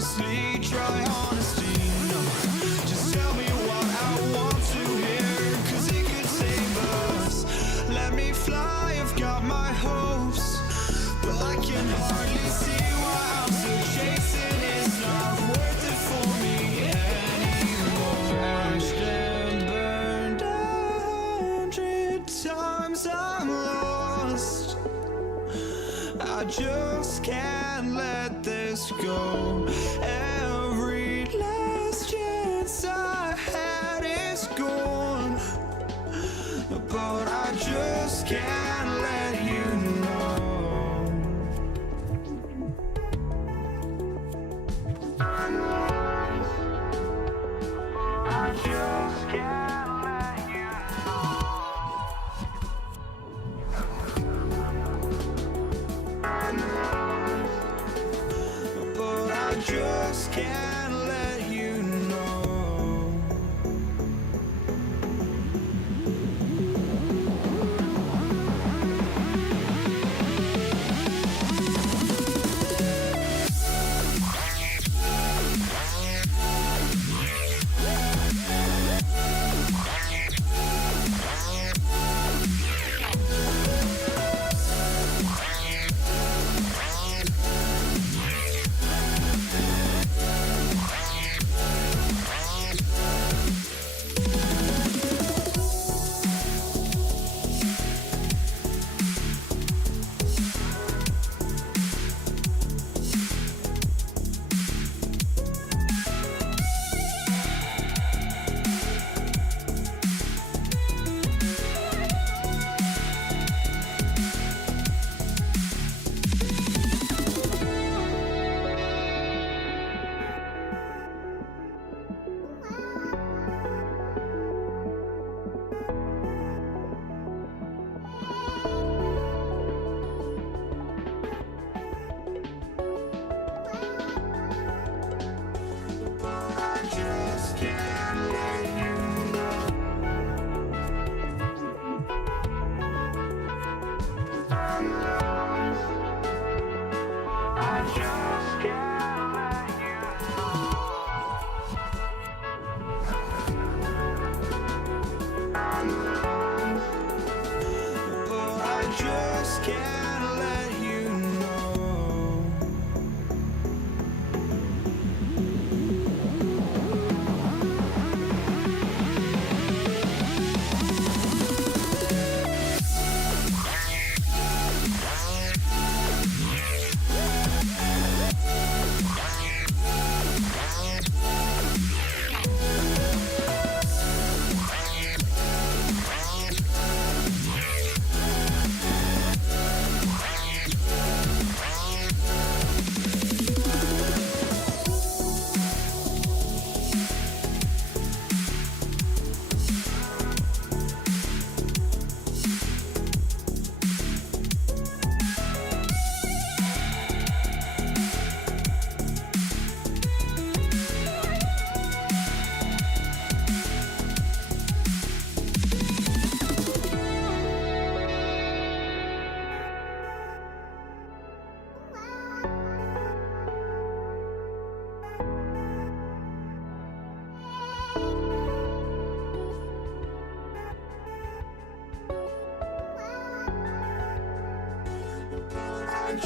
honestly try honesty. No, just tell me what I want to hear, 'cause it could save us. Let me fly, I've got my hopes, but I can hardly see why I'm still chasing. It's not worth it for me anymore. Crashed and burned 100 times, I'm lost. I just can't let this go. Every last chance I had is gone, but I just can't let you know. I just can't let you know. But I just can't let you know.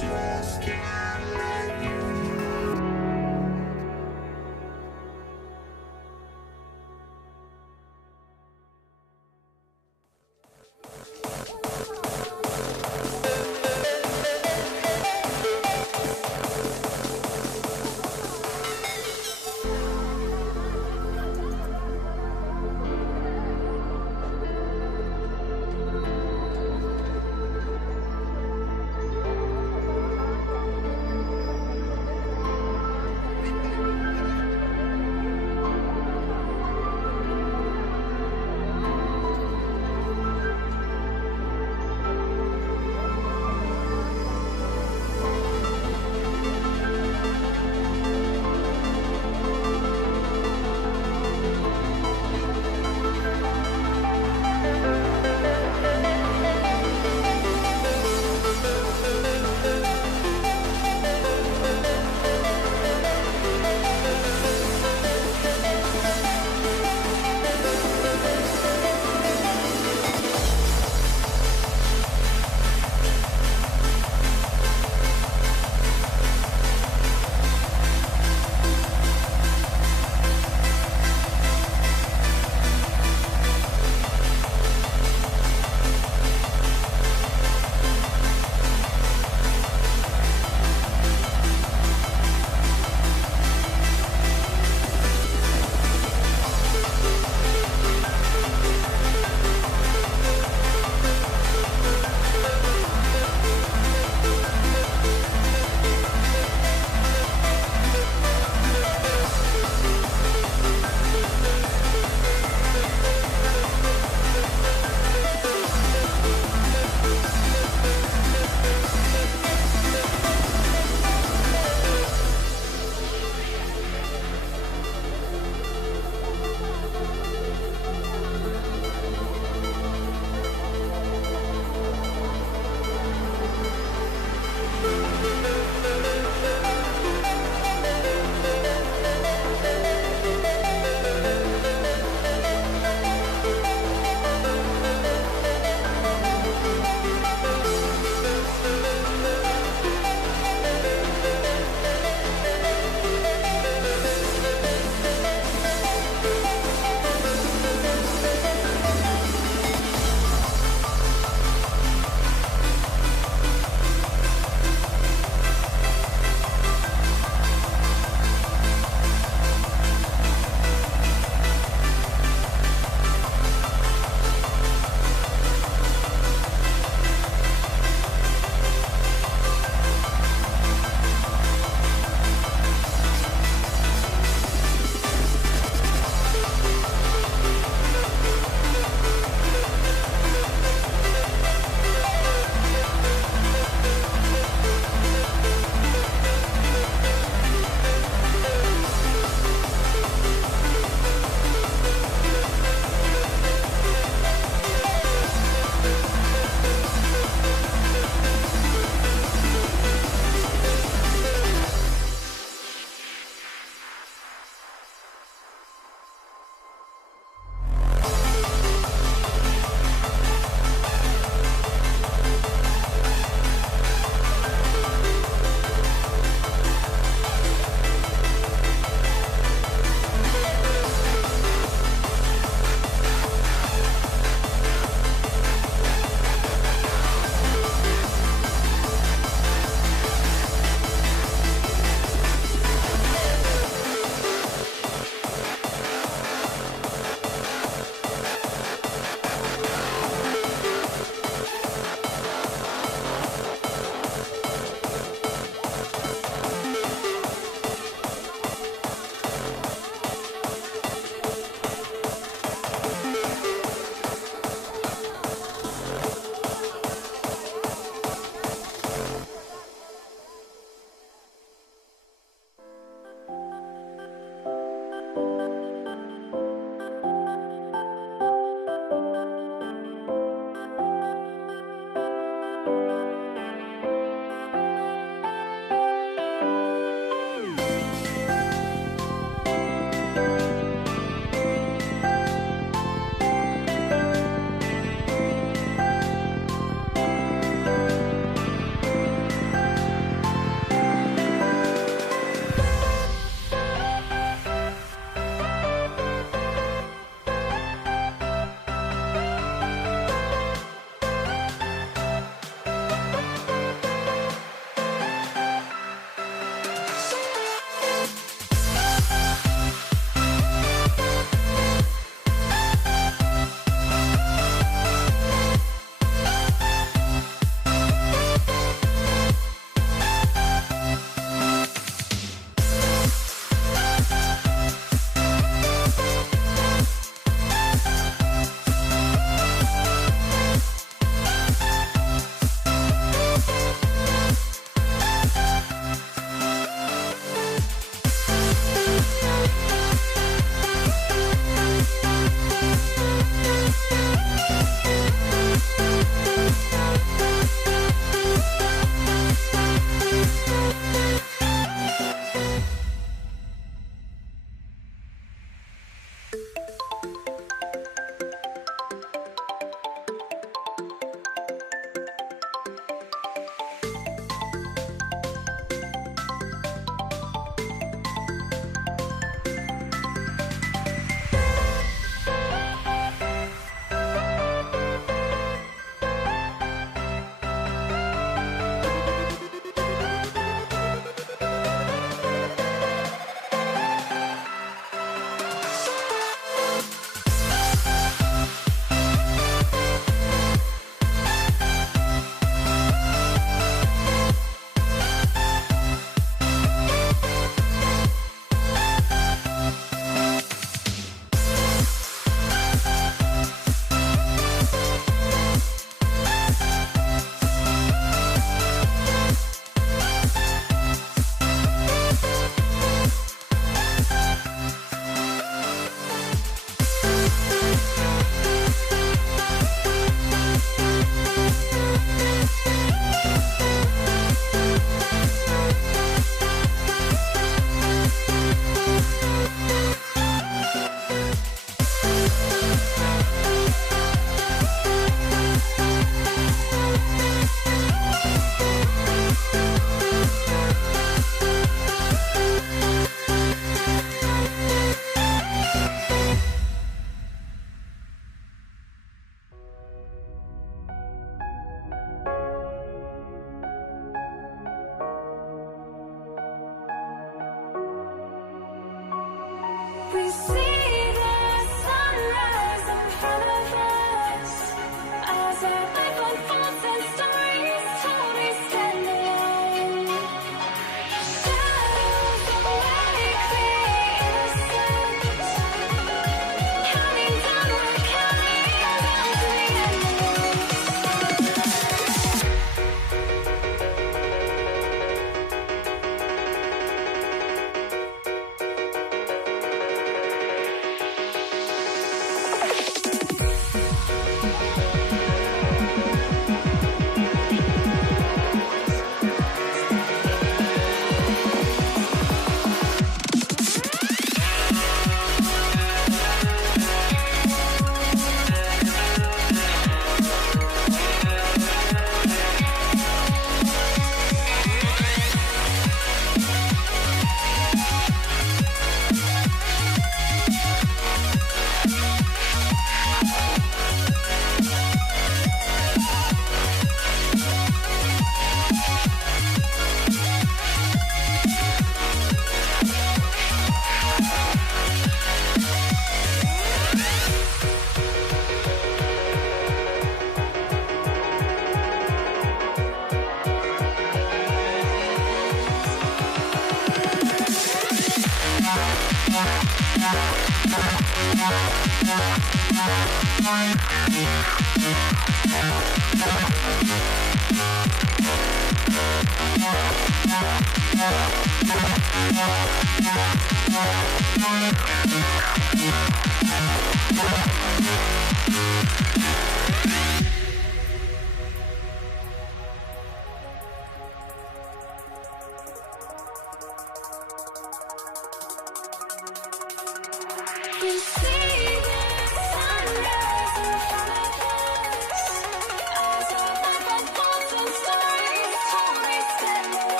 just can't let you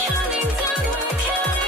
Counting down, we're counting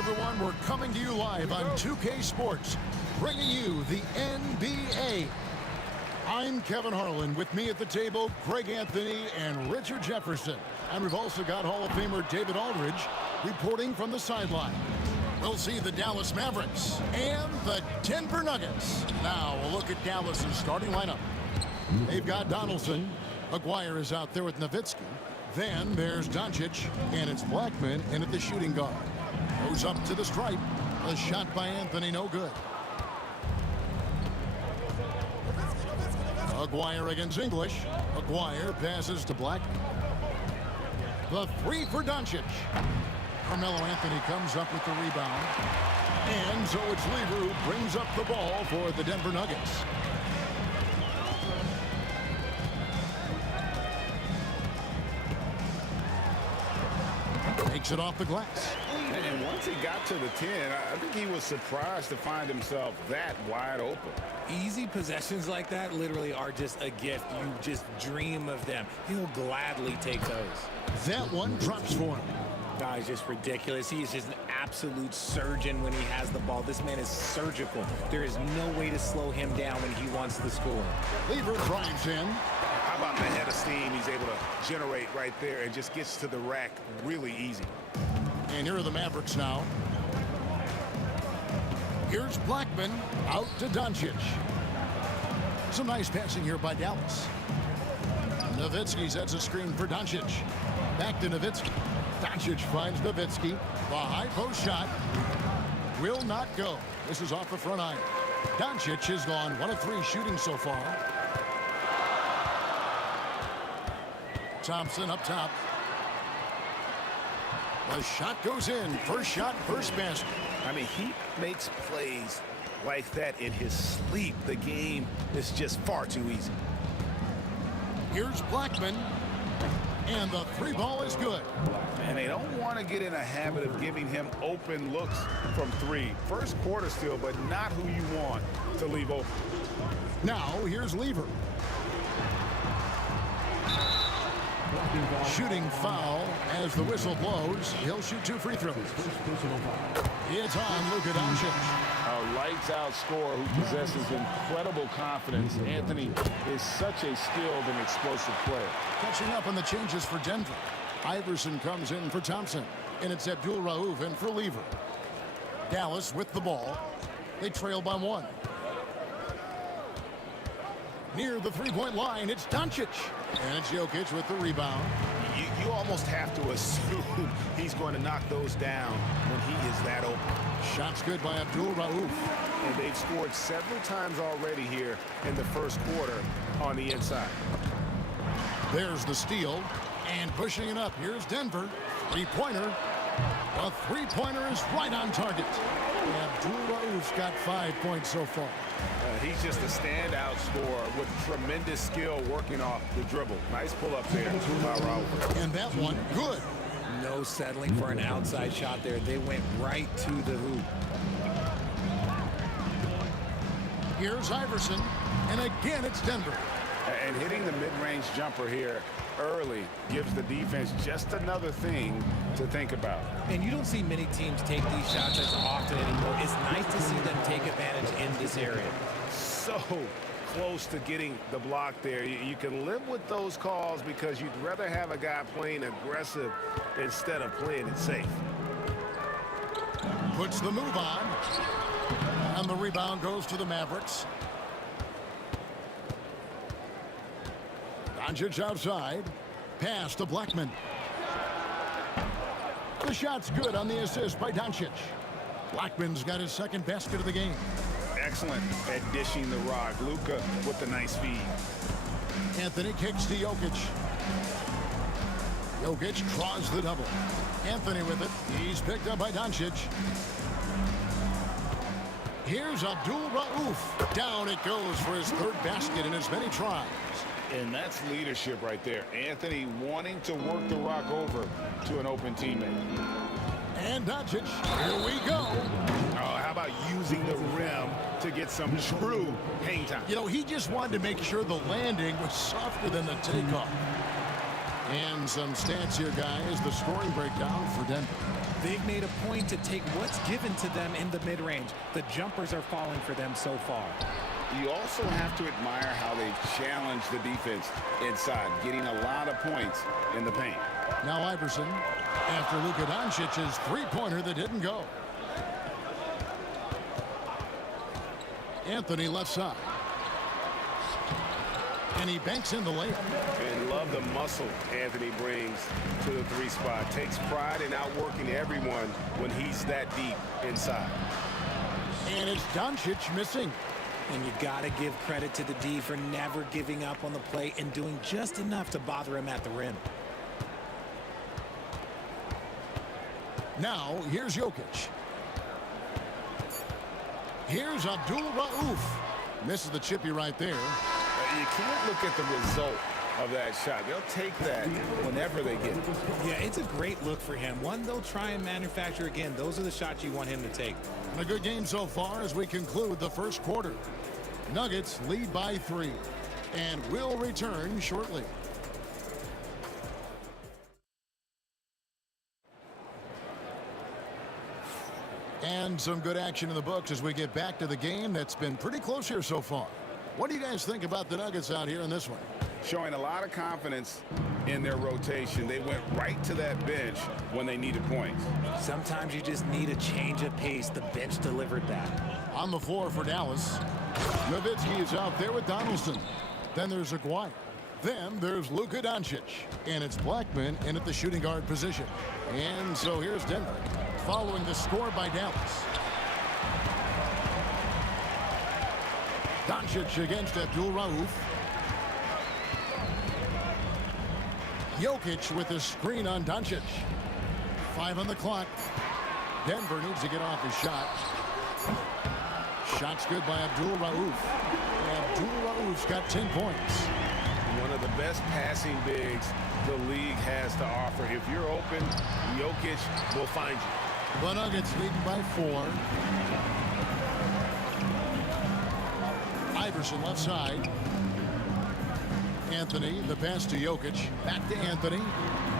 everyone. We're coming to you live on 2K Sports, bringing you the NBA. I'm Kevin Harlan. With me at the table, Greg Anthony and Richard Jefferson. And we've also got Hall of Famer David Aldridge reporting from the sideline. We'll see the Dallas Mavericks and the Denver Nuggets. Now, a look at Dallas's starting lineup. They've got Donaldson. Maguire is out there with Nowitzki. Then there's Doncic, and it's Blackman in at the shooting guard. Goes up to the stripe. A shot by Anthony, no good. Maguire against English. Maguire passes to Blackman. The three for Doncic. Carmelo Anthony comes up with the rebound. And so it's Lever who brings up the ball for the Denver Nuggets. Takes it off the glass. And once he got to the 10, I think he was surprised to find himself that wide open. Easy possessions like that literally are just a gift. You just dream of them. He'll gladly take those. That one drops for him. Nah, he's just ridiculous. He is just an absolute surgeon when he has the ball. This man is surgical. There is no way to slow him down when he wants to score. Lever drives in. How about the head of steam he's able to generate right there and just gets to the rack really easy. And here are the Mavericks now. Here's Blackman out to Doncic. Some nice passing here by Dallas. Nowitzki sets a screen for Doncic. Back to Nowitzki. Doncic finds Nowitzki. The high post shot will not go. This is off the front iron. Doncic has gone 1 of 3 shooting so far. Thompson up top. The shot goes in. First shot, first basket. I mean, he makes plays like that in his sleep. The game is just far too easy. Here's Blackman. And the 3 ball is good. And they don't want to get in a habit of giving him open looks from 3. First quarter still, but not who you want to leave open. Now, here's Lever. Shooting foul as the whistle blows. He'll shoot 2 free throws. It's on Luka Doncic. A lights-out scorer who possesses incredible confidence. Anthony is such a skilled and explosive player. Catching up on the changes for Denver. Iverson comes in for Thompson. And it's Abdul Rauf in for Lever. Dallas with the ball. They trail by 1. Near the 3-point line, it's Doncic. And it's Jokic with the rebound. You almost have to assume he's going to knock those down when he is that open. Shots good by Abdul Rauf. And they've scored several times already here in the first quarter on the inside. There's the steal. And pushing it up, here's Denver. 3-pointer. A 3-pointer is right on target. Abdul Rauf's got 5 points so far. He's just a standout scorer with tremendous skill working off the dribble. Nice pull-up there by Rauf. And that one, good. No settling for an outside shot there. They went right to the hoop. Here's Iverson. And again, it's Denver. And hitting the mid-range jumper here early gives the defense just another thing to think about. And you don't see many teams take these shots as often anymore. It's nice to see them take advantage in this area. So close to getting the block there. You can live with those calls because you'd rather have a guy playing aggressive instead of playing it safe. Puts the move on. And the rebound goes to the Mavericks. Doncic outside. Pass to Blackman. The shot's good on the assist by Doncic. Blackman's got his second basket of the game. Excellent at dishing the rock. Luka with the nice feed. Anthony kicks to Jokic. Jokic draws the double. Anthony with it. He's picked up by Doncic. Here's Abdul Rauf. Down it goes for his 3rd basket in as many tries. And that's leadership right there. Anthony wanting to work the rock over to an open teammate. And Doncic, here we go. Oh, how about using the rim to get some true hang time? You know, he just wanted to make sure the landing was softer than the takeoff. And some stats here, guys. The scoring breakdown for Denver. They've made a point to take what's given to them in the mid-range. The jumpers are falling for them so far. You also have to admire how they've challenged the defense inside, getting a lot of points in the paint. Now Iverson, after Luka Doncic's three-pointer that didn't go. Anthony left side. And he banks in the layup. And love the muscle Anthony brings to the three spot. Takes pride in outworking everyone when he's that deep inside. And it's Doncic missing. And you got to give credit to the D for never giving up on the play and doing just enough to bother him at the rim. Now, here's Jokic. Here's Abdul-Rauf. Misses the chippy right there. You can't look at the result of that shot. They'll take that whenever they get it. Yeah, it's a great look for him. One they'll try and manufacture again. Those are the shots you want him to take. And a good game so far as we conclude the first quarter. Nuggets lead by 3. And we'll return shortly. And some good action in the books as we get back to the game that's been pretty close here so far. What do you guys think about the Nuggets out here in this one? Showing a lot of confidence in their rotation. They went right to that bench when they needed points. Sometimes you just need a change of pace. The bench delivered that. On the floor for Dallas, Nowitzki is out there with Donaldson. Then there's Aguirre. Then there's Luka Doncic. And it's Blackman in at the shooting guard position. And so here's Denver, following the score by Dallas. Doncic against Abdul-Rauf. Jokic with the screen on Doncic. 5 on the clock. Denver needs to get off his shot. Shot's good by Abdul-Rauf. Abdul-Rauf's got 10 points. One of the best passing bigs the league has to offer. If you're open, Jokic will find you. The Nuggets leading by 4. Iverson left side. Anthony, the pass to Jokic. Back to Anthony.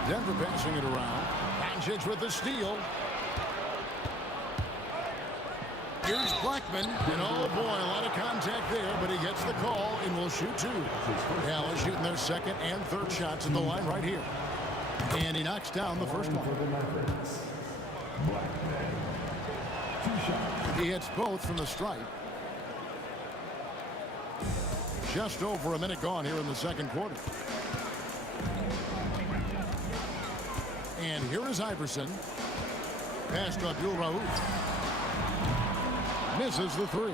Denver passing it around. Doncic with the steal. Here's Blackman. And oh boy, a lot of contact there, but he gets the call and will shoot 2. Dallas shooting their second and third shots at the line right here. And he knocks down the first one. He hits both from the stripe. Just over a minute gone here in the second quarter. And here is Iverson. Pass to Abdul-Rauf. Misses the 3.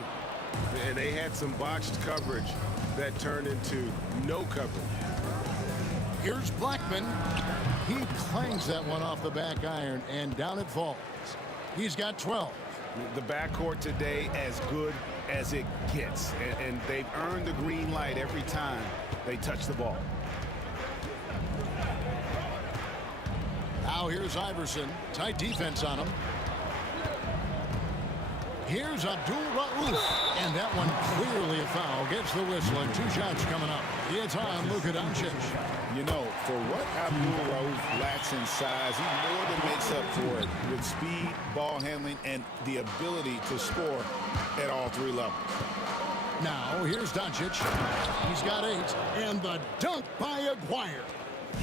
And they had some botched coverage that turned into no coverage. Here's Blackman. He clangs that one off the back iron, and down it falls. He's got 12. The backcourt today as good as it gets. And they've earned the green light every time they touch the ball. Now here's Iverson. Tight defense on him. Here's Abdul-Rauf. And that one clearly a foul. Gets the whistle and 2 shots coming up. It's on Luka Doncic. You know, for what Abdul-Rauf lacks in size, he more than makes up for it with speed, ball handling, and the ability to score at all 3 levels. Now, here's Doncic. He's got 8. And the dunk by Aguirre.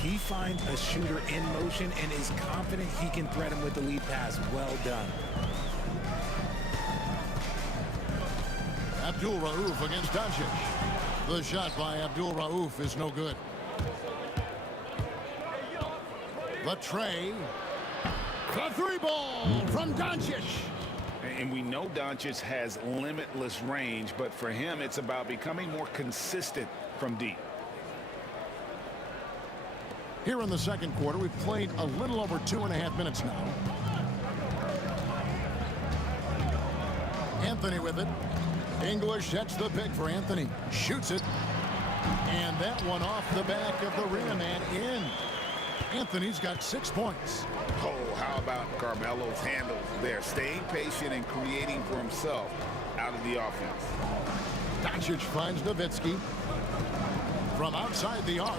He finds a shooter in motion and is confident he can thread him with the lead pass. Well done. Abdul-Rauf against Doncic. The shot by Abdul-Rauf is no good. The tray. The 3-ball from Doncic. And we know Doncic has limitless range, but for him, it's about becoming more consistent from deep. Here in the second quarter, we've played a little over 2.5 minutes now. Anthony with it. English sets the pick for Anthony. Shoots it. And that one off the back of the rim and in. Anthony's got 6 points. Oh, how about Carmelo's handles there? Staying patient and creating for himself out of the offense. Doncic finds Nowitzki. From outside the arc.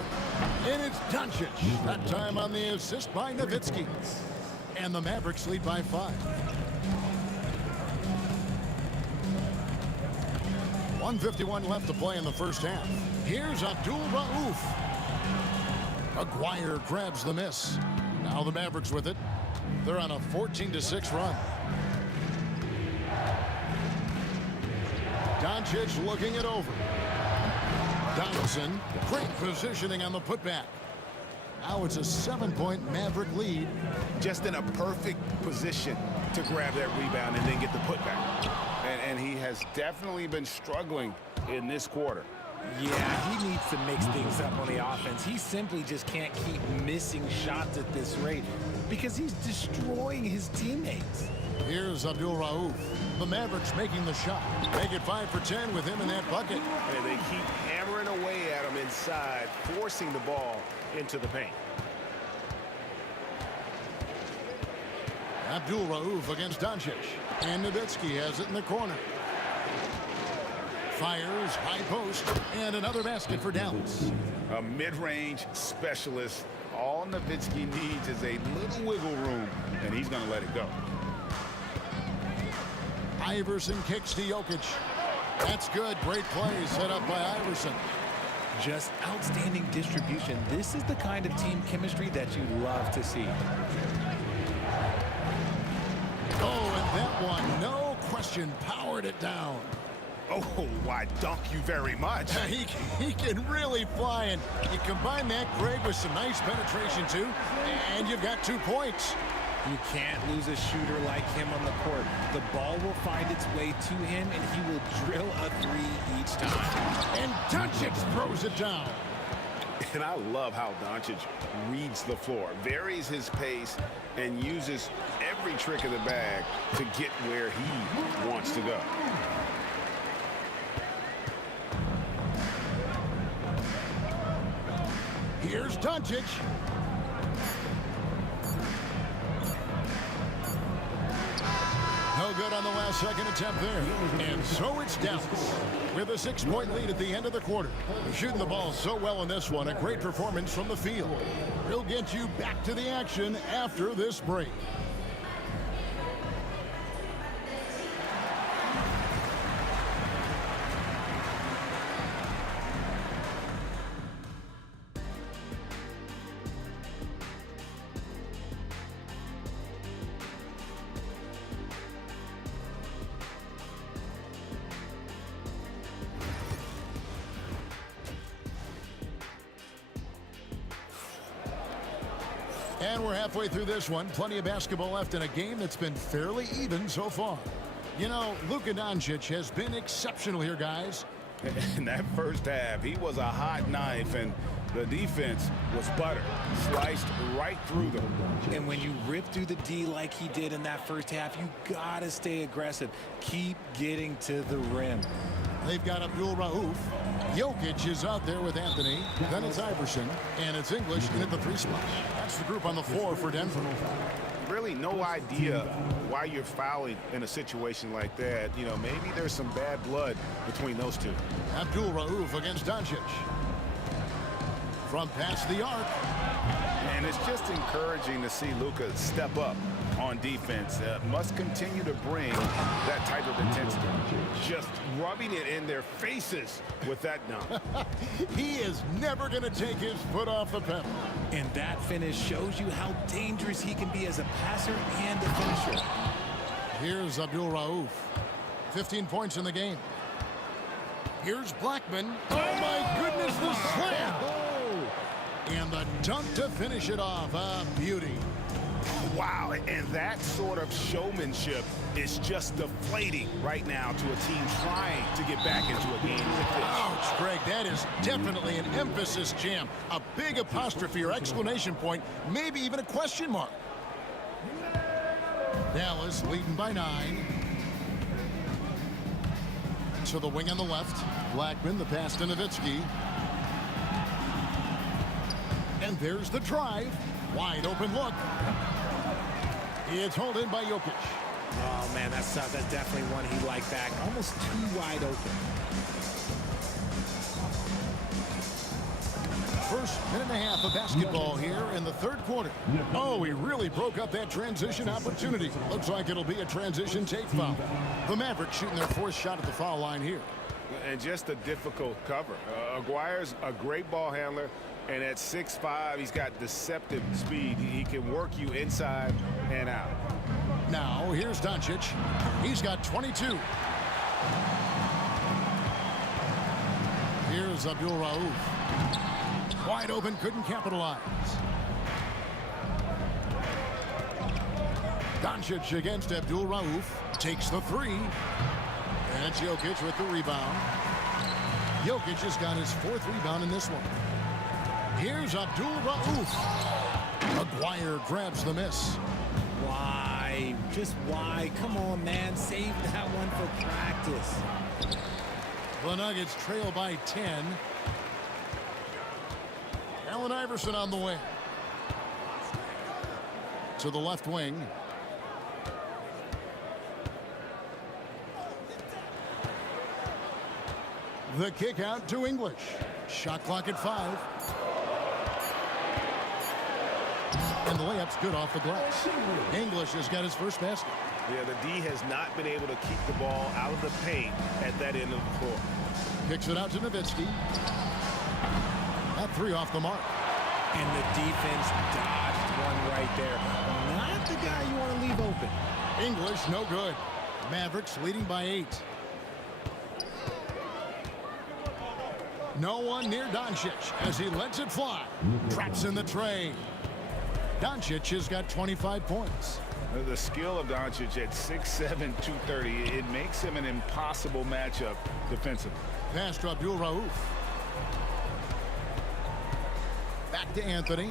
And it's Doncic. That time on the assist by Nowitzki. And the Mavericks lead by 5. 1:51 left to play in the first half. Here's Abdul Rauf. Aguirre grabs the miss. Now the Mavericks with it. They're on a 14-6 run. Doncic looking it over. Donaldson, great positioning on the putback. Now it's a 7-point Maverick lead. Just in a perfect position to grab that rebound and then get the putback. And he has definitely been struggling in this quarter. Yeah, he needs to mix things up on the offense. He simply just can't keep missing shots at this rate because he's destroying his teammates. Here's Abdul Rauf. The Mavericks making the shot. Make it 5 for 10 with him in that bucket. And they keep hammering away at him inside, forcing the ball into the paint. Abdul Rauf against Doncic. And Nowitzki has it in the corner. Fires, high post, and another basket for Dallas. A mid-range specialist. All Nowitzki needs is a little wiggle room, and he's going to let it go. Iverson kicks to Jokic. That's good. Great play set up by Iverson. Just outstanding distribution. This is the kind of team chemistry that you love to see. Oh, and that one, no question, powered it down. Oh, why, dunk you very much. He can really fly, and you combine that, Greg, with some nice penetration, too, and you've got 2 points. You can't lose a shooter like him on the court. The ball will find its way to him, and he will drill a 3 each time. And Doncic throws it down. And I love how Doncic reads the floor, varies his pace, and uses every trick of the bag to get where he wants to go. Here's Doncic. No good on the last second attempt there. And so it's Dallas with a 6-point lead at the end of the quarter. Shooting the ball so well in this one. A great performance from the field. We'll get you back to the action after this break. And we're halfway through this one. Plenty of basketball left in a game that's been fairly even so far. You know, Luka Doncic has been exceptional here, guys. In that first half, he was a hot knife, and the defense was butter. Sliced right through them. And when you rip through the D like he did in that first half, you gotta stay aggressive. Keep getting to the rim. They've got Abdul Rauf. Jokic is out there with Anthony. Then it's Iverson. And it's English in at the 3 spot. That's the group on the floor for Denver. Really no idea why you're fouling in a situation like that. You know, maybe there's some bad blood between those two. Abdul Rauf against Doncic. From past the arc. And it's just encouraging to see Luka step up on defense. Must continue to bring that type of intensity. Just rubbing it in their faces with that dunk. He is never going to take his foot off the pedal. And that finish shows you how dangerous he can be as a passer and a finisher. Here's Abdul Rauf. 15 points in the game. Here's Blackman. Oh, my goodness, the slam. And the dunk to finish it off. A beauty. Wow, and that sort of showmanship is just deflating right now to a team trying to get back into a game. Ouch, Greg, that is definitely an emphasis jam. A big apostrophe or exclamation point, maybe even a question mark. Dallas leading by 9. To the wing on the left. Blackman, the pass to Nowitzki. And there's the drive. Wide open look. It's hauled in by Jokic. Oh, man, that's definitely one he liked back. Almost too wide open. first minute and a half of basketball here in the third quarter. Oh, he really broke up that transition opportunity. Looks like it'll be a transition take foul. The Mavericks shooting their fourth shot at the foul line here. And just a difficult cover. Aguirre's a great ball handler, and at 6'5", he's got deceptive speed. He can work you inside and out. Now, here's Doncic. He's got 22. Here's Abdul Rauf. Wide open, couldn't capitalize. Doncic against Abdul Rauf. Takes the three. And it's Jokic with the rebound. Jokic has got his fourth rebound in this one. Here's Abdul Rauf. Aguirre grabs the miss. Why? Just why? Come on, man. Save that one for practice. The Nuggets trail by 10. Allen Iverson on the wing. To the left wing. The kick out to English. Shot clock at 5. And the layup's good off the glass. English has got his first basket. Yeah, the D has not been able to keep the ball out of the paint at that end of the floor. Kicks it out to Nowitzki. That three off the mark. And the defense dodged one right there. Not the guy you want to leave open. English, no good. Mavericks leading by 8. No one near Doncic as he lets it fly. Traps in the tray. Doncic has got 25 points. The skill of Doncic at 6'7", 230, it makes him an impossible matchup defensively. Pass to Abdul Rauf. Back to Anthony.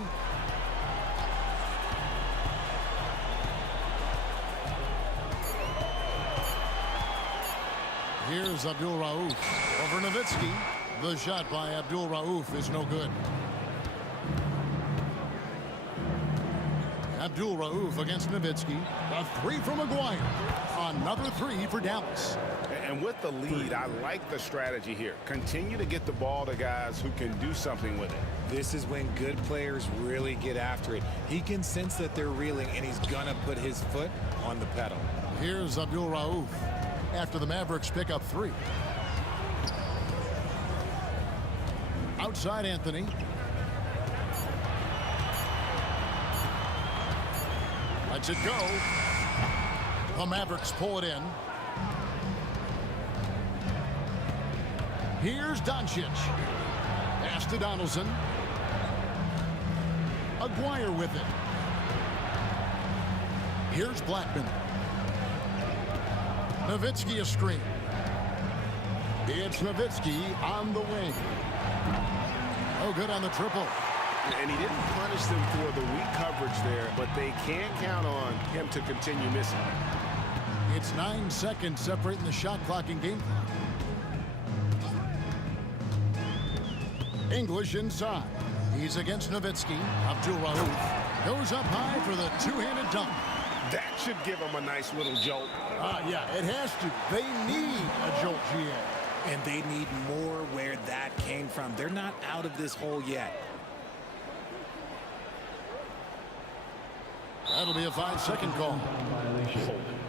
Here's Abdul Rauf. Over Nowitzki. The shot by Abdul Rauf is no good. Abdul Rauf against Nowitzki. A three from Aguirre. Another three for Dallas. And with the lead, I like the strategy here. Continue to get the ball to guys who can do something with it. This is when good players really get after it. He can sense that they're reeling, and he's going to put his foot on the pedal. Here's Abdul Rauf after the Mavericks pick up 3. Outside Anthony. Lets it go. The Mavericks pull it in. Here's Doncic. Pass to Donaldson. Aguirre with it. Here's Blackman. Nowitzki a screen. It's Nowitzki on the wing. Oh, good on the triple. And he didn't punish them for the weak coverage there, but they can't count on him to continue missing. It's 9 seconds separating the shot clock and game clock. English inside. He's against Nowitzki. Abdul Rauf goes up high for the two-handed dunk. That should give him a nice little jolt. Yeah, it has to. They need a jolt, GA. And they need more where that came from. They're not out of this hole yet. That'll be a 5-second call.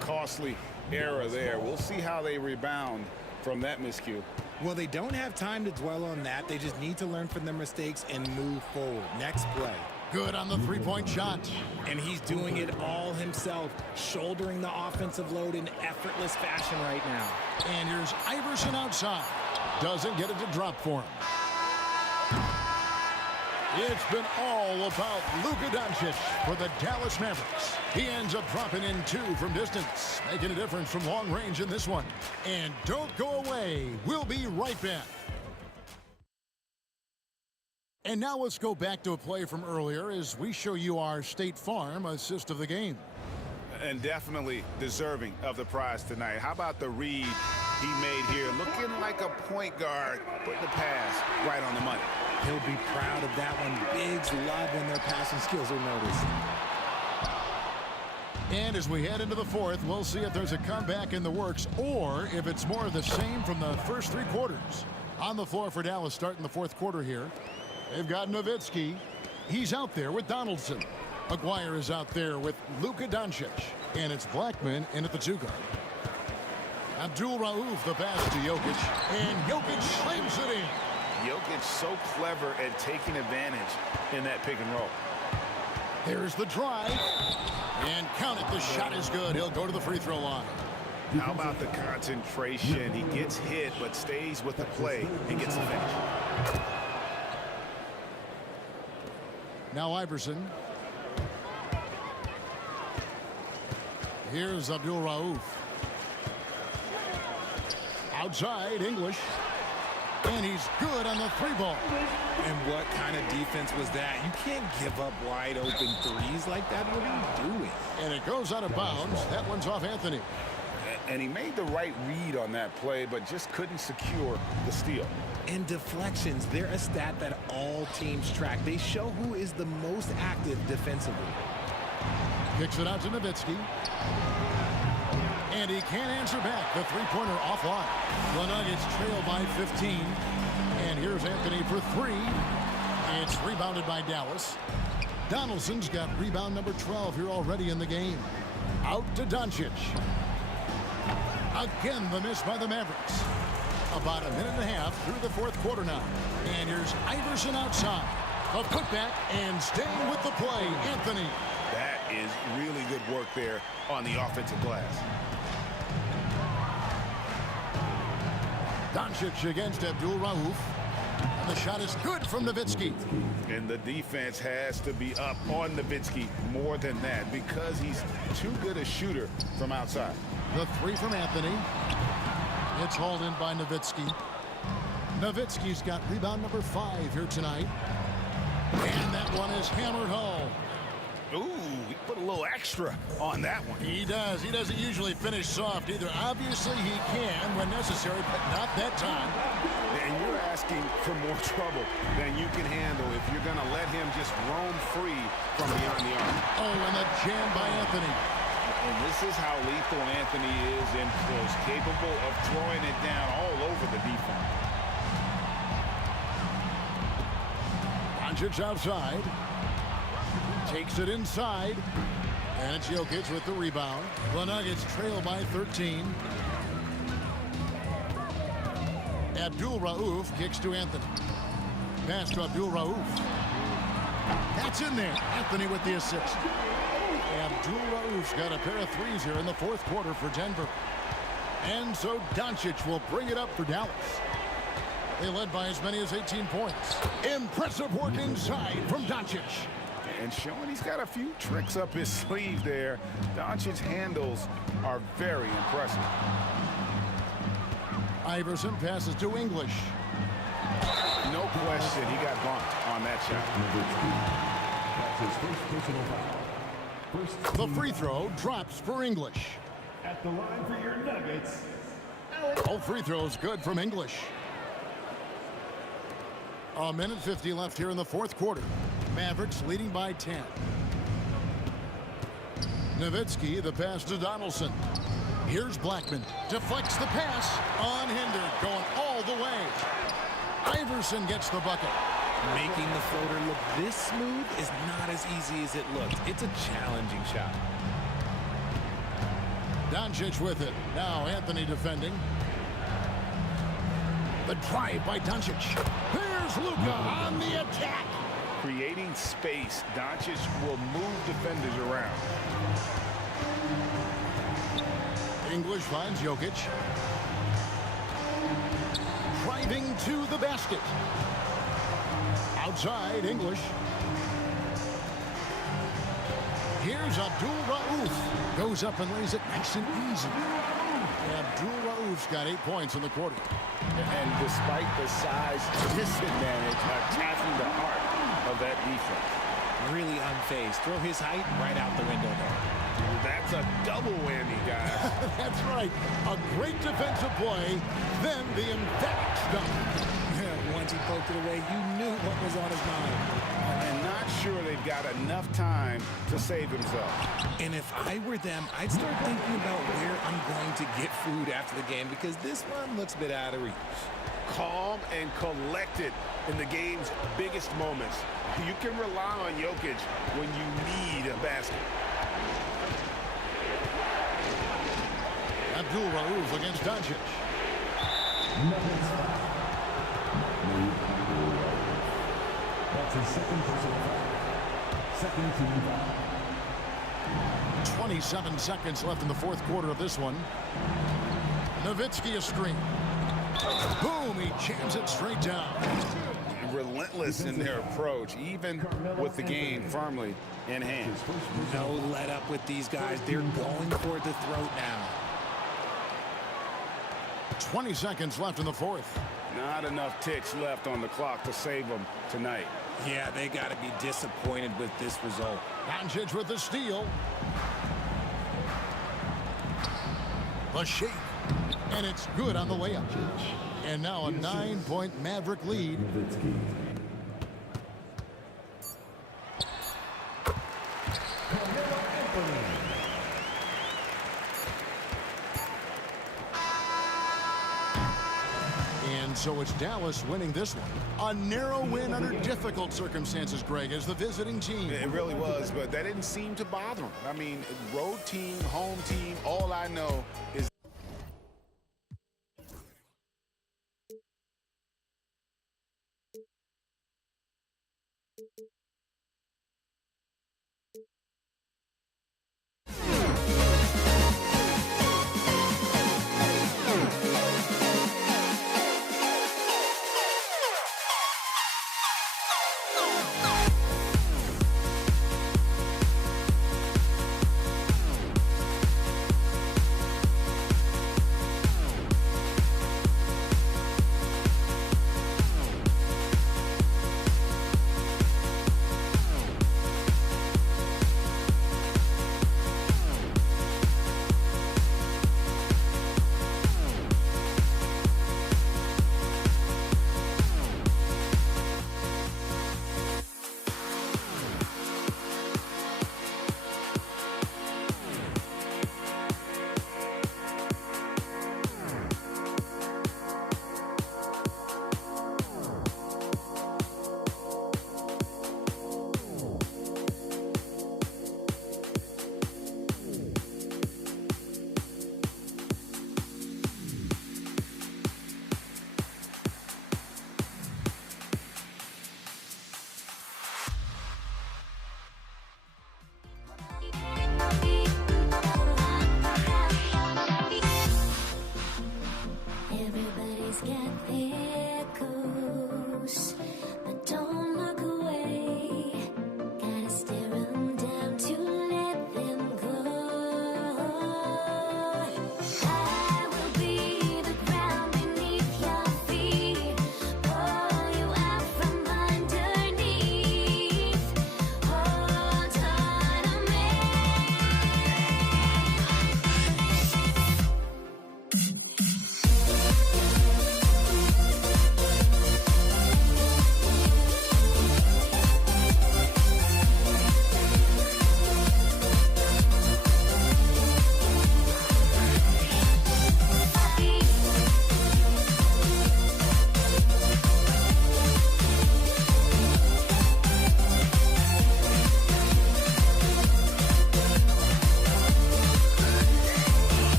Costly error there. We'll see how they rebound from that miscue. Well, they don't have time to dwell on that. They just need to learn from their mistakes and move forward. Next play. Good on the three-point shot. And he's doing it all himself, shouldering the offensive load in effortless fashion right now. And here's Iverson outside. Doesn't get it to drop for him. It's been all about Luka Doncic for the Dallas Mavericks. He ends up dropping in 2 from distance, making a difference from long range in this one. And don't go away. We'll be right back. And now let's go back to a play from earlier as we show you our State Farm assist of the game. And definitely deserving of the prize tonight. How about the read he made here? Looking like a point guard, putting the pass right on the money. He'll be proud of that one. Bigs love when their passing skills are noticed. And as we head into the fourth, we'll see if there's a comeback in the works or if it's more of the same from the first 3 quarters. On the floor for Dallas starting the fourth quarter here. They've got Nowitzki. He's out there with Donaldson. Aguirre is out there with Luka Doncic. And it's Blackman in at the 2 guard. Abdul Rauf, the pass to Jokic. And Jokic slams it in. Jokic so clever at taking advantage in that pick and roll. There's the drive. And count it, the shot is good. He'll go to the free throw line. How about the concentration? He gets hit but stays with the play and gets the finish. Now Iverson. Here's Abdul Rauf. Outside, English. And he's good on the 3-ball. And what kind of defense was that? You can't give up wide open threes like that. What are you doing? And it goes out of bounds. That one's off Anthony. And he made the right read on that play, but just couldn't secure the steal. And deflections, they're a stat that all teams track. They show who is the most active defensively. Kicks it out to Nowitzki. And he can't answer back. The 3-pointer offline. The Nuggets trail by 15. And here's Anthony for 3. It's rebounded by Dallas. Donaldson's got rebound number 12 here already in the game. Out to Doncic. Again, the miss by the Mavericks. About a minute and a half through the 4th quarter now. And here's Iverson outside. A putback and staying with the play, Anthony. That is really good work there on the offensive glass. Doncic against Abdul Rauf. And the shot is good from Nowitzki. And the defense has to be up on Nowitzki more than that because he's too good a shooter from outside. The 3 from Anthony. It's hauled in by Nowitzki. Nowitzki's got rebound number 5 here tonight. And that one is hammered home. Ooh, he put a little extra on that one. He does. He doesn't usually finish soft either. Obviously, he can when necessary, but not that time. And you're asking for more trouble than you can handle if you're going to let him just roam free from beyond the arc. Oh, and the jam by Anthony. And this is how lethal Anthony is in close, capable of throwing it down all over the defense. Doncic outside. Takes it inside. And it's Jokic with the rebound. The Nuggets trail by 13. Abdul Rauf kicks to Anthony. Pass to Abdul Rauf. That's in there. Anthony with the assist. Abdul Rauf's got a pair of 3s here in the 4th quarter for Denver. And so Doncic will bring it up for Dallas. They led by as many as 18 points. Impressive work inside from Doncic. And showing he's got a few tricks up his sleeve there. Doncic's handles are very impressive. Iverson passes to English. No question, he got bumped on that shot. That's his first personal foul. The free throw drops for English. At the line for your Nuggets. All free throws good from English. A minute 50 left here in the 4th quarter. Mavericks leading by 10. Nowitzki, the pass to Donaldson. Here's Blackman. Deflects the pass. Unhindered. Going all the way. Iverson gets the bucket. Making the floater look this smooth is not as easy as it looks. It's a challenging shot. Doncic with it. Now Anthony defending. The drive by Doncic. Here's Luka on the attack. Creating space, Doncic will move defenders around. English finds Jokic. Driving to the basket. Outside, English. Here's Abdul Rauf. Goes up and lays it nice and easy. Abdul Rauf's got 8 points in the quarter. And despite the size disadvantage, attacking the heart of that defense. Really unfazed. Throw his height right out the window there. That's a double whammy, guys. That's right. A great defensive play, then the emphatic stuff. Once he poked it away, you knew what was on his mind. And not sure they've got enough time to save themselves. And if I were them, I'd start thinking about where I'm going to get food after the game because this one looks a bit out of reach. calm and collected in the game's biggest moments. You can rely on Jokic when you need a basket. Abdul Rauf against Doncic. Nuggets foul. That's his second personal foul. Second team foul. 27 seconds left in the fourth quarter of this one. Nowitzki a screen. Boom, he jams it straight down. Relentless in their approach, even with the game firmly in hand. No let up with these guys. They're going for the throat now. 20 seconds left in the fourth. Not enough ticks left on the clock to save them tonight. Yeah, they got to be disappointed with this result. Doncic with the steal. The shake. And it's good on the layup. And now a 9-point Maverick lead. Nowitzki. Carmelo Anthony. And so it's Dallas winning this one. A narrow win under difficult circumstances, Greg, as the visiting team. It really was, but that didn't seem to bother them. I mean, road team, home team, all I know is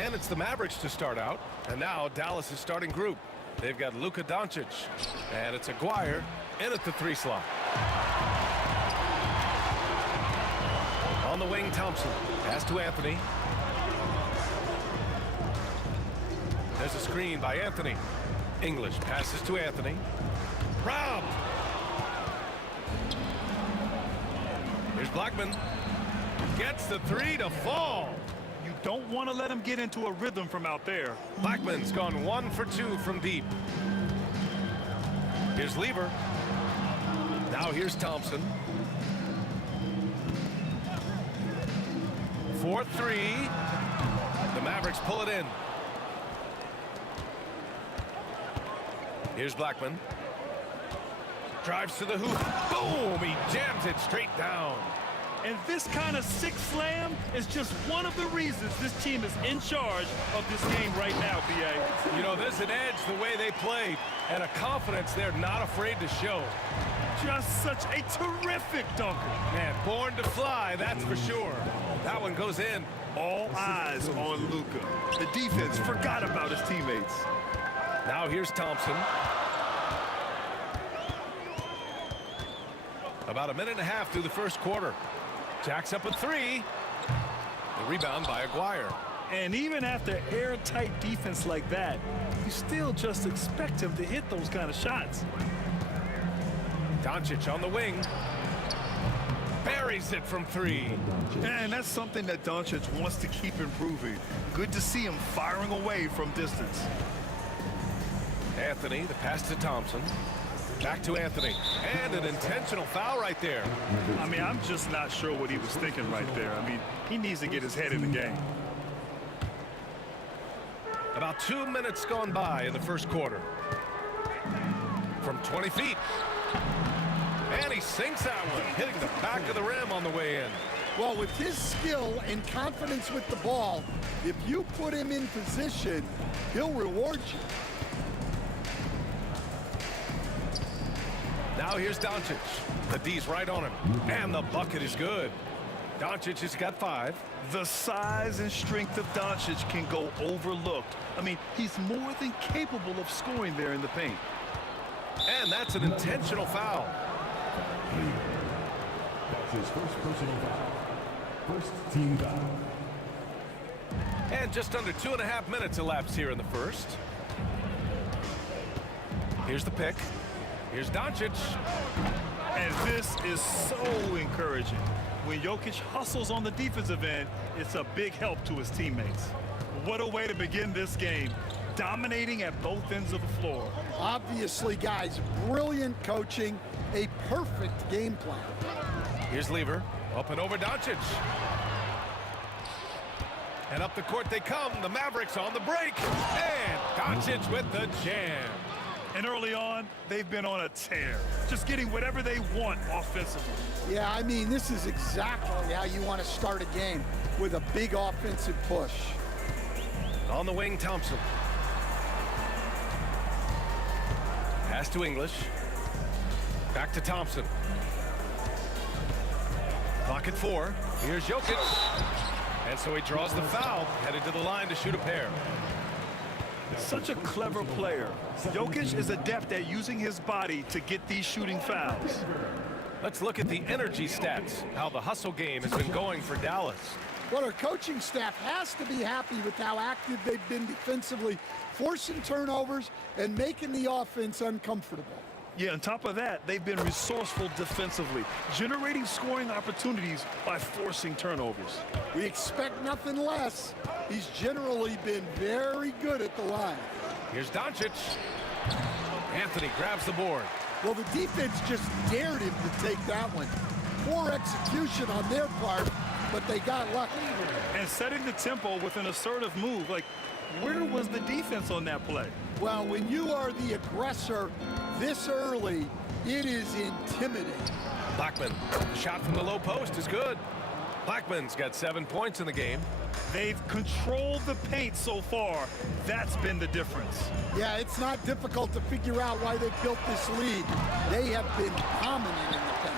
And it's the Mavericks to start out. And now Dallas' starting group. They've got Luka Doncic. And it's Aguirre in at the 3 slot. On the wing, Thompson. Pass to Anthony. There's a screen by Anthony. English passes to Anthony. Robbed. Here's Blackman. Gets the 3 to fall. You don't want to let him get into a rhythm from out there. Blackman's gone 1 for 2 from deep. Here's Lever. Now here's Thompson. 4-3. The Mavericks pull it in. Here's Blackman. Drives to the hoop. Boom! He jams it straight down. And this kind of sick slam is just one of the reasons this team is in charge of this game right now, B.A. You know, there's an edge the way they play and a confidence they're not afraid to show. Just such a terrific dunker. Man, born to fly, that's for sure. That one goes in. All eyes on Luka. The defense forgot about his teammates. Now here's Thompson. About a minute and a half through the first quarter. Jacks up a 3. The rebound by Aguirre. And even after airtight defense like that, you still just expect him to hit those kind of shots. Doncic on the wing. Buries it from 3. And that's something that Doncic wants to keep improving. Good to see him firing away from distance. Anthony, the pass to Thompson. Back to Anthony. And an intentional foul right there. I mean, I'm just not sure what he was thinking right there. I mean, he needs to get his head in the game. About 2 minutes gone by in the first quarter. From 20 feet. And he sinks that one, hitting the back of the rim on the way in. Well, with his skill and confidence with the ball, if you put him in position, he'll reward you. Now here's Doncic. The D's right on him. And the bucket is good. Doncic has got 5. The size and strength of Doncic can go overlooked. I mean, he's more than capable of scoring there in the paint. And that's an intentional foul. That's his first personal foul. First team foul. And just under 2.5 minutes elapsed here in the first. Here's the pick. Here's Doncic. And this is so encouraging. When Jokic hustles on the defensive end, it's a big help to his teammates. What a way to begin this game, dominating at both ends of the floor. Obviously, guys, brilliant coaching, a perfect game plan. Here's Lever, up and over Doncic. And up the court they come, the Mavericks on the break. And Doncic with the jam. And early on, they've been on a tear, just getting whatever they want offensively. Yeah, I mean, this is exactly how you want to start a game, with a big offensive push. On the wing, Thompson. Pass to English. Back to Thompson. Clock at 4. Here's Jokic. And so he draws the foul, headed to the line to shoot a pair. Such a clever player. Jokic is adept at using his body to get these shooting fouls. Let's look at the energy stats, how the hustle game has been going for Dallas. Well, our coaching staff has to be happy with how active they've been defensively, forcing turnovers and making the offense uncomfortable. Yeah, on top of that, they've been resourceful defensively, generating scoring opportunities by forcing turnovers. We expect nothing less. He's generally been very good at the line. Here's Doncic. Anthony grabs the board. Well, the defense just dared him to take that one. Poor execution on their part, but they got lucky. And setting the tempo with an assertive move. Like, where was the defense on that play? Well, when you are the aggressor this early, it is intimidating. Blackman, shot from the low post is good. Blackman's got 7 points in the game. They've controlled the paint so far. That's been the difference. Yeah, it's not difficult to figure out why they built this lead. They have been dominant in the paint.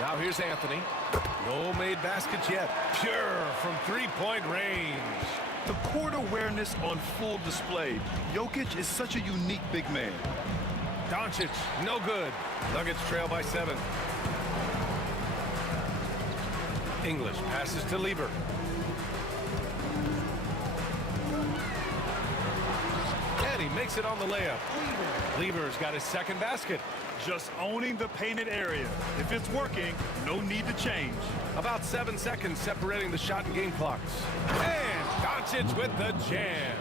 Now here's Anthony. No made baskets yet. Pure from three-point range. The court awareness on full display. Jokic is such a unique big man. Doncic, no good. Nuggets trail by 7. English passes to Lever. And he makes it on the layup. Lever's got his second basket. Just owning the painted area. If it's working, no need to change. About 7 seconds separating the shot and game clocks. And Doncic with the jam.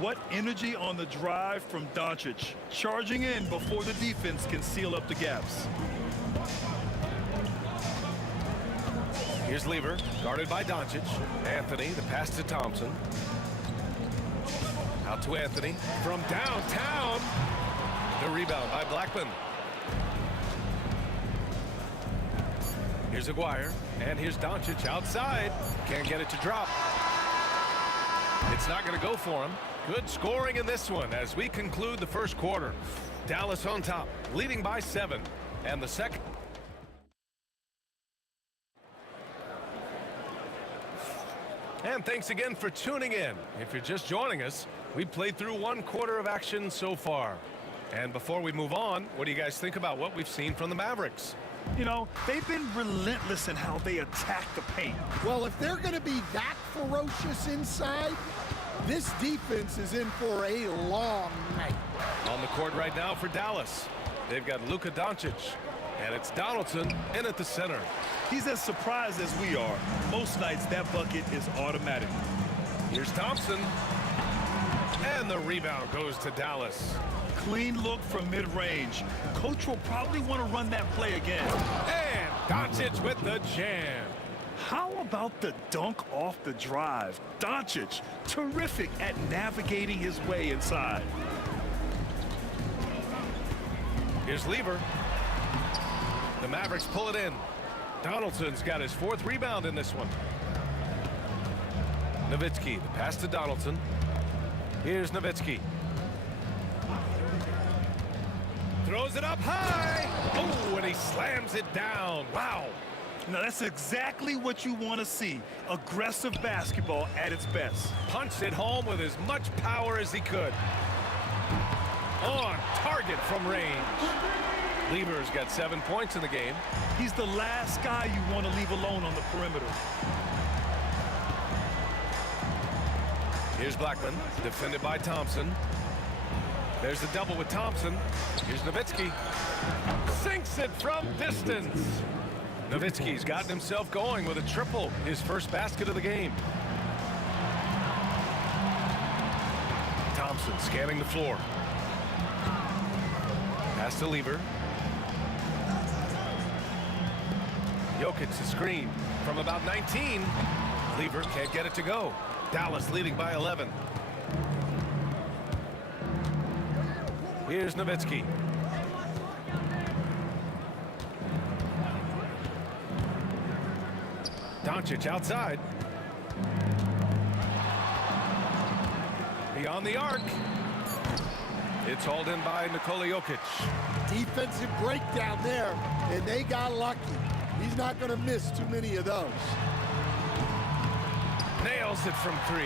What energy on the drive from Doncic, charging in before the defense can seal up the gaps. Here's Lever, guarded by Doncic. Anthony, the pass to Thompson. Out to Anthony from downtown. The rebound by Blackman. Here's Aguirre, and here's Doncic outside. Can't get it to drop. It's not going to go for him. Good scoring in this one as we conclude the first quarter. Dallas on top, leading by 7. And the second. And thanks again for tuning in. If you're just joining us, we've played through 1 quarter of action so far. And before we move on, what do you guys think about what we've seen from the Mavericks? You know, they've been relentless in how they attack the paint. Well, if they're going to be that ferocious inside, this defense is in for a long night. On the court right now for Dallas, they've got Luka Doncic, and it's Donaldson in at the center. He's as surprised as we are. Most nights, that bucket is automatic. Here's Thompson, and the rebound goes to Dallas. Clean look from mid-range. Coach will probably want to run that play again. And Doncic with the jam. How about the dunk off the drive? Doncic, terrific at navigating his way inside. Here's Lever. The Mavericks pull it in. Donaldson's got his 4th rebound in this one. Nowitzki, the pass to Donaldson. Here's Nowitzki. Throws it up high. Oh, and he slams it down. Wow. Now, that's exactly what you want to see. Aggressive basketball at its best. Punched it home with as much power as he could. On target from range. Lever's got 7 points in the game. He's the last guy you want to leave alone on the perimeter. Here's Blackman, defended by Thompson. There's the double with Thompson. Here's Nowitzki. Sinks it from distance. Nowitzki's gotten himself going with a triple, his first basket of the game. Thompson scanning the floor. Pass to Lever. Jokic the screen from about 19. Lever can't get it to go. Dallas leading by 11. Here's Nowitzki. Doncic outside. Beyond the arc. It's hauled in by Nikola Jokic. Defensive breakdown there, and they got lucky. He's not going to miss too many of those. Nails it from 3.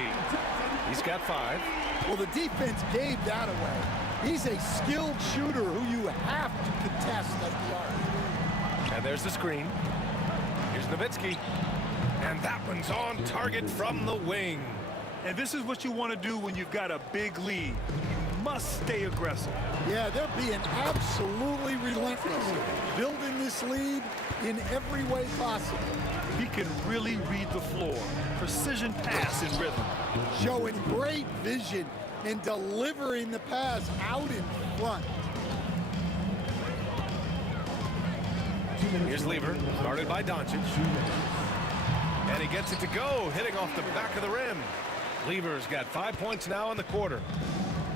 He's got 5. Well, the defense gave that away. He's a skilled shooter who you have to contest at the arc. And there's the screen. Here's Nowitzki. And that one's on target from the wing. And this is what you want to do when you've got a big lead. You must stay aggressive. Yeah, they're being absolutely relentless, building this lead in every way possible. He can really read the floor. Precision pass in rhythm. Showing great vision and delivering the pass out in front. Here's Lever, guarded by Doncic. And he gets it to go, hitting off the back of the rim. Lever's got 5 points now in the quarter.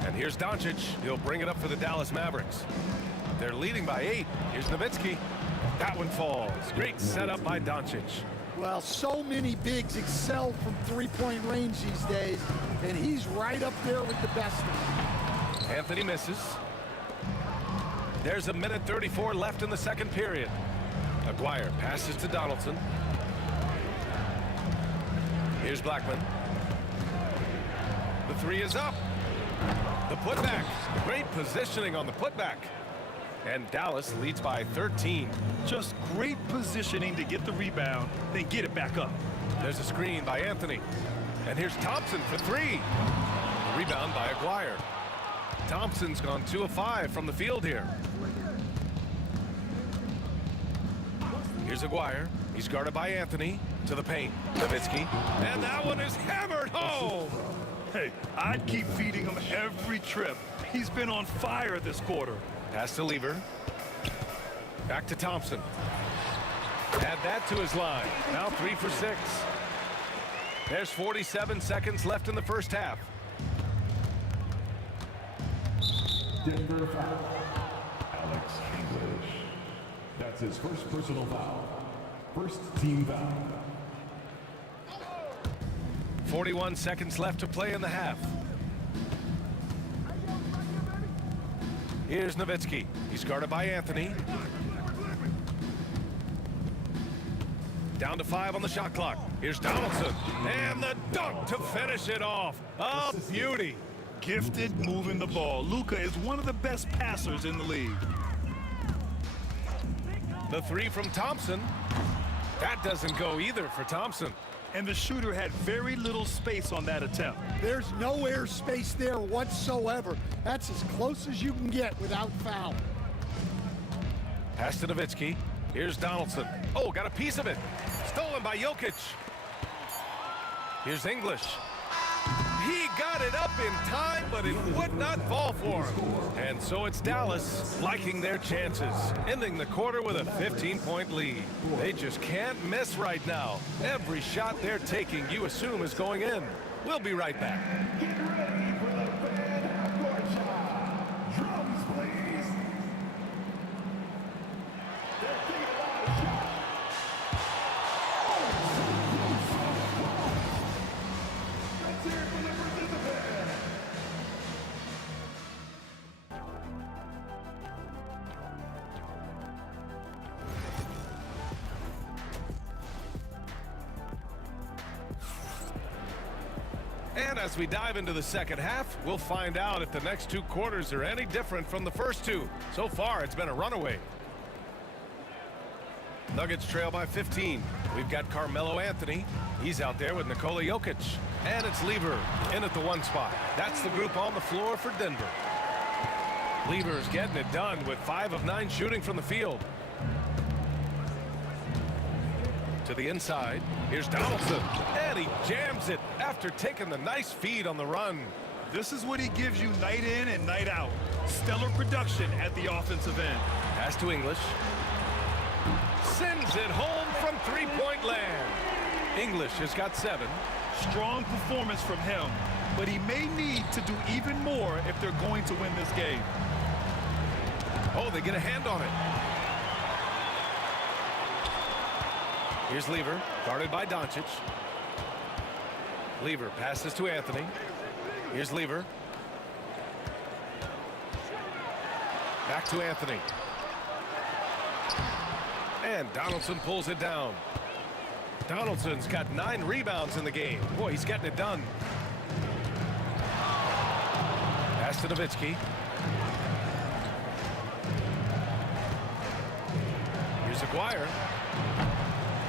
And here's Doncic. He'll bring it up for the Dallas Mavericks. They're leading by 8. Here's Nowitzki. That one falls. Great setup by Doncic. Well, so many bigs excel from three-point range these days, and he's right up there with the best of them. Anthony misses. There's 1:34 left in the second period. Aguirre passes to Donaldson. Here's Blackman. The 3 is up. The putback. Great positioning on the putback. And Dallas leads by 13. Just great positioning to get the rebound, then get it back up. There's a screen by Anthony. And here's Thompson for 3. The rebound by Aguirre. Thompson's gone 2 of 5 from the field here. Here's Aguirre. He's guarded by Anthony. To the paint. Nowitzki. And that one is hammered home. Hey, I'd keep feeding him every trip. He's been on fire this quarter. Pass to Lever. Back to Thompson. Add that to his line. Now 3 for 6. There's 47 seconds left in the first half. Denver foul. Alex English. That's his first personal foul. First team foul. 41 seconds left to play in the half. Here's Nowitzki. He's guarded by Anthony. Down to 5 on the shot clock. Here's Donaldson. And the dunk to finish it off. A beauty. Gifted moving the ball. Luka is one of the best passers in the league. The 3 from Thompson. That doesn't go either for Thompson. And the shooter had very little space on that attempt. There's no air space there whatsoever. That's as close as you can get without foul. Pass to Nowitzki. Here's Donaldson. Oh, got a piece of it. Stolen by Jokic. Here's English. He got it up in time, but it would not fall for him. And so it's Dallas liking their chances, ending the quarter with a 15-point lead. They just can't miss right now. Every shot they're taking, you assume, is going in. We'll be right back. Get ready for the fan court shot. Drums, please. They're thinking about a shot. Let's hear it for the participant. And as we dive into the second half, we'll find out if the next 2 quarters are any different from the first 2. So far, it's been a runaway. Nuggets trail by 15. We've got Carmelo Anthony. He's out there with Nikola Jokic. And it's Lever in at the 1 spot. That's the group on the floor for Denver. Lever's getting it done with 5 of 9 shooting from the field. To the inside. Here's Donaldson. And he jams it after taking the nice feed on the run. This is what he gives you night in and night out. Stellar production at the offensive end. Pass to English. Sends it home from 3-point land. English has got 7. Strong performance from him, but he may need to do even more if they're going to win this game. Oh, they get a hand on it. Here's Lever, guarded by Doncic. Lever passes to Anthony. Here's Lever. Back to Anthony. And Donaldson pulls it down. Donaldson's got 9 rebounds in the game. Boy, he's getting it done. Pass to Nowitzki. Here's Aguirre.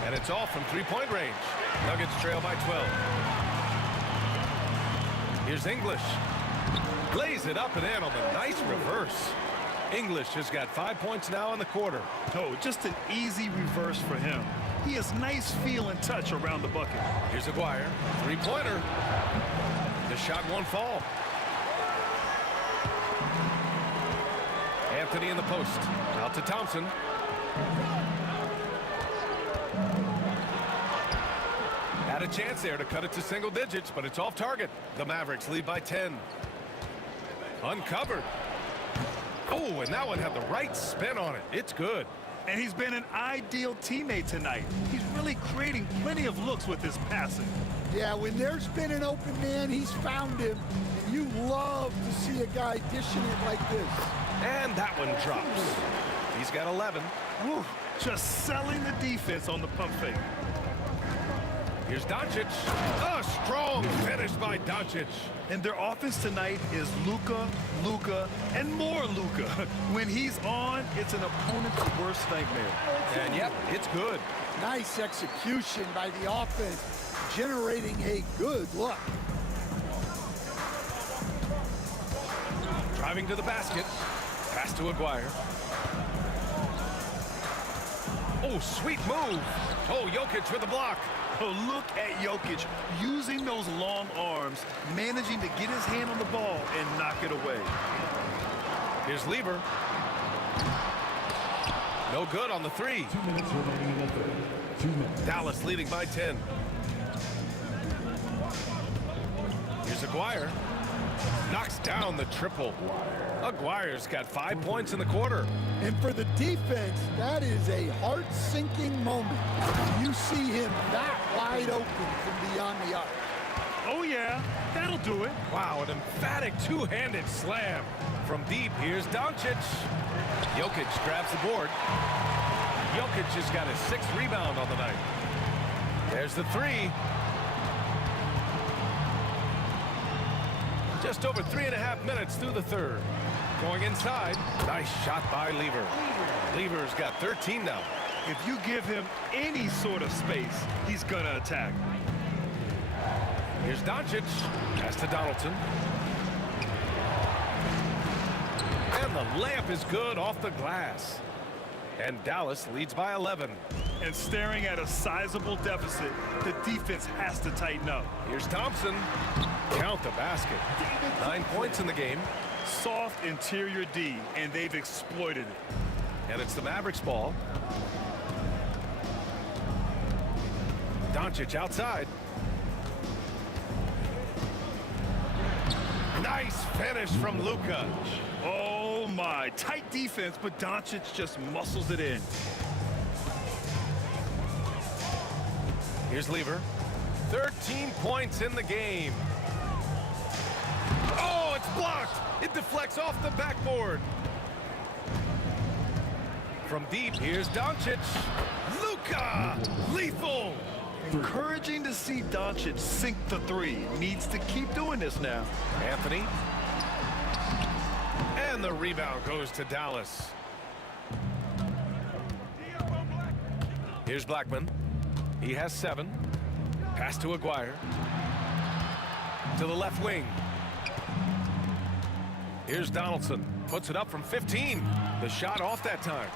And it's off from three-point range. Nuggets trail by 12. Here's English. Lays it up and in on the nice reverse. English has got 5 points now in the quarter. Oh, just an easy reverse for him. He has nice feel and touch around the bucket. Here's Aguirre. Three-pointer. The shot won't fall. Anthony in the post. Out to Thompson. Had a chance there to cut it to single digits, but it's off target. The Mavericks lead by 10. Uncovered. Oh, and that one had the right spin on it. It's good. And he's been an ideal teammate tonight. He's really creating plenty of looks with his passing. Yeah, when there's been an open man, he's found him. And you love to see a guy dishing it like this. And that one drops. He's got 11. Whew, just selling the defense on the pump fake. Here's Doncic. A strong finish by Doncic. And their offense tonight is Luka, Luka, and more Luka. When he's on, it's an opponent's worst nightmare. And yep, it's good. Nice execution by the offense, generating a good look. Driving to the basket. Pass to Aguirre. Oh, sweet move. Oh, Jokic with the block. Oh, look at Jokic using those long arms, managing to get his hand on the ball and knock it away. Here's Lever. No good on the three. 2 minutes remaining in the third. 2 minutes. Dallas leading by 10. Here's Aguirre. Knocks down the triple. Aguirre's got 5 points in the quarter. And for the defense, that is a heart-sinking moment. You see him that wide open from beyond the arc. Oh, yeah, that'll do it. Wow, an emphatic two-handed slam. From deep, here's Doncic. Jokic grabs the board. Jokic has got his 6th rebound on the night. There's the three. Just over 3.5 minutes through the third. Going inside. Nice shot by Lever. Lever's got 13 now. If you give him any sort of space, he's going to attack. Here's Doncic. Pass to Donaldson. And the layup is good off the glass. And Dallas leads by 11. And staring at a sizable deficit, the defense has to tighten up. Here's Thompson. Count the basket. 9 points in the game. Soft interior D, and they've exploited it. And it's the Mavericks ball. Doncic outside. Nice finish from Luka. Oh my, tight defense, but Doncic just muscles it in. Here's Lever. 13 points in the game. Oh, it's blocked. It deflects off the backboard. From deep, here's Doncic. Luka, lethal. Encouraging to see Doncic sink the three. Needs to keep doing this now. Anthony. And the rebound goes to Dallas. Here's Blackman. He has 7. Pass to Aguirre. To the left wing. Here's Donaldson. Puts it up from 15. The shot off that time.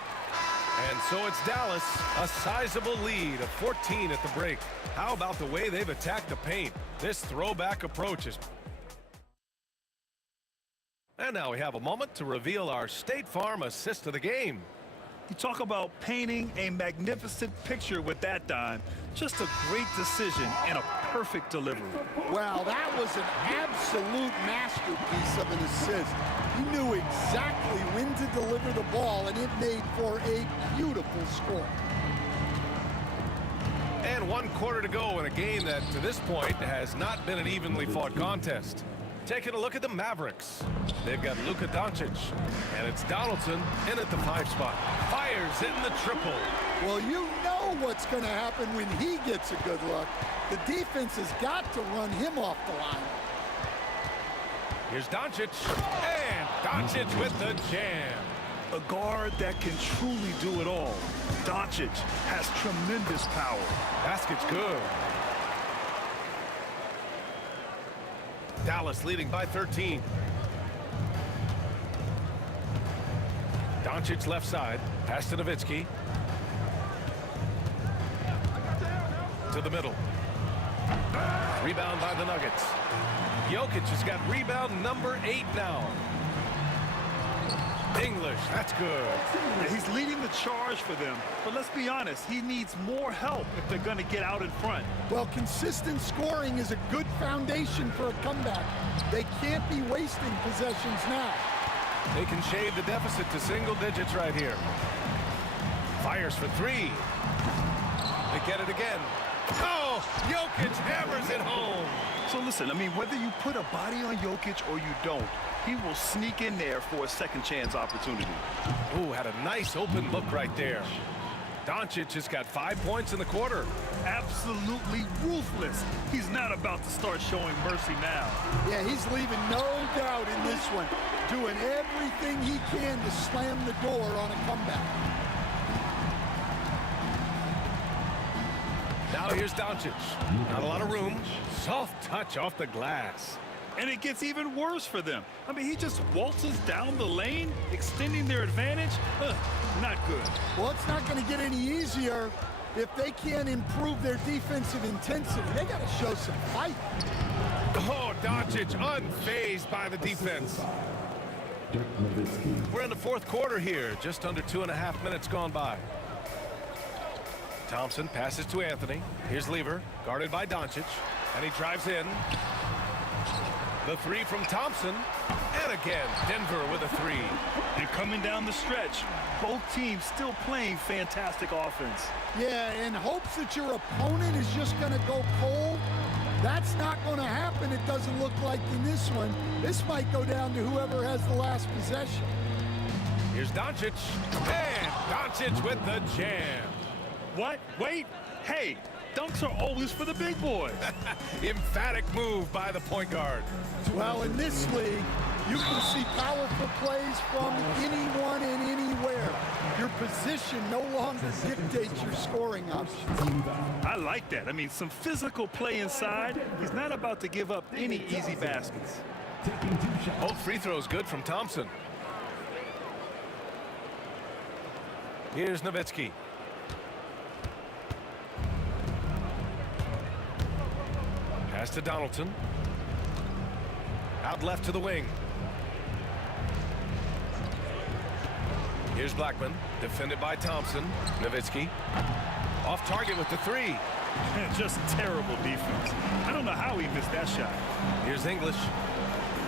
And so it's Dallas, a sizable lead of 14 at the break. How about the way they've attacked the paint? This throwback approach is... And now we have a moment to reveal our State Farm assist of the game. You talk about painting a magnificent picture with that dime. Just a great decision and a perfect delivery. Well, that was an absolute masterpiece of an assist. He knew exactly when to deliver the ball, and it made for a beautiful score. And 1 quarter to go in a game that, to this point, has not been an evenly fought contest. Taking a look at the Mavericks. They've got Luka Doncic, and it's Donaldson in at the 5 spot. Fires in the triple. Well, you know what's going to happen when he gets a good look. The defense has got to run him off the line. Here's Doncic, and Doncic with the jam. A guard that can truly do it all. Doncic has tremendous power. Basket's good. Dallas leading by 13. Doncic left side. Pass to Nowitzki. To the middle. Rebound by the Nuggets. Jokic has got rebound number 8 now. English, that's good. Yeah, he's leading the charge for them. But let's be honest, he needs more help if they're going to get out in front. Well, consistent scoring is a good foundation for a comeback. They can't be wasting possessions now. They can shave the deficit to single digits right here. Fires for 3. They get it again. Oh, Jokic hammers it home. So listen, I mean, whether you put a body on Jokic or you don't, he will sneak in there for a second chance opportunity. Ooh, had a nice open look right there. Doncic has got 5 points in the quarter. Absolutely ruthless. He's not about to start showing mercy now. Yeah, he's leaving no doubt in this one, doing everything he can to slam the door on a comeback. Now here's Doncic. Not a lot of room. Soft touch off the glass. And it gets even worse for them. I mean, he just waltzes down the lane, extending their advantage. Not good. Well, it's not going to get any easier if they can't improve their defensive intensity. They got to show some fight. Oh, Doncic unfazed by the defense. We're in the 4th quarter here. Just under 2.5 minutes gone by. Thompson passes to Anthony. Here's Lever, guarded by Doncic. And he drives in. The 3 from Thompson. And again, Denver with a 3. And coming down the stretch, both teams still playing fantastic offense. Yeah, in hopes that your opponent is just going to go cold. That's not going to happen, it doesn't look like in this one. This might go down to whoever has the last possession. Here's Doncic. And Doncic with the jam. What? Wait. Hey, dunks are always for the big boys. Emphatic move by the point guard. Well, in this league, you can see powerful plays from anyone and anywhere. Your position no longer dictates your scoring options. I like that. I mean, some physical play inside. He's not about to give up any easy baskets. Both free throws good from Thompson. Here's Nowitzki. Pass to Donaldson. Out left to the wing. Here's Blackman, defended by Thompson. Nowitzki. Off target with the 3. Just terrible defense. I don't know how he missed that shot. Here's English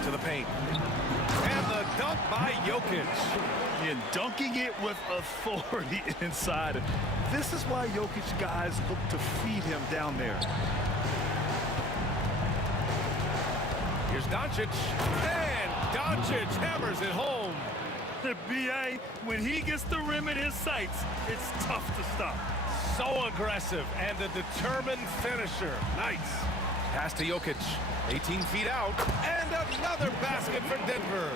to the paint. And the dunk by Jokic. And dunking it with authority inside. This is why Jokic guys look to feed him down there. Here's Doncic, and Doncic hammers it home. The BA, when he gets the rim in his sights, it's tough to stop. So aggressive and a determined finisher. Nice. Pass to Jokic, 18 feet out, and another basket for Denver.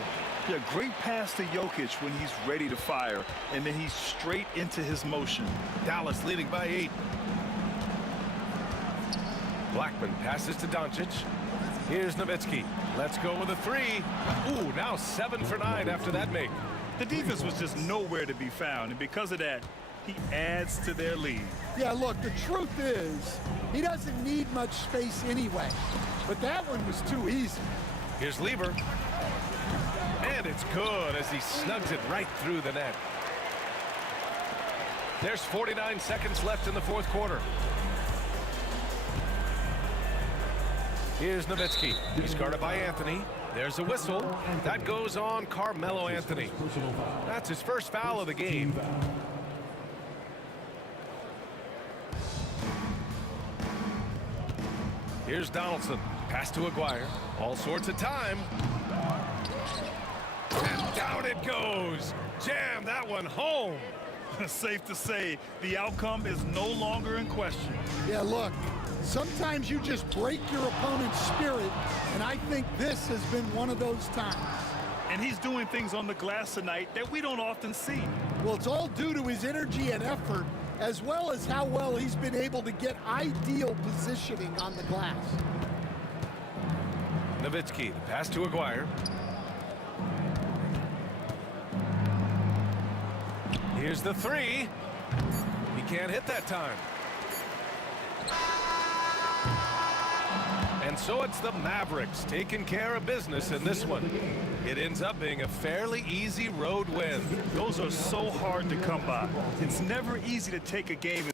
Yeah, great pass to Jokic when he's ready to fire, and then he's straight into his motion. Dallas leading by 8. Blackman passes to Doncic. Here's Nowitzki. Let's go with a 3. Ooh, now 7 for 9 after that make. The defense was just nowhere to be found, and because of that, he adds to their lead. Yeah, look, the truth is, he doesn't need much space anyway. But that one was too easy. Here's Lever. And it's good as he snugs it right through the net. There's 49 seconds left in the 4th quarter. Here's Nowitzki. He's guarded by Anthony. There's a whistle. That goes on Carmelo Anthony. That's his first foul of the game. Here's Donaldson. Pass to Aguirre. All sorts of time. And down it goes. Jam that one home. Safe to say, the outcome is no longer in question. Yeah, look, sometimes you just break your opponent's spirit, and I think this has been one of those times. And he's doing things on the glass tonight that we don't often see. Well, it's all due to his energy and effort, as well as how well he's been able to get ideal positioning on the glass. Nowitzki, the pass to Aguirre. Here's the three. He can't hit that time. And so it's the Mavericks taking care of business in this one. It ends up being a fairly easy road win. Those are so hard to come by. It's never easy to take a game.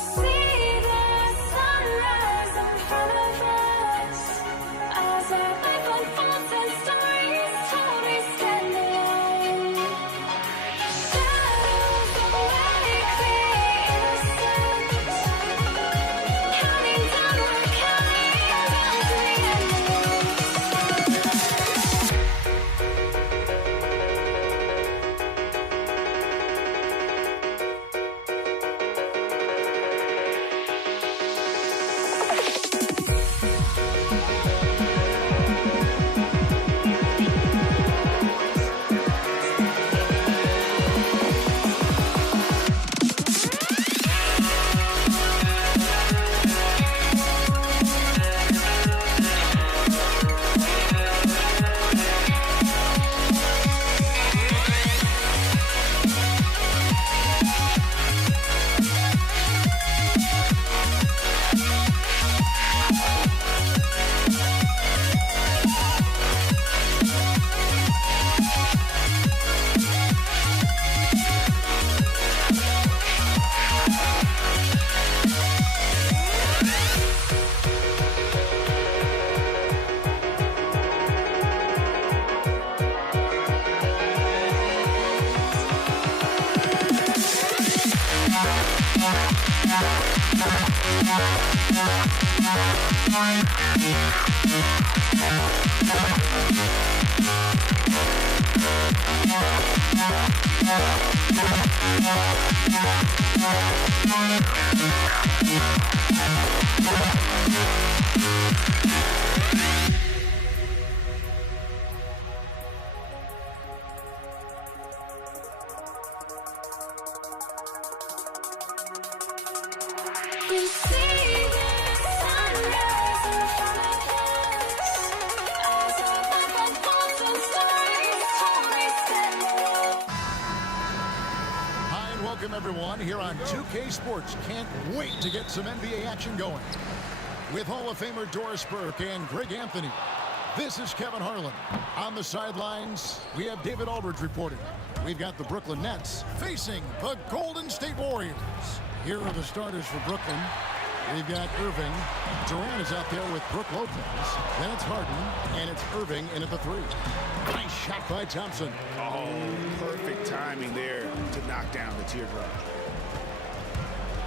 see the sunrise in front of us as our life unfolds and stories told we stand alone. Shadows awake the innocent, counting down, we're counting down to the end of this. We see the sunrise in front of us as our life unfolds and stories told we stand alone. Hi, and welcome everyone here on 2K Sports. Can't wait to get some NBA action going. With Hall of Famer Doris Burke and Greg Anthony, this is Kevin Harlan. On the sidelines, we have David Aldridge reporting. We've got the Brooklyn Nets facing the Golden State Warriors. Here are the starters for Brooklyn. We've got Irving. Durant is out there with Brook Lopez. Then it's Harden, and it's Irving in at the three. Nice shot by Thompson. Oh, perfect timing there to knock down the teardrop.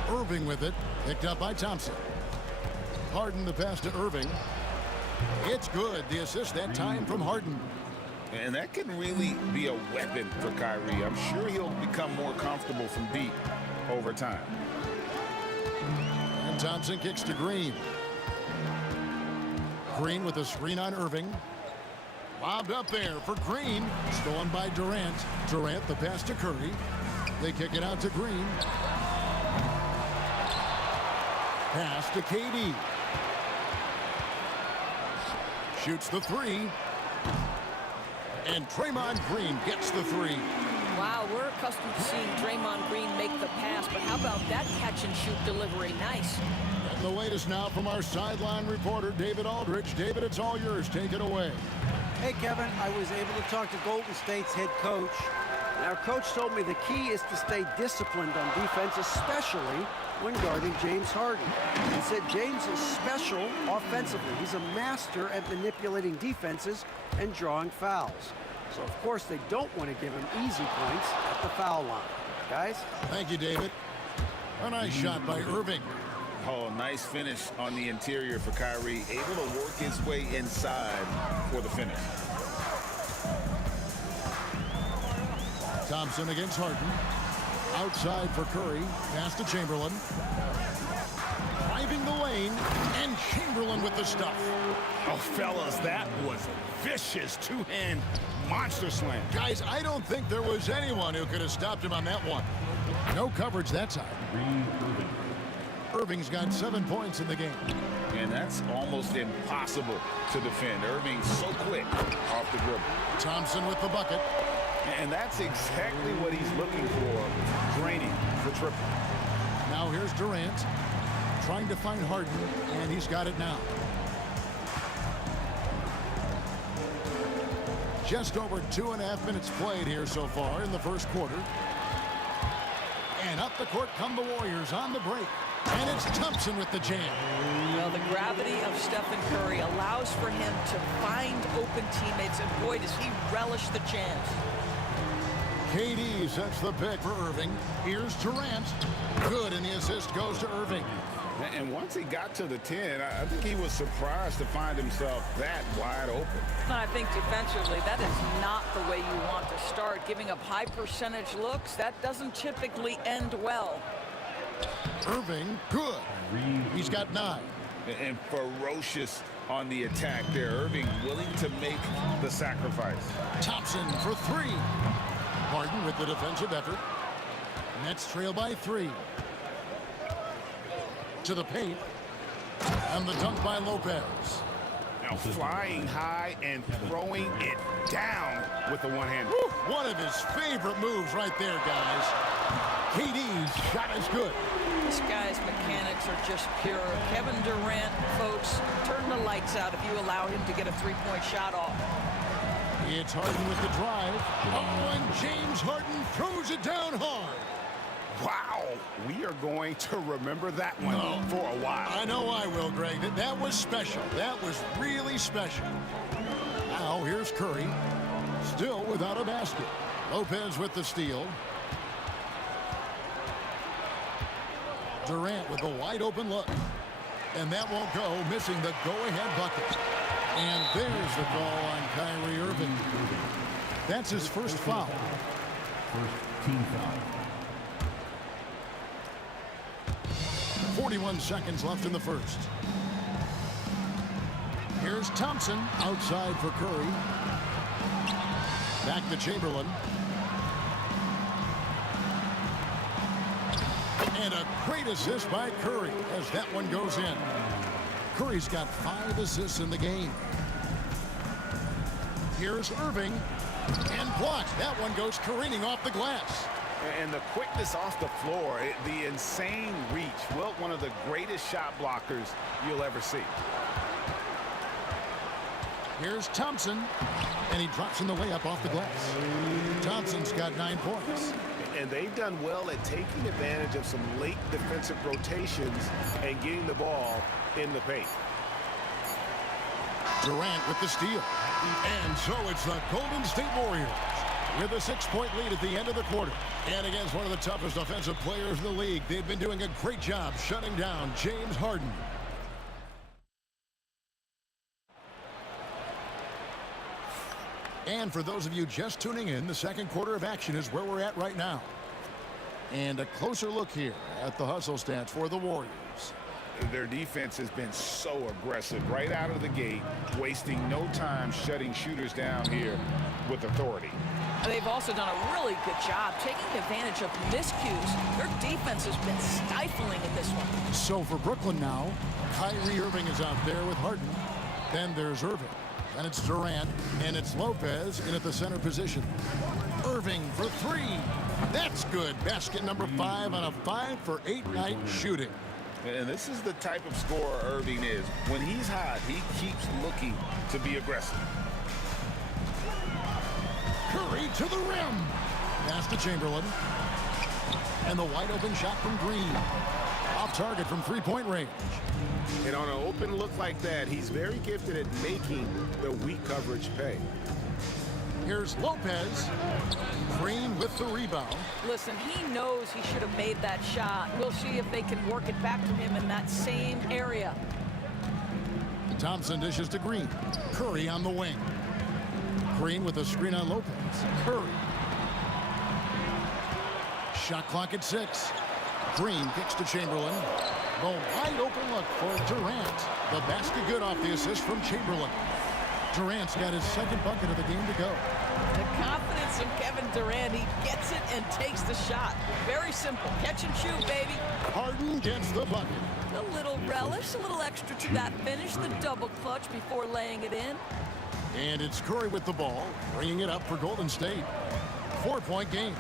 Irving with it, picked up by Thompson. Harden the pass to Irving. It's good. The assist that time from Harden. And that can really be a weapon for Kyrie. I'm sure he'll become more comfortable from deep over time. And Thompson kicks to Green. Green with a screen on Irving. Lobbed up there for Green. Stolen by Durant. Durant the pass to Curry. They kick it out to Green. Pass to KD. Shoots the three. And Draymond Green gets the three. Wow, we're accustomed to seeing Draymond Green make the pass, but how about that catch-and-shoot delivery? Nice. And the latest now from our sideline reporter, David Aldridge. David, it's all yours. Take it away. Hey, Kevin, I was able to talk to Golden State's head coach. And our coach told me the key is to stay disciplined on defense, especially when guarding James Harden. He said James is special offensively. He's a master at manipulating defenses and drawing fouls. So, of course, they don't want to give him easy points at the foul line. Guys? Thank you, David. A nice shot by Irving. Oh, nice finish on the interior for Kyrie. Able to work his way inside for the finish. Thompson against Harden. Outside for Curry. Pass to Chamberlain. Driving the lane. And Chamberlain with the stuff. Oh, fellas, that was a vicious two-hand monster slam. Guys, I don't think there was anyone who could have stopped him on that one. No coverage that time. Irving's got 7 points in the game. And that's almost impossible to defend. Irving's so quick off the dribble. Thompson with the bucket. And that's exactly what he's looking for, draining the triple. Now here's Durant trying to find Harden, and he's got it now. Just over 2.5 minutes played here so far in the first quarter. And up the court come the Warriors on the break. And it's Thompson with the jam. Well, the gravity of Stephen Curry allows for him to find open teammates, and boy, does he relish the chance. KD sets the pick for Irving. Here's Durant. Good, and the assist goes to Irving. And once he got to the 10, I think he was surprised to find himself that wide open. I think defensively, that is not the way you want to start. Giving up high percentage looks, that doesn't typically end well. Irving, good. He's got 9. And ferocious on the attack there. Irving willing to make the sacrifice. Thompson for 3. Harden with the defensive effort. Nets trail by 3. To the paint. And the dunk by Lopez. Now flying high and throwing it down with the one-hand. One of his favorite moves right there, guys. KD's shot is good. This guy's mechanics are just pure. Kevin Durant, folks, turn the lights out if you allow him to get a three-point shot off. It's Harden with the drive. Oh, and James Harden throws it down hard. Wow, we are going to remember that one for a while. I know I will, Greg. That was special. That was really special. Now here's Curry, still without a basket. Lopez with the steal. Durant with a wide open look. And that won't go, missing the go-ahead bucket. And there's the call on Kyrie Irving. That's his first foul. First team foul. 41 seconds left in the first. Here's Thompson outside for Curry. Back to Chamberlain. And a great assist by Curry as that one goes in. Curry's got 5 assists in the game. Here's Irving. And blocked. That one goes careening off the glass. And the quickness off the floor, the insane reach. Well, one of the greatest shot blockers you'll ever see. Here's Thompson. And he drops in the layup off the glass. Thompson's got 9 points. And they've done well at taking advantage of some late defensive rotations and getting the ball in the paint. Durant with the steal. And so it's the Golden State Warriors with a 6-point lead at the end of the quarter. And against one of the toughest offensive players in the league, they've been doing a great job shutting down James Harden. And for those of you just tuning in, the second quarter of action is where we're at right now. And a closer look here at the hustle stats for the Warriors. Their defense has been so aggressive right out of the gate, wasting no time shutting shooters down here with authority. They've also done a really good job taking advantage of miscues. Their defense has been stifling in this one. So for Brooklyn now, Kyrie Irving is out there with Harden. Then there's Irving. Then it's Durant, and it's Lopez in at the center position. Irving for 3. That's good. Basket number 5 on a 5-for-8 night shooting. And this is the type of scorer Irving is. When he's hot, he keeps looking to be aggressive. Curry to the rim. Pass to Chamberlain. And the wide open shot from Green. Off target from 3-point range. And on an open look like that, he's very gifted at making the weak coverage pay. Here's Lopez. Green with the rebound. Listen, he knows he should have made that shot. We'll see if they can work it back to him in that same area. Thompson dishes to Green. Curry on the wing. Green with a screen on Lopez. Curry. Shot clock at 6. Green kicks to Chamberlain. The wide open look for Durant. The basket good off the assist from Chamberlain. Durant's got his second bucket of the game to go. The confidence of Kevin Durant, he gets it and takes the shot. Very simple. Catch and shoot, baby. Harden gets the bucket. A little relish, a little extra to that finish, the double clutch before laying it in. And it's Curry with the ball, bringing it up for Golden State. 4-point game.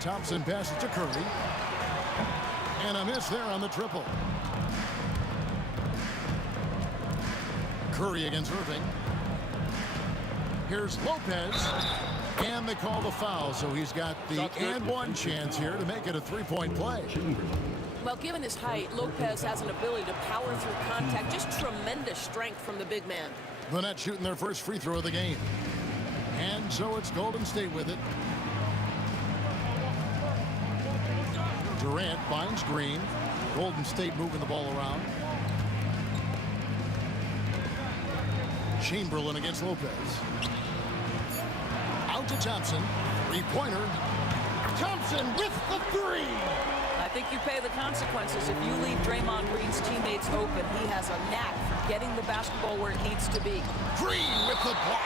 Thompson passes to Curry. And a miss there on the triple. Curry against Irving. Here's Lopez. And they call the foul, so he's got the and one chance here to make it a 3-point play. Well, given his height, Lopez has an ability to power through contact. Just tremendous strength from the big man. The Nets shooting their first free throw of the game. And so it's Golden State with it. Durant finds Green. Golden State moving the ball around. Chamberlain against Lopez. Out to Thompson. Three-pointer. Thompson with the three. I think you pay the consequences. If you leave Draymond Green's teammates open, he has a knack for getting the basketball where it needs to be. Green with the block.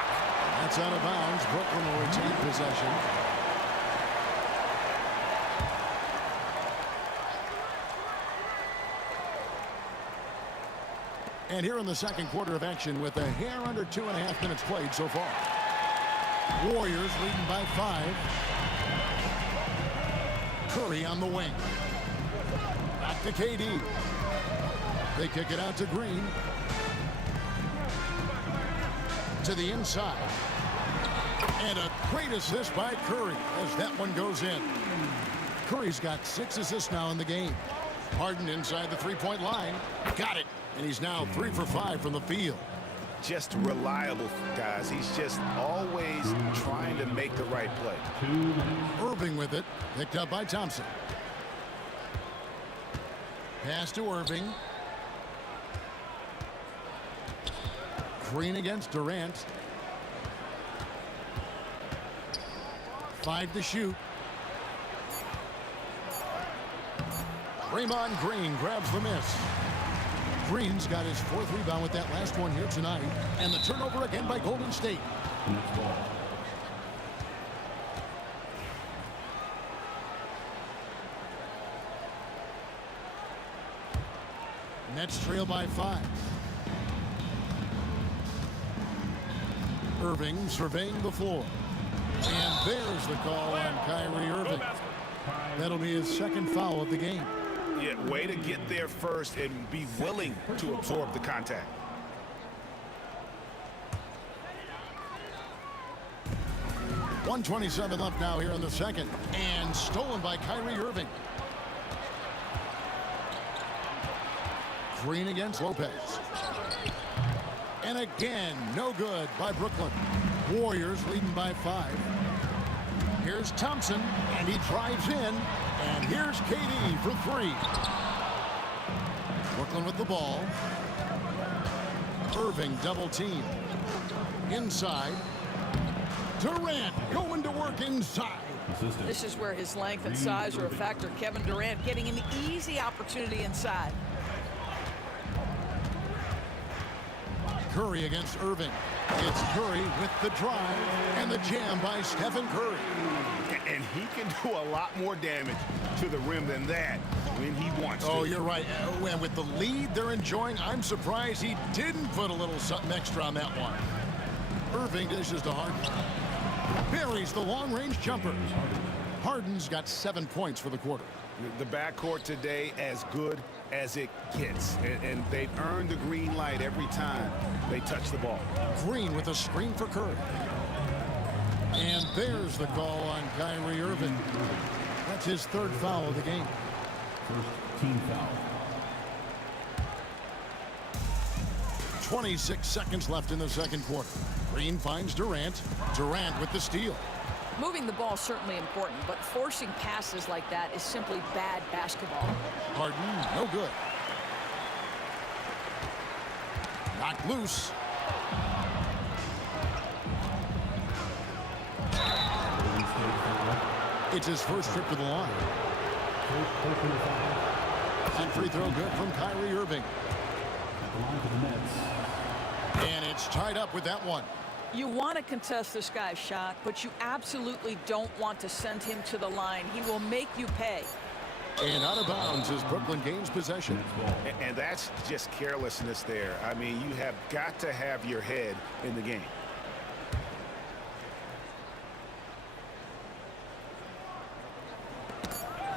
That's out of bounds. Brooklyn will retain possession. And here in the second quarter of action with a hair under 2.5 minutes played so far. Warriors leading by 5. Curry on the wing. Back to KD. They kick it out to Green. To the inside. And a great assist by Curry as that one goes in. Curry's got 6 assists now in the game. Harden inside the three-point line. Got it. And he's now 3 for 5 from the field. Just reliable, guys. He's just always trying to make the right play. Irving with it. Picked up by Thompson. Pass to Irving. Green against Durant. 5 to shoot. Draymond Green grabs the miss. Green's got his 4th rebound with that last one here tonight. And the turnover again by Golden State. Nets trail by 5. Irving surveying the floor. And there's the call on Kyrie Irving. That'll be his 2nd foul of the game. Yeah, way to get there first and be willing to absorb the contact. .127 left now here in the second. And stolen by Kyrie Irving. Green against Lopez. And again, no good by Brooklyn. Warriors leading by 5. Here's Thompson, and he drives in. And here's KD for 3. Brooklyn with the ball. Irving double team. Inside. Durant going to work inside. This is where his length and size are a factor. Kevin Durant getting an easy opportunity inside. Curry against Irving. It's Curry with the drive and the jam by Stephen Curry. And he can do a lot more damage to the rim than that when he wants to. Oh, you're right. And with the lead they're enjoying, I'm surprised he didn't put a little something extra on that one. Irving dishes to Harden. Buries the long-range jumper. Harden's got 7 points for the quarter. The backcourt today as good as it gets. And they've earned the green light every time they touch the ball. Green with a screen for Curry. And there's the call on Kyrie Irving. That's his 3rd foul of the game. First team foul. 26 seconds left in the second quarter. Green finds Durant. Durant with the steal. Moving the ball is certainly important, but forcing passes like that is simply bad basketball. Harden, no good. Knocked loose. It's his first trip to the line. And free throw good from Kyrie Irving. And it's tied up with that one. You want to contest this guy's shot, but you absolutely don't want to send him to the line. He will make you pay. And out of bounds as Brooklyn gains possession. And that's just carelessness there. I mean, you have got to have your head in the game.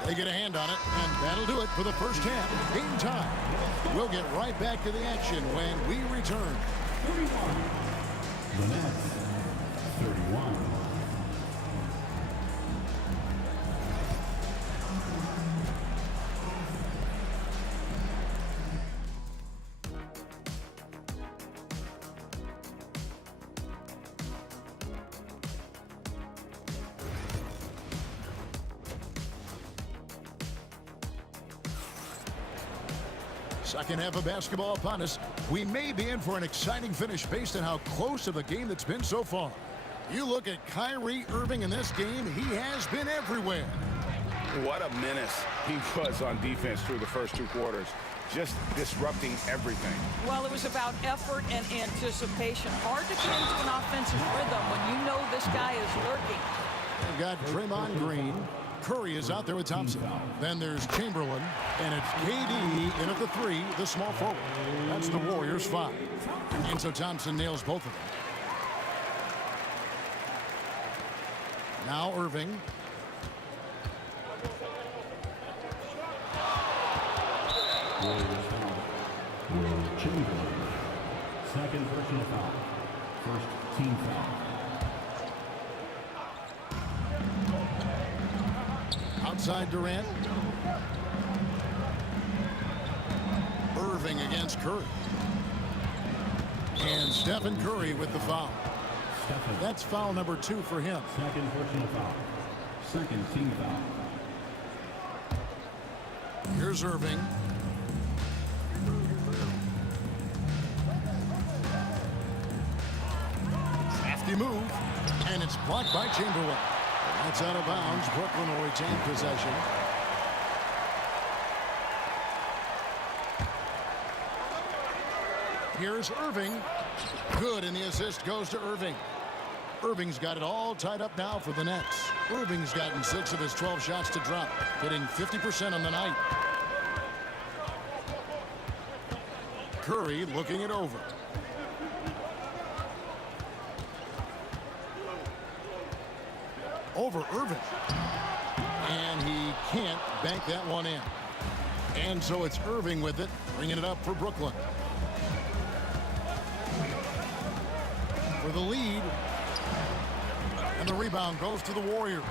They get a hand on it, and that'll do it for the first half. Game time. We'll get right back to the action when we return. The Nets, 31. Second half of basketball upon us. We may be in for an exciting finish based on how close of a game that's been so far. You look at Kyrie Irving in this game, he has been everywhere. What a menace he was on defense through the first 2 quarters. Just disrupting everything. Well, it was about effort and anticipation. Hard to get into an offensive rhythm when you know this guy is lurking. They've got Draymond Green. Curry is out there with Thompson. Then there's Chamberlain, and it's KD in at the 3, the small forward. That's the Warriors' 5. And so Thompson nails both of them. Now Irving. Warriors foul. Will Chamberlain. Second personal foul. First team foul. Outside Durant. Irving against Curry. And Stephen Curry with the foul. That's foul number 2 for him. Second personal foul. Second team foul. Here's Irving. Crafty move. And it's blocked by Chamberlain. That's out of bounds. Brooklyn will retain possession. Here's Irving. Good, and the assist goes to Irving. Irving's got it all tied up now for the Nets. Irving's gotten 6 of his 12 shots to drop, hitting 50% on the night. Curry looking it over. Over Irving. And he can't bank that one in. And so it's Irving with it, bringing it up for Brooklyn. For the lead. And the rebound goes to the Warriors.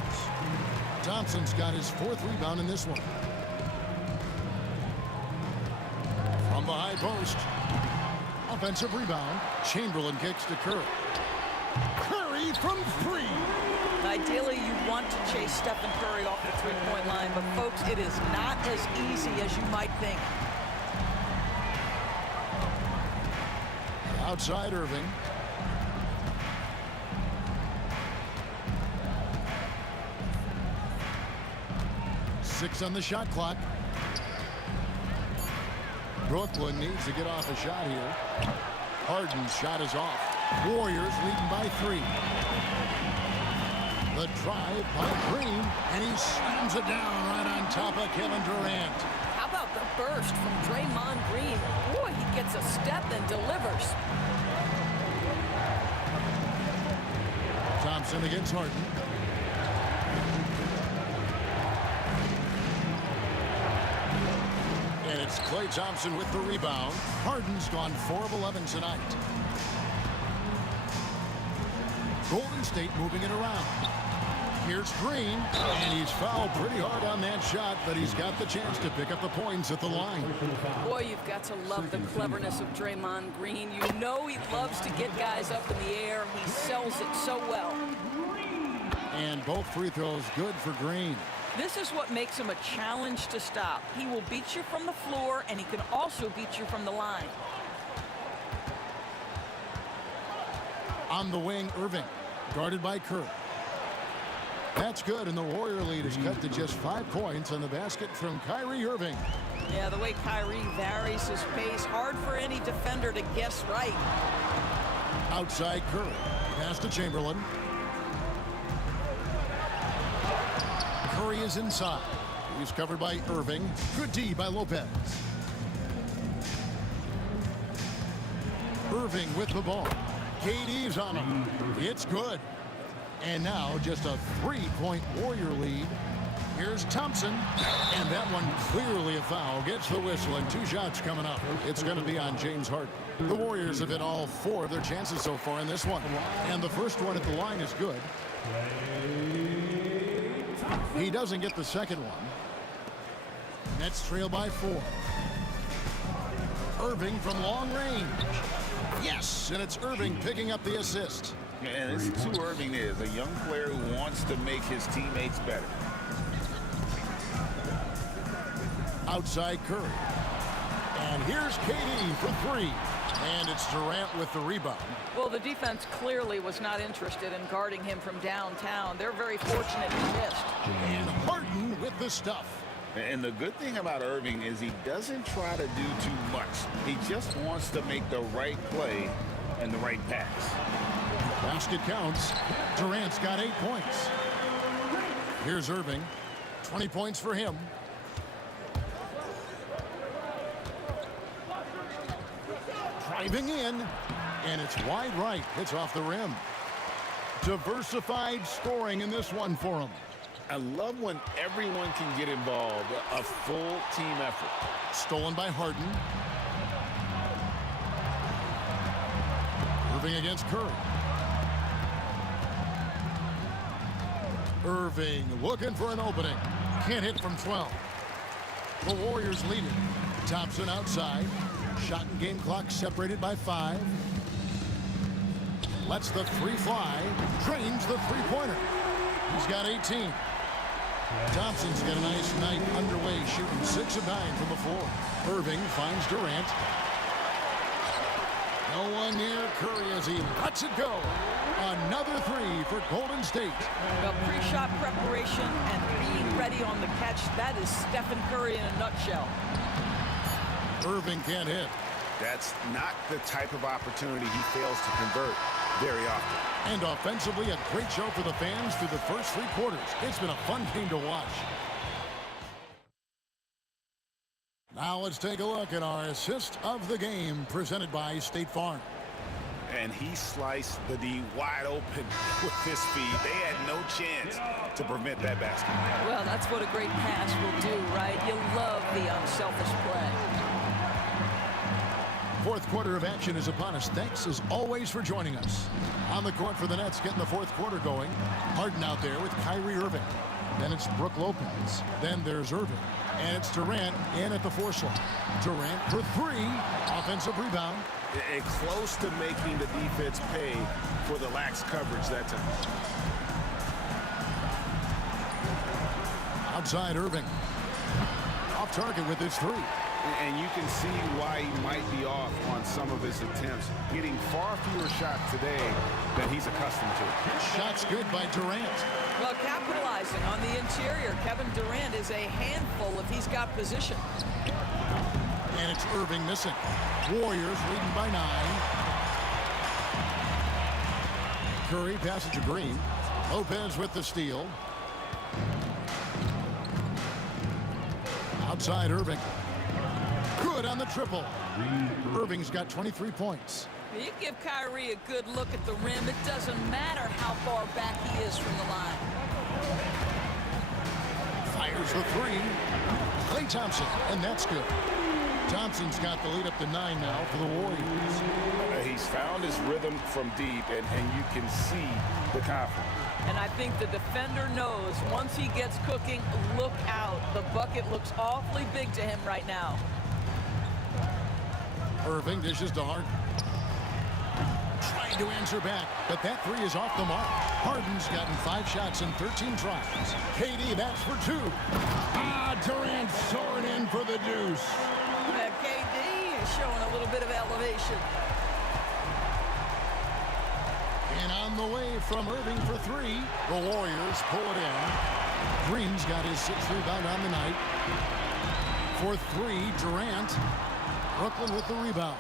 Thompson's got his 4th rebound in this one. From the high post. Offensive rebound. Chamberlain kicks to Curry. Curry from 3. Ideally, you want to chase Stephen Curry off the 3-point line, but folks, it is not as easy as you might think. Outside Irving. Six on the shot clock. Brooklyn needs to get off a shot here. Harden's shot is off. Warriors leading by 3. The drive by Green, and he slams it down right on top of Kevin Durant. How about the burst from Draymond Green? Boy, he gets a step and delivers. Thompson against Harden. And it's Klay Thompson with the rebound. Harden's gone 4 of 11 tonight. Golden State moving it around. Here's Green, and he's fouled pretty hard on that shot, but he's got the chance to pick up the points at the line. Boy, you've got to love the cleverness of Draymond Green. You know he loves to get guys up in the air. He sells it so well. And both free throws good for Green. This is what makes him a challenge to stop. He will beat you from the floor, and he can also beat you from the line. On the wing, Irving, guarded by Curry. That's good, and the Warrior lead is cut to just 5 points on the basket from Kyrie Irving. Yeah, the way Kyrie varies his pace, hard for any defender to guess right. Outside Curry, pass to Chamberlain. Curry is inside. He's covered by Irving. Good D by Lopez. Irving with the ball. KD's on him. It's good. And now just a 3-point Warrior lead. Here's Thompson. And that one clearly a foul. Gets the whistle, and 2 shots coming up. It's going to be on James Harden. The Warriors have hit all 4 of their chances so far in this one. And the first one at the line is good. He doesn't get the second one. Nets trail by 4. Irving from long range. Yes, and it's Irving picking up the assist. And this is who Irving is, a young player who wants to make his teammates better. Outside Curry. And here's KD for three. And it's Durant with the rebound. Well, the defense clearly was not interested in guarding him from downtown. They're very fortunate he missed. And Harden with the stuff. And the good thing about Irving is he doesn't try to do too much. He just wants to make the right play and the right pass. Basket counts. Durant's got 8 points. Here's Irving. 20 points for him. Driving in, and it's wide right. Hits off the rim. Diversified scoring in this one for him. I love when everyone can get involved. A full team effort. Stolen by Harden. Irving against Curry. Irving looking for an opening. Can't hit from 12. The Warriors lead it. Thompson outside. Shot and game clock separated by 5. Lets the three fly. Drains the three-pointer. He's got 18. Thompson's got a nice night underway, shooting 6 of 9 from the floor. Irving finds Durant. No one near Curry as he lets it go. Another three for Golden State. Well, pre-shot preparation and being ready on the catch, that is Stephen Curry in a nutshell. Irving can't hit. That's not the type of opportunity he fails to convert very often. And offensively, a great show for the fans through the first 3 quarters. It's been a fun game to watch. Now let's take a look at our assist of the game presented by State Farm. And he sliced the D wide open with his feet. They had no chance to prevent that basket. Well, that's what a great pass will do, right? You love the unselfish play. Fourth quarter of action is upon us. Thanks, as always, for joining us. On the court for the Nets, getting the fourth quarter going. Harden out there with Kyrie Irving. Then it's Brook Lopez. Then there's Irving. And it's Durant in at the 4 slot. Durant for 3. Offensive rebound. And close to making the defense pay for the lax coverage that time. Outside Irving. Off target with his 3. And you can see why he might be off on some of his attempts, getting far fewer shots today than he's accustomed to. Shots good by Durant. Well, capitalizing on the interior, Kevin Durant is a handful if he's got position. And it's Irving missing. Warriors leading by 9. Curry passes to Green. Lopez with the steal. Outside Irving. Good on the triple. Irving's got 23 points. You give Kyrie a good look at the rim. It doesn't matter how far back he is from the line. Fires the 3. Klay Thompson, and that's good. Thompson's got the lead up to 9 now for the Warriors. He's found his rhythm from deep, and you can see the confidence. And I think the defender knows once he gets cooking, look out. The bucket looks awfully big to him right now. Irving dishes to Harden. Trying to answer back, but that 3 is off the mark. Harden's gotten 5 shots in 13 tries. KD, that's for 2. Durant soaring in for the deuce. KD is showing a little bit of elevation. And on the way from Irving for 3. The Warriors pull it in. Green's got his 6th rebound on the night. For 3, Durant. Brooklyn with the rebound.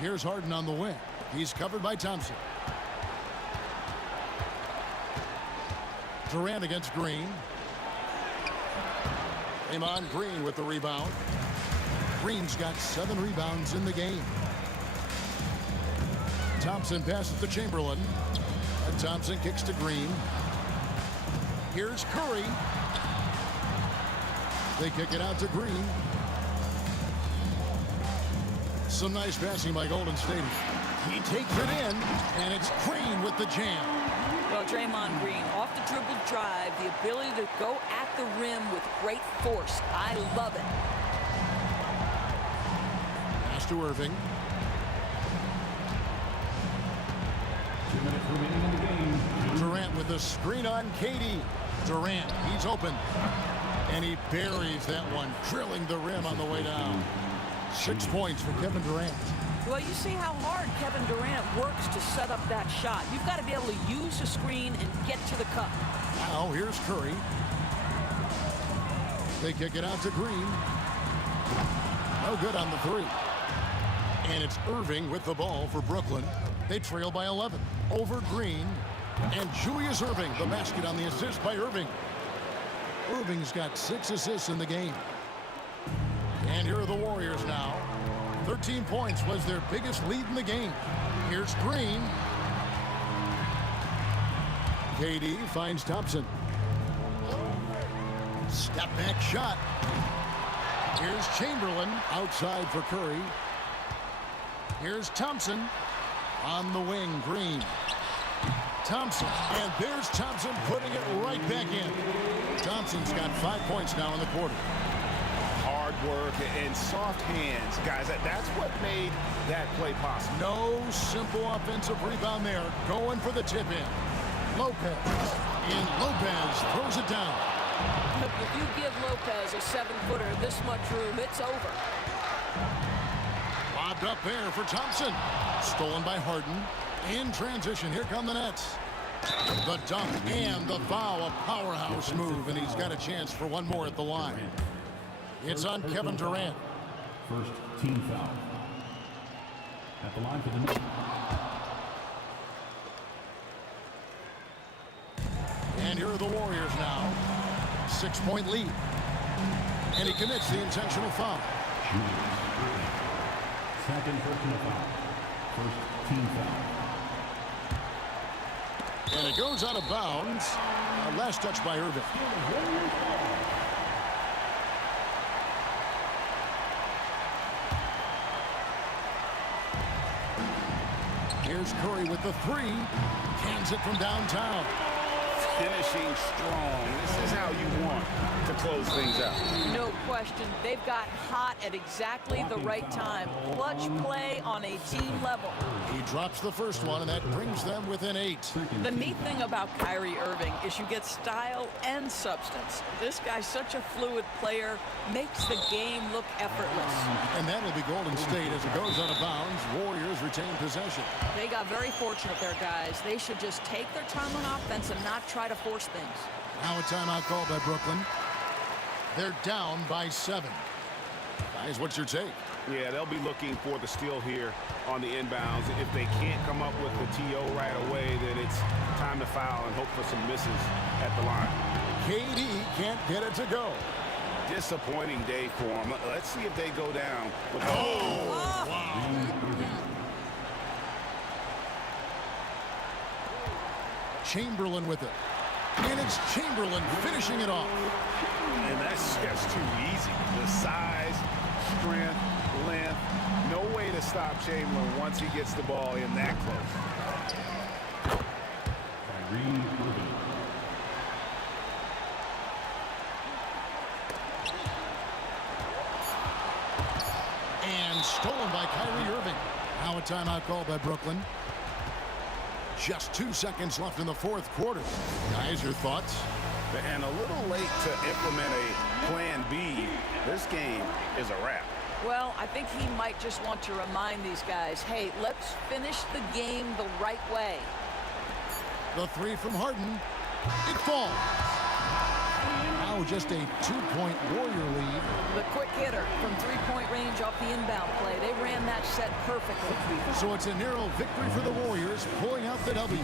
Here's Harden on the wing. He's covered by Thompson. Durant against Green. Draymond Green with the rebound. Green's got 7 rebounds in the game. Thompson passes to Chamberlain. And Thompson kicks to Green. Here's Curry. They kick it out to Green. Some nice passing by Golden State. He takes it in, and it's Green with the jam. Well, Draymond Green, off the dribble drive, the ability to go at the rim with great force. I love it. Pass to Irving. 2 minutes remaining in the game. Durant with the screen on KD. Durant, he's open. And he buries that one, drilling the rim on the way down. 6 points for Kevin Durant. Well, you see how hard Kevin Durant works to set up that shot. You've got to be able to use the screen and get to the cup. Now here's Curry. They kick it out to Green. No good on the three. And it's Irving with the ball for Brooklyn. They trail by 11. Over Green. And Julius Irving, the basket on the assist by Irving. Irving's got 6 assists in the game. And here are the Warriors now. 13 points was their biggest lead in the game. Here's Green. KD finds Thompson. Step back shot. Here's Chamberlain outside for Curry. Here's Thompson on the wing. Green. Thompson. And there's Thompson putting it right back in. Thompson's got 5 points now in the quarter. Hard work and soft hands, guys. That's what made that play possible. No simple offensive rebound there. Going for the tip-in. Lopez. And Lopez throws it down. If you give Lopez a 7-footer this much room, it's over. Lobbed up there for Thompson. Stolen by Harden. In transition, here come the Nets. The dunk and the foul, a powerhouse move, and he's got a chance for one more at the line. It's on Kevin Durant. First team foul. At the line for the Nets. And here are the Warriors now. 6-point lead. And he commits the intentional foul. Second personal foul. First team foul. And it goes out of bounds. Last touch by Irving. Here's Curry with the three. Cans it from downtown. Finishing strong. This is how you want to close things out. No question. They've got hot at exactly the right time. Clutch play on a team level. He drops the first one, and that brings them within 8. The neat thing about Kyrie Irving is you get style and substance. This guy's such a fluid player, makes the game look effortless. And that'll be Golden State as it goes out of bounds. Warriors retain possession. They got very fortunate there, guys. They should just take their time on offense and not try to force things. Now a timeout call by Brooklyn. They're down by 7. Guys, what's your take? Yeah, they'll be looking for the steal here on the inbounds. If they can't come up with the TO right away, then it's time to foul and hope for some misses at the line. KD can't get it to go. Disappointing day for them. Let's see if they go down. Chamberlain with it. And it's Chamberlain finishing it off. And that's just too easy. The size, strength, length. No way to stop Chamberlain once he gets the ball in that close. And stolen by Kyrie Irving. Now a timeout call by Brooklyn. Just 2 seconds left in the fourth quarter. Guys, your thoughts? And a little late to implement a plan B. This game is a wrap. Well, I think he might just want to remind these guys, hey, let's finish the game the right way. The three from Harden. It falls. Now just a 2-point Warrior lead. The quick hitter from three-point range off the inbound play. They ran that set perfectly. So it's a narrow victory for the Warriors, pulling out the W.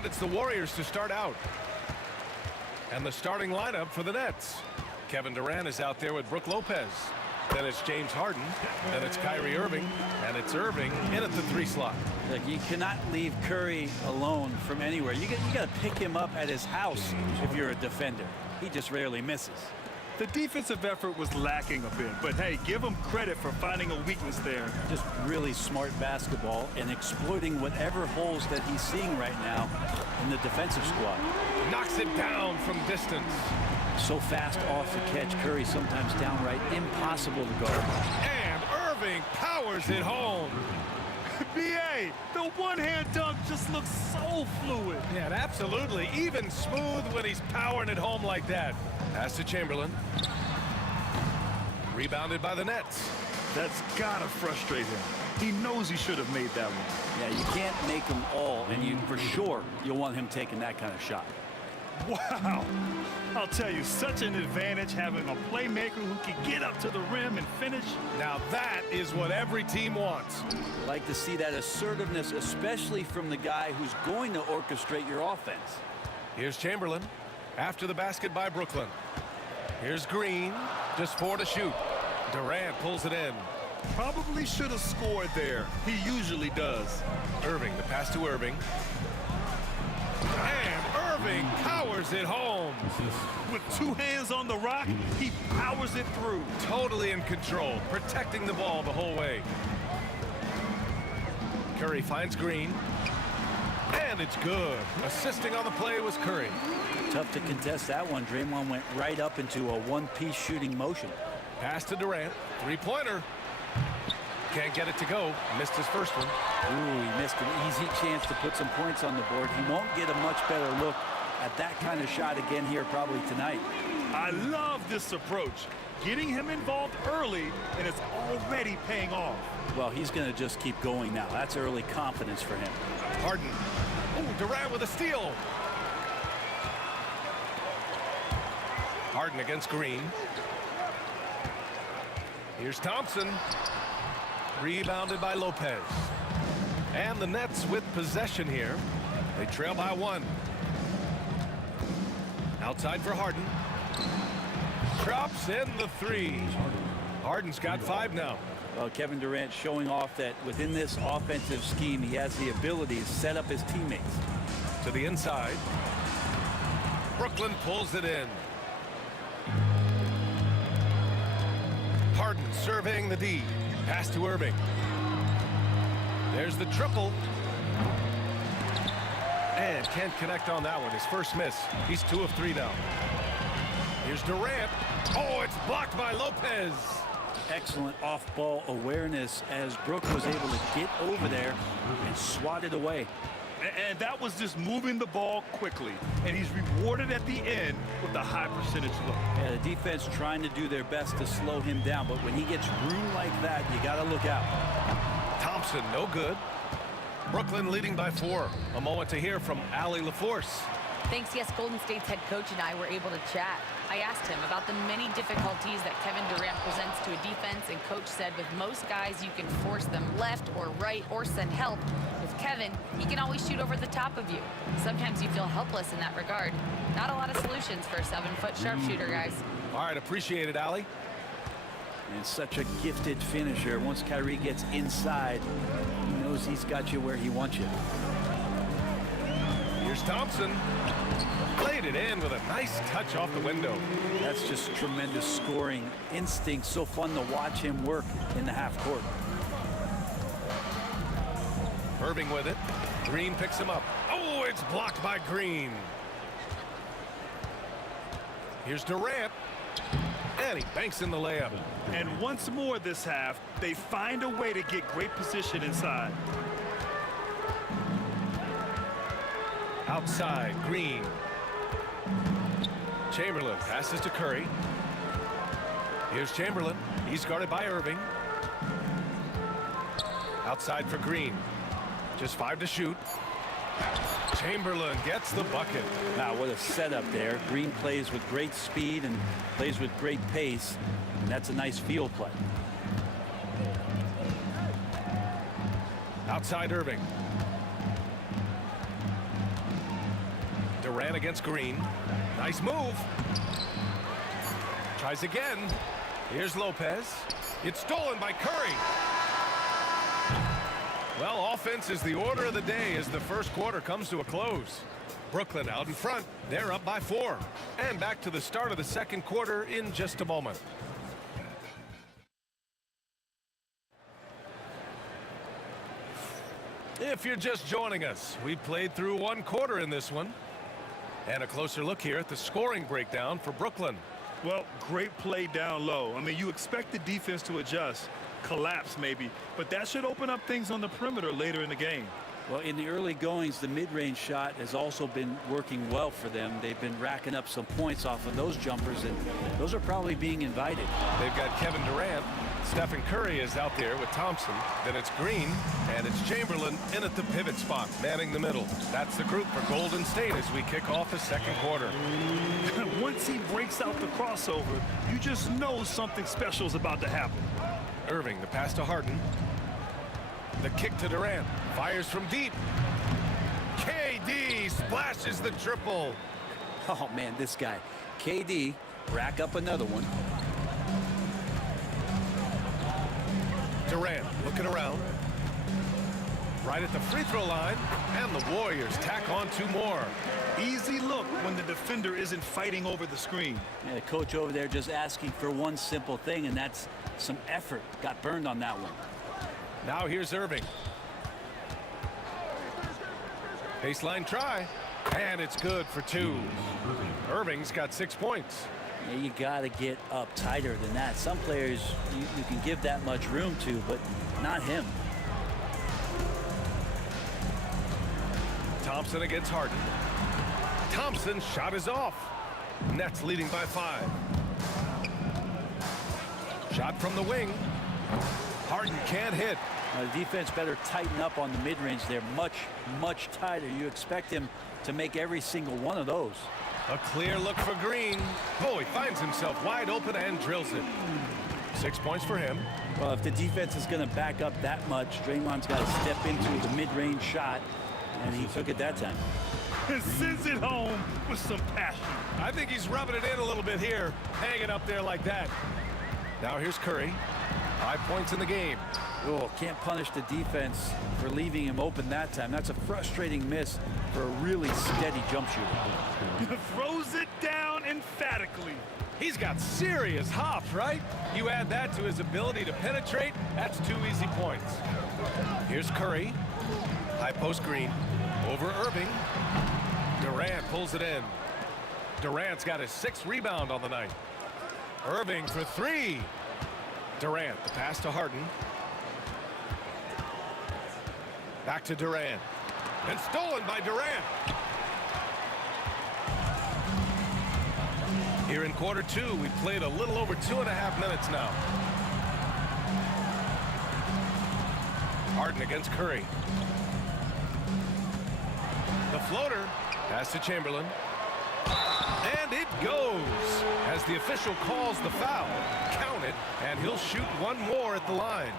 And it's the Warriors to start out. And the starting lineup for the Nets. Kevin Durant is out there with Brook Lopez. Then it's James Harden. Then it's Kyrie Irving. And it's Irving in at the 3 slot. Look, you cannot leave Curry alone from anywhere. You got to pick him up at his house if you're a defender. He just rarely misses. The defensive effort was lacking a bit, but hey, give him credit for finding a weakness there. Just really smart basketball and exploiting whatever holes that he's seeing right now in the defensive squad. Knocks it down from distance. So fast off the catch, Curry sometimes downright impossible to guard. And Irving powers it home. B.A., the one-hand dunk just looks so fluid. Yeah, absolutely. Even smooth when he's powering it home like that. Pass to Chamberlain. Rebounded by the Nets. That's gotta frustrate him. He knows he should have made that one. Yeah, you can't make them all, and for sure you'll want him taking that kind of shot. Wow. I'll tell you, such an advantage having a playmaker who can get up to the rim and finish. Now that is what every team wants. I like to see that assertiveness, especially from the guy who's going to orchestrate your offense. Here's Chamberlain after the basket by Brooklyn. Here's Green, just 4 to shoot. Durant pulls it in. Probably should have scored there. He usually does. Irving, the pass to Irving. And Irving powers it home. With 2 hands on the rock, he powers it through. Totally in control, protecting the ball the whole way. Curry finds Green. And it's good. Assisting on the play was Curry. Tough to contest that one. Draymond went right up into a one-piece shooting motion. Pass to Durant. 3-pointer. Can't get it to go. Missed his first one. Ooh, he missed an easy chance to put some points on the board. He won't get a much better look at that kind of shot again here probably tonight. I love this approach. Getting him involved early, and it's already paying off. Well, he's going to just keep going now. That's early confidence for him. Harden. Ooh, Durant with a steal. Harden against Green. Here's Thompson. Rebounded by Lopez. And the Nets with possession here. They trail by 1. Outside for Harden. Drops in the 3. Harden's got 5 now. Well, Kevin Durant showing off that within this offensive scheme, he has the ability to set up his teammates. To the inside. Brooklyn pulls it in. Harden surveying the D. Pass to Irving. There's the triple. And can't connect on that one. His first miss. He's 2 of 3 now. Here's Durant. Oh, it's blocked by Lopez. Excellent off-ball awareness as Brook was able to get over there and swat it away. And that was just moving the ball quickly. And he's rewarded at the end with a high percentage look. Yeah, the defense trying to do their best to slow him down, but when he gets room like that, you got to look out. Thompson, no good. Brooklyn leading by 4. A moment to hear from Allie LaForce. Thanks. Yes, Golden State's head coach and I were able to chat. I asked him about the many difficulties that Kevin Durant presents to a defense, and coach said with most guys, you can force them left or right or send help. With Kevin, he can always shoot over the top of you. Sometimes you feel helpless in that regard. Not a lot of solutions for a 7-foot sharpshooter, guys. All right, appreciate it, Allie. And such a gifted finisher. Once Kyrie gets inside, he knows he's got you where he wants you. Here's Thompson. Played it in with a nice touch off the window. That's just tremendous scoring instinct. So fun to watch him work in the half court. Irving with it. Green picks him up. Oh, it's blocked by Green. Here's Durant. And he banks in the layup. And once more this half, they find a way to get great position inside. Outside, Green. Chamberlain passes to Curry. Here's Chamberlain. He's guarded by Irving. Outside for Green. Just 5 to shoot. Chamberlain gets the bucket. Wow, what a setup there. Green plays with great speed and plays with great pace. And that's a nice field play. Outside Irving. Durant against Green. Nice move. Tries again. Here's Lopez. It's stolen by Curry. Well, offense is the order of the day as the first quarter comes to a close. Brooklyn out in front. They're up by 4. And back to the start of the second quarter in just a moment. If you're just joining us, we've played through one quarter in this one. And a closer look here at the scoring breakdown for Brooklyn. Well, great play down low. I mean, you expect the defense to adjust, collapse maybe, but that should open up things on the perimeter later in the game. Well, in the early goings, the mid-range shot has also been working well for them. They've been racking up some points off of those jumpers, and those are probably being invited. They've got Kevin Durant. Stephen Curry is out there with Thompson. Then it's Green, and it's Chamberlain in at the pivot spot, manning the middle. That's the group for Golden State as we kick off the second quarter. Once he breaks out the crossover, you just know something special is about to happen. Irving, the pass to Harden. The kick to Durant. Fires from deep. KD splashes the triple. Oh, man, this guy. KD, rack up another one. Durant looking around. Right at the free throw line. And the Warriors tack on 2 more. Easy look when the defender isn't fighting over the screen. Yeah, the coach over there just asking for one simple thing, and that's some effort. Got burned on that one. Now here's Irving. Baseline try. And it's good for 2. Irving's got 6 points. Yeah, you got to get up tighter than that. Some players you can give that much room to, but not him. Thompson against Harden. Thompson's shot is off. Nets leading by 5. Shot from the wing. Harden can't hit. The defense better tighten up on the mid-range. They're much, much tighter. You expect him to make every single one of those. A clear look for Green. Oh, he finds himself wide open and drills it. 6 points for him. Well, if the defense is going to back up that much, Draymond's got to step into the mid-range shot, and he took it that time. And sends it home with some passion. I think he's rubbing it in a little bit here, hanging up there like that. Now here's Curry. 5 points in the game. Oh, can't punish the defense for leaving him open that time. That's a frustrating miss for a really steady jump shooter. Throws it down emphatically. He's got serious hops, right? You add that to his ability to penetrate, that's 2 easy points. Here's Curry. High post Green. Over Irving. Durant pulls it in. Durant's got his 6th rebound on the night. Irving for 3. Durant, the pass to Harden. Back to Durant. And stolen by Durant. Here in quarter 2, we played a little over 2.5 minutes now. Harden against Curry. The floater. Pass to Chamberlain. And it goes. As the official calls the foul. Count it, and he'll shoot 1 more at the line.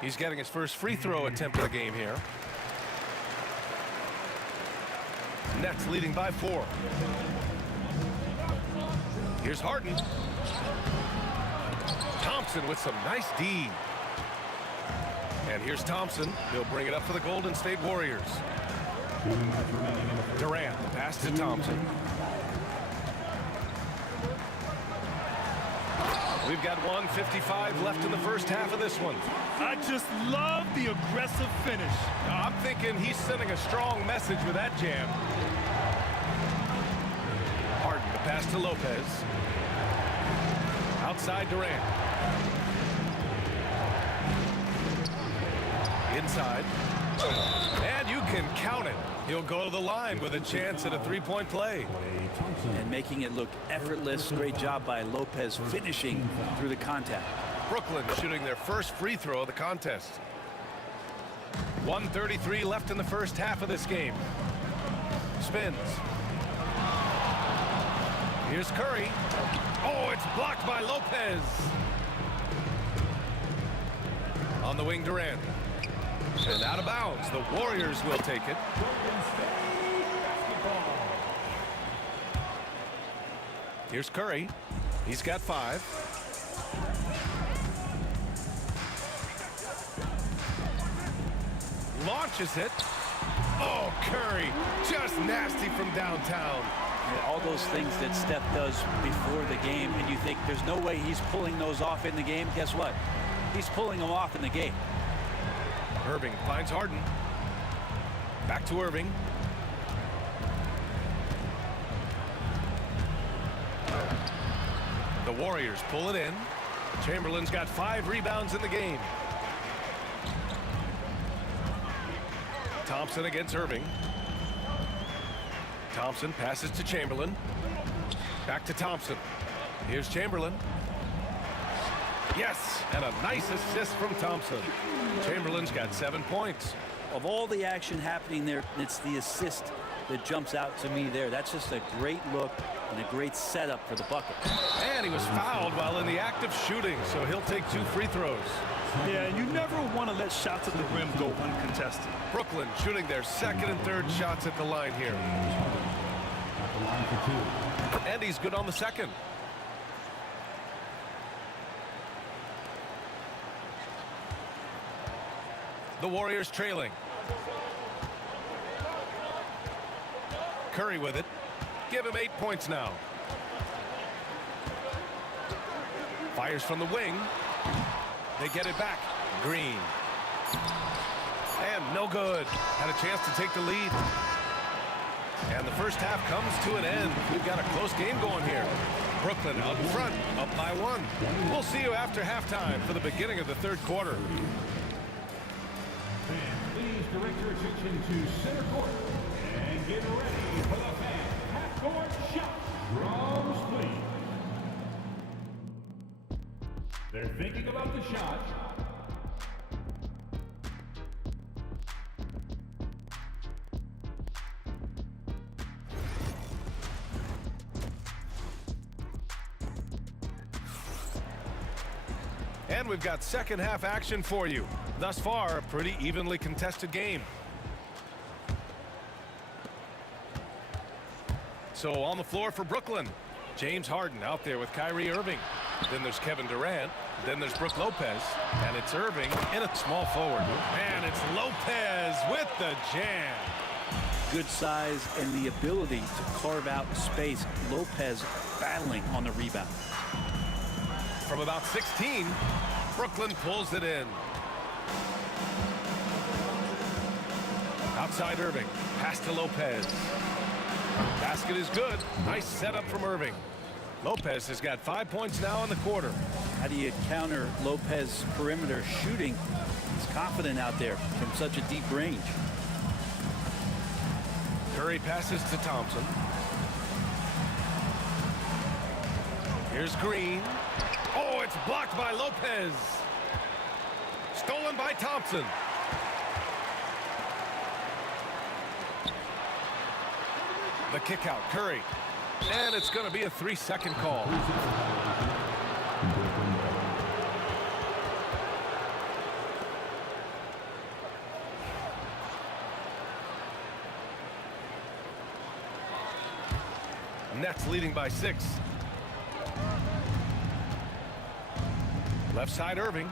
He's getting his first free throw attempt of the game here. Nets leading by 4. Here's Harden. Thompson with some nice D. And here's Thompson. He'll bring it up for the Golden State Warriors. Durant, the pass to Thompson. We've got 1:55 left in the first half of this one. I just love the aggressive finish. I'm thinking he's sending a strong message with that jam. Harden, the pass to Lopez. Outside Durant. Inside. And you can count it. He'll go to the line with a chance at a 3-point play. And making it look effortless. Great job by Lopez finishing through the contact. Brooklyn shooting their first free throw of the contest. 1:33 left in the first half of this game. Spins. Here's Curry. Oh, it's blocked by Lopez. On the wing, Durant. And out of bounds. The Warriors will take it. Here's Curry. He's got 5. Launches it. Oh, Curry, just nasty from downtown. Yeah, all those things that Steph does before the game, and you think there's no way he's pulling those off in the game. Guess what? He's pulling them off in the game. Irving finds Harden. Back to Irving. The Warriors pull it in. Chamberlain's got 5 rebounds in the game. Thompson against Irving. Thompson passes to Chamberlain. Back to Thompson. Here's Chamberlain. Yes, and a nice assist from Thompson. Chamberlain's got 7 points. Of all the action happening there, it's the assist that jumps out to me there. That's just a great look and a great setup for the bucket. And he was fouled while in the act of shooting, so he'll take 2 free throws. Yeah, and you never want to let shots at the rim go uncontested. Brooklyn shooting their 2nd and 3rd shots at the line here. At the line for 2. And he's good on the 2nd. The Warriors trailing. Curry with it. Give him 8 points now. Fires from the wing. They get it back. Green. And no good. Had a chance to take the lead. And the first half comes to an end. We've got a close game going here. Brooklyn up front, up by 1. We'll see you after halftime for the beginning of the 3rd quarter. Please direct your attention to center court and get ready for the half-court shot. Drums, please. They're thinking about the shot. And we've got second half action for you. Thus far, a pretty evenly contested game. So on the floor for Brooklyn, James Harden out there with Kyrie Irving. Then there's Kevin Durant. Then there's Brook Lopez. And it's Irving in a small forward. And it's Lopez with the jam. Good size and the ability to carve out space. Lopez battling on the rebound. From about 16, Brooklyn pulls it in. Outside Irving. Pass to Lopez. Basket is good. Nice setup from Irving. Lopez has got 5 points now in the quarter. How do you counter Lopez perimeter shooting? He's confident out there from such a deep range. Curry passes to Thompson. Here's Green. Oh, it's blocked by Lopez. Stolen by Thompson. The kick out, Curry. And it's going to be a 3-second call. Nets leading by 6. Left side Irving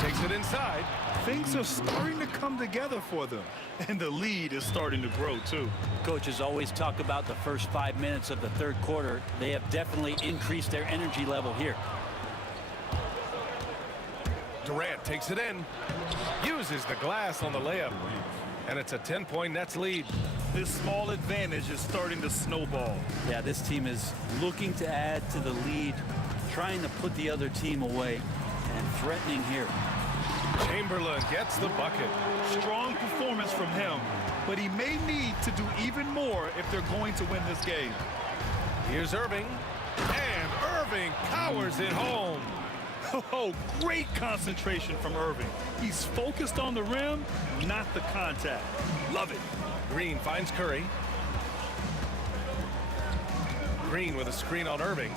takes it inside. Things are starting to come together for them, and the lead is starting to grow too. Coaches always talk about the first 5 minutes of the third quarter. They have definitely increased their energy level here. Durant takes it in, uses the glass on the layup, and it's a 10-point Nets lead. This small advantage is starting to snowball. Yeah, this team is looking to add to the lead, trying to put the other team away, and threatening here. Chamberlain gets the bucket. Strong performance from him, but he may need to do even more if they're going to win this game. Here's Irving, and Irving powers it home. Oh, great concentration from Irving. He's focused on the rim, not the contact. Love it. Green finds Curry. Green with a screen on Irving.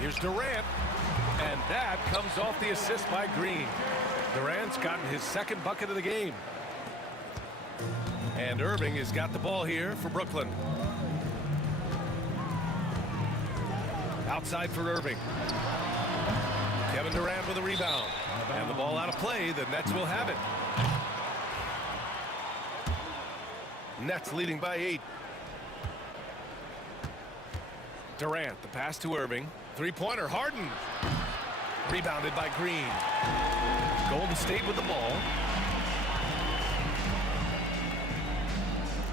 Here's Durant, and that comes off the assist by Green. Durant's gotten his second bucket of the game. And Irving has got the ball here for Brooklyn. Outside for Irving. Kevin Durant with a rebound. And the ball out of play. The Nets will have it. Nets leading by 8. Durant, the pass to Irving. Three-pointer, Harden. Rebounded by Green. Golden State with the ball.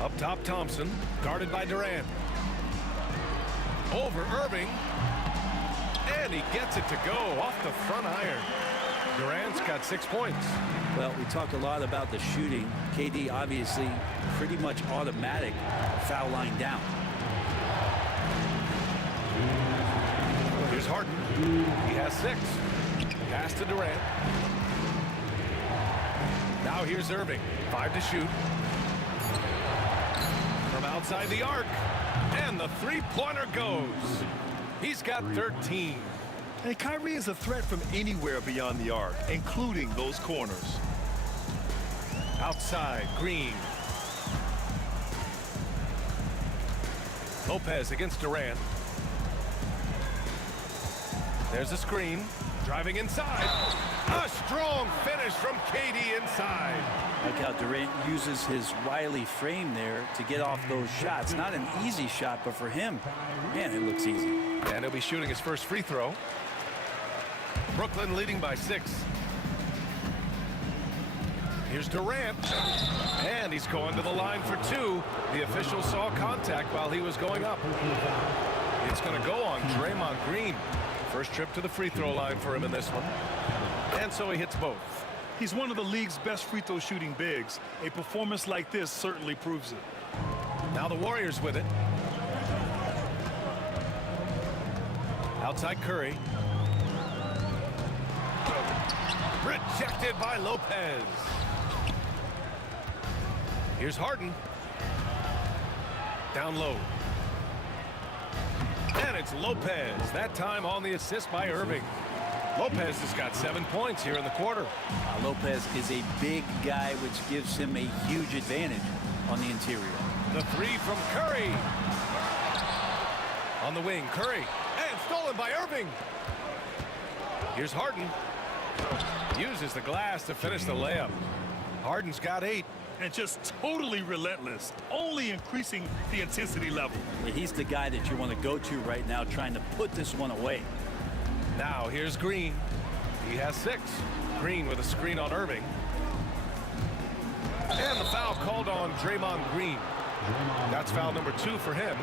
Up top, Thompson, guarded by Durant. Over Irving. And he gets it to go off the front iron. Durant's got 6 points. Well, we talk a lot about the shooting. KD obviously pretty much automatic foul line down. Here's Harden. He has 6. Pass to Durant. Now here's Irving. 5 to shoot. From outside the arc. And the three-pointer goes. He's got 13. And Kyrie is a threat from anywhere beyond the arc, including those corners. Outside, Green. Lopez against Durant. There's a screen. Driving inside. A strong finish from KD inside. Like how Durant uses his wily frame there to get off those shots. Not an easy shot, but for him, man, it looks easy. And he'll be shooting his first free throw. Brooklyn leading by 6. Here's Durant. And he's going to the line for 2. The official saw contact while he was going up. It's going to go on Draymond Green. First trip to the free throw line for him in this one. And so he hits both. He's one of the league's best free throw shooting bigs. A performance like this certainly proves it. Now the Warriors with it. Outside Curry. Rejected by Lopez. Here's Harden. Down low. And it's Lopez. That time on the assist by Irving. Lopez has got 7 points here in the quarter. Lopez is a big guy, which gives him a huge advantage on the interior. The 3 from Curry. On the wing, Curry. And stolen by Irving. Here's Harden. Uses the glass to finish the layup. Harden's got 8. And just totally relentless, only increasing the intensity level. He's the guy that you want to go to right now, trying to put this one away. Now here's Green. He has 6. Green with a screen on Irving. And the foul called on Draymond Green. That's foul number 2 for him.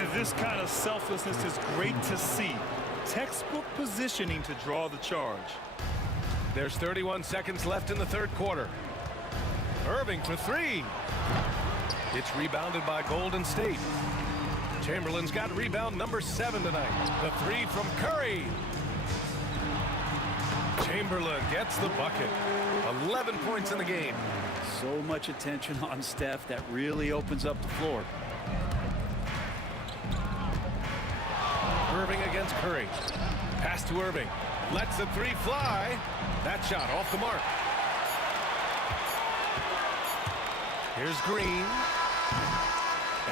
And this kind of selflessness is great to see. Textbook positioning to draw the charge. There's 31 seconds left in the third quarter. Irving for 3. It's rebounded by Golden State. Chamberlain's got rebound number 7 tonight. The 3 from Curry. Chamberlain gets the bucket. 11 points in the game. So much attention on Steph. That really opens up the floor. Irving against Curry. Pass to Irving. Lets the 3 fly. That shot off the mark. Here's Green.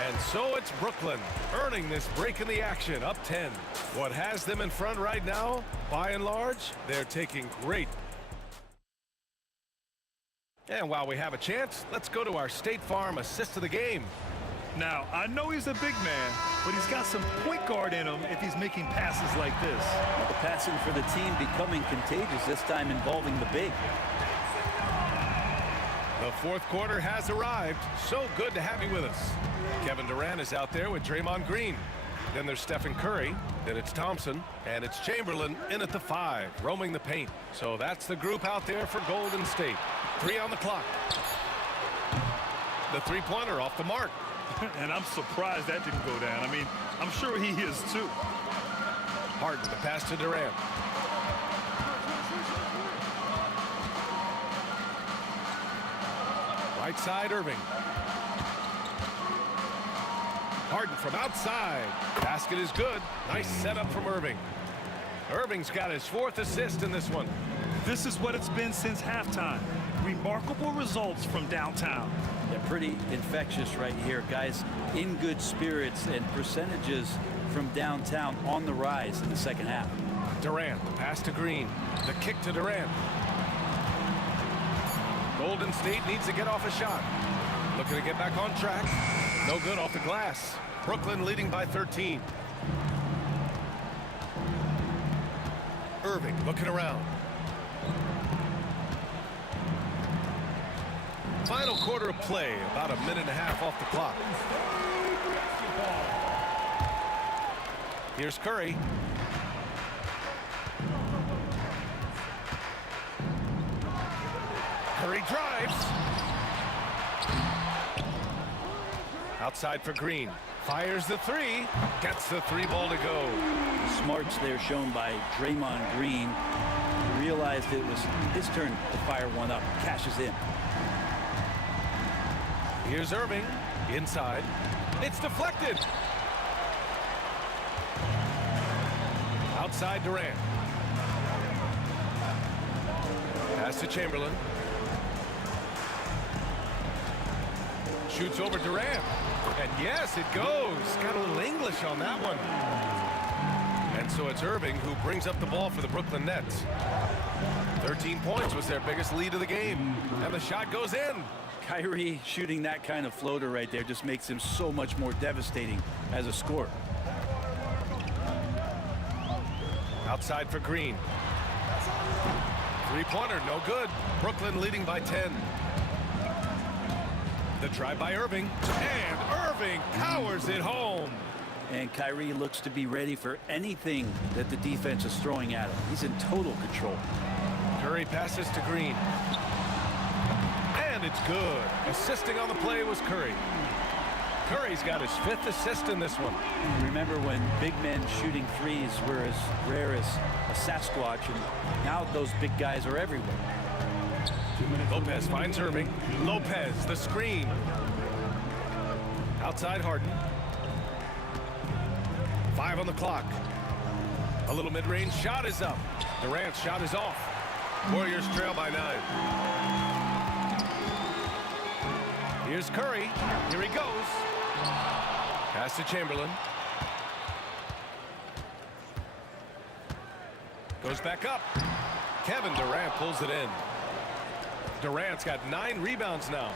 And so it's Brooklyn earning this break in the action, up 10. What has them in front right now, by and large, they're taking great. And while we have a chance, let's go to our State Farm assist of the game. Now, I know he's a big man, but he's got some point guard in him if he's making passes like this. Well, the passing for the team becoming contagious, this time involving the big. The fourth quarter has arrived. So good to have you with us. Kevin Durant is out there with Draymond Green. Then there's Stephen Curry. Then it's Thompson. And it's Chamberlain in at the 5, roaming the paint. So that's the group out there for Golden State. 3 on the clock. The three-pointer off the mark. And I'm surprised that didn't go down. I mean, I'm sure he is too. Harden, the pass to Durant. Right side, Irving. Harden from outside. Basket is good. Nice setup from Irving. Irving's got his 4th assist in this one. This is what it's been since halftime. Remarkable results from downtown. They're pretty infectious right here, guys. In good spirits, and percentages from downtown on the rise in the second half. Durant, the pass to Green. The kick to Durant. Golden State needs to get off a shot. Looking to get back on track. No good off the glass. Brooklyn leading by 13. Irving looking around. Final quarter of play, about a minute and a half off the clock. Here's Curry. Curry drives. Outside for Green. Fires the three. Gets the three ball to go. Smarts there shown by Draymond Green. Realized it was his turn to fire one up. Cashes in. Here's Irving. Inside. It's deflected. Outside Durant. Pass to Chamberlain. Shoots over Durant. And yes, it goes. Got a little English on that one. And so it's Irving who brings up the ball for the Brooklyn Nets. 13 points was their biggest lead of the game. And the shot goes in. Kyrie shooting that kind of floater right there just makes him so much more devastating as a scorer. Outside for Green. Three-pointer, no good. Brooklyn leading by 10. The try by Irving. And Irving powers it home. And Kyrie looks to be ready for anything that the defense is throwing at him. He's in total control. Curry passes to Green. And it's good. Assisting on the play was Curry. Curry's got his 5th assist in this one. Remember when big men shooting threes were as rare as a Sasquatch, and now those big guys are everywhere. Lopez finds Irving. Lopez, the screen. Outside Harden. 5 on the clock. A little mid-range shot is up. Durant's shot is off. Warriors trail by 9. Here's Curry. Here he goes. Pass to Chamberlain. Goes back up. Kevin Durant pulls it in. Durant's got 9 rebounds now.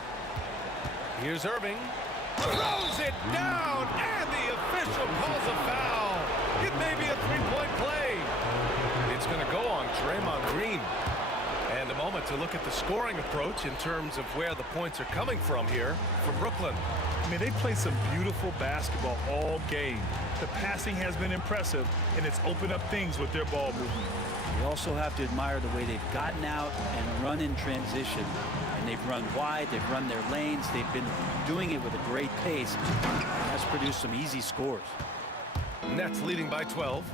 Here's Irving. Throws it down, and the official calls a foul. It may be a three-point play. It's going to go on Draymond Green. And a moment to look at the scoring approach in terms of where the points are coming from here for Brooklyn. I mean, they played some beautiful basketball all game. The passing has been impressive, and it's opened up things with their ball movement. You also have to admire the way they've gotten out and run in transition. And they've run wide, they've run their lanes, they've been doing it with a great pace. That's produced some easy scores. Nets leading by 12.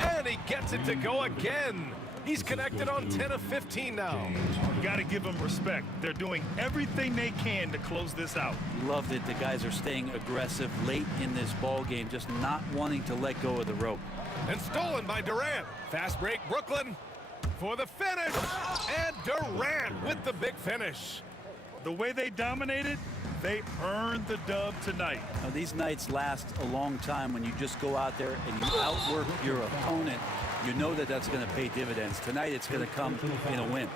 And he gets it to go again. He's connected on 10 of 15 now. You got to give them respect. They're doing everything they can to close this out. Love that the guys are staying aggressive late in this ball game, just not wanting to let go of the rope. And stolen by Durant. Fast break, Brooklyn for the finish. And Durant with the big finish. The way they dominated, they earned the dub tonight. Now, these nights last a long time when you just go out there and you outwork your opponent. You know that that's going to pay dividends. Tonight it's going to come in a win.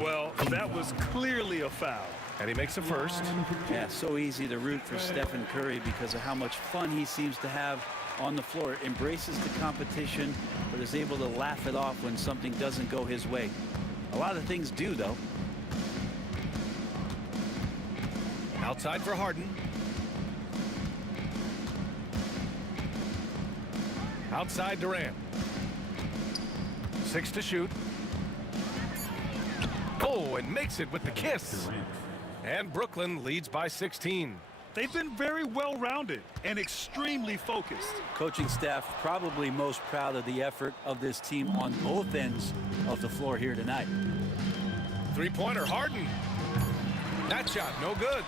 Well, that was clearly a foul. And he makes a first. Yeah, so easy to root for Stephen Curry because of how much fun he seems to have on the floor. Embraces the competition, but is able to laugh it off when something doesn't go his way. A lot of things do, though. Outside for Harden. Outside Durant. 6 to shoot. Oh, and makes it with the kiss. And Brooklyn leads by 16. They've been very well-rounded and extremely focused. Coaching staff probably most proud of the effort of this team on both ends of the floor here tonight. Three-pointer, Harden. That shot, no good.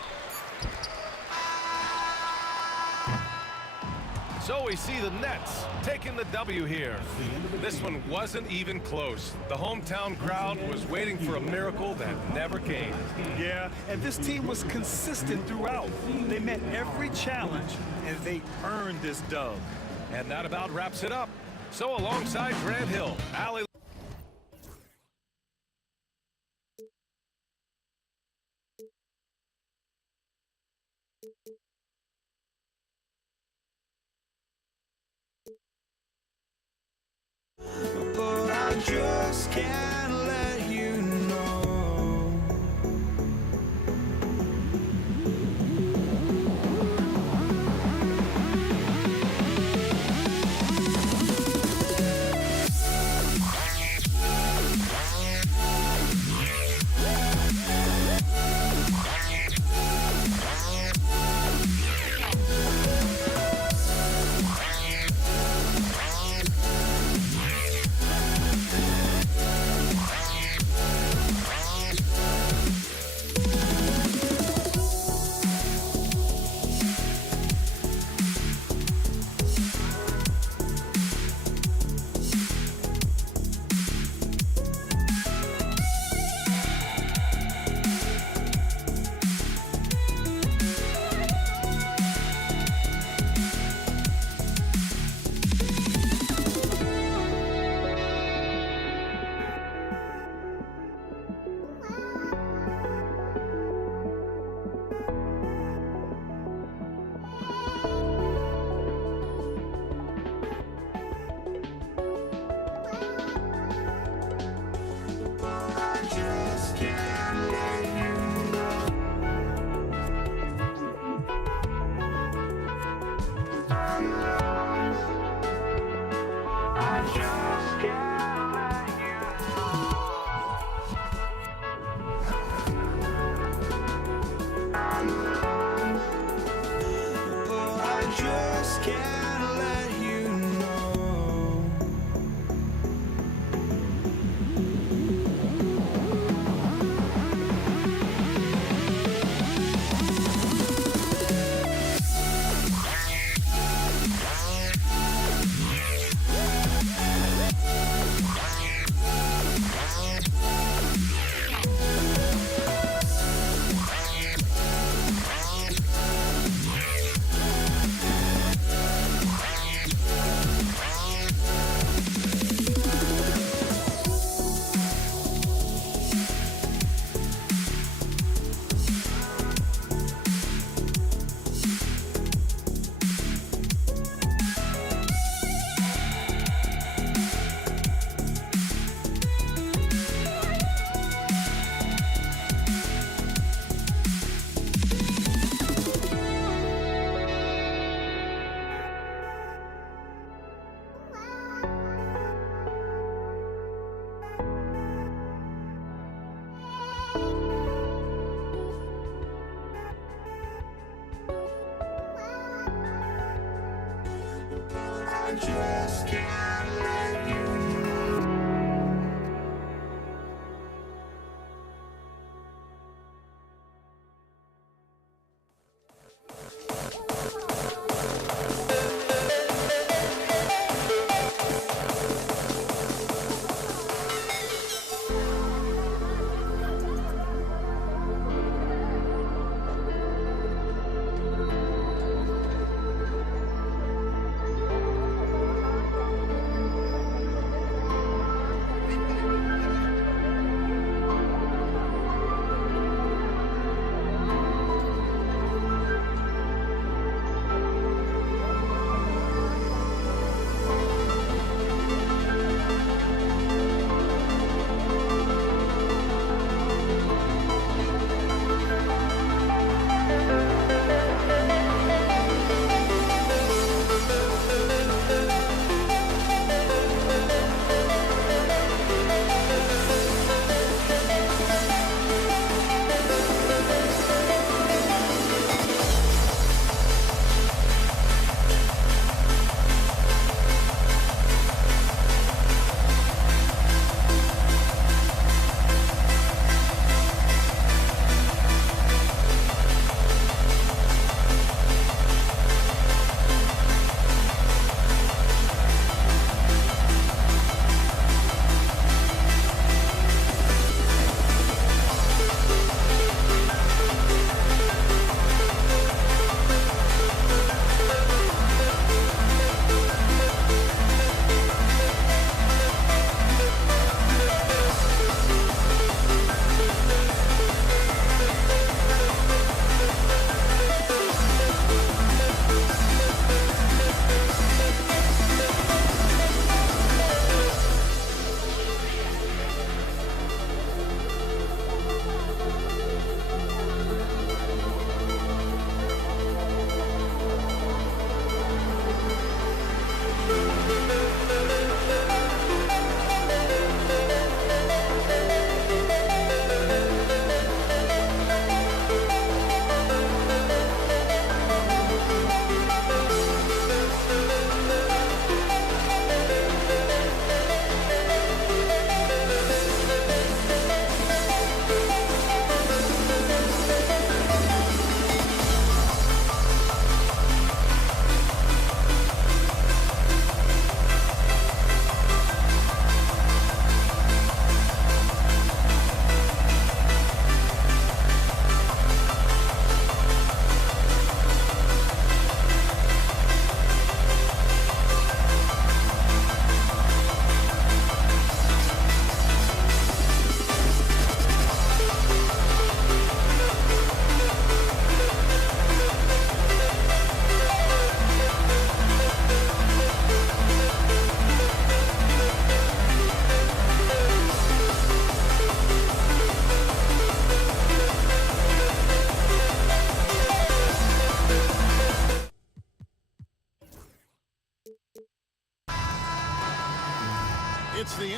So we see the Nets taking the W here. This one wasn't even close. The hometown crowd was waiting for a miracle that never came. Yeah, and this team was consistent throughout. They met every challenge, and they earned this dub. And that about wraps it up. So alongside Grant Hill, Allie. But I just can't let you know.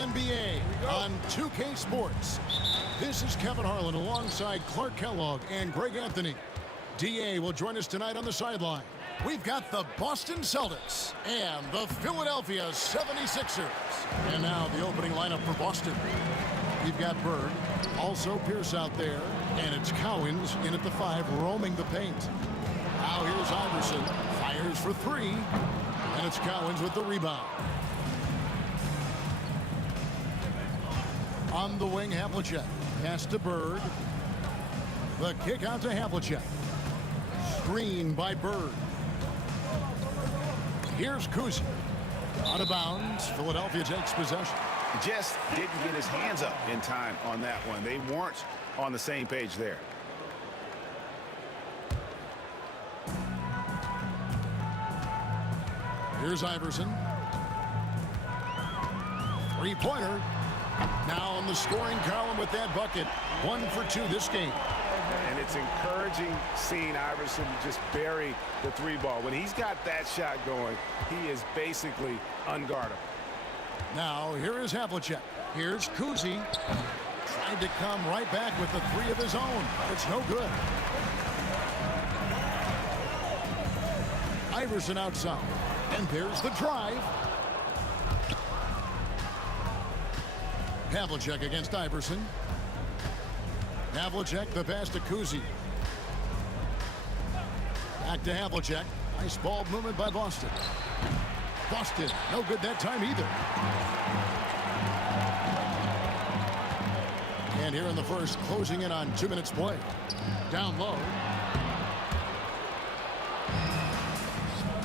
NBA on 2K Sports. This is Kevin Harlan alongside Clark Kellogg and Greg Anthony. DA will join us tonight on the sideline. We've got the Boston Celtics and the Philadelphia 76ers. And now the opening lineup for Boston. We've got Bird, also Pierce out there, and it's Cowens in at the 5 roaming the paint. Now here's Iverson, fires for 3, and it's Cowens with the rebound. On the wing, Havlicek. Pass to Bird. The kick out to Havlicek. Screen by Bird. Here's Kuzi. Out of bounds. Philadelphia takes possession. Just didn't get his hands up in time on that one. They weren't on the same page there. Here's Iverson. Three-pointer. Now in the scoring column with that bucket. 1 for 2 this game. And it's encouraging seeing Iverson just bury the 3-ball. When he's got that shot going, he is basically unguardable. Now here is Havlicek. Here's Kuzi. Tried to come right back with the 3 of his own. It's no good. Iverson outside. And there's the drive. Havlicek against Iverson. Havlicek, the pass to Kuzi. Back to Havlicek. Nice ball movement by Boston. Boston, no good that time either. And here in the first, closing in on 2 minutes play. Down low.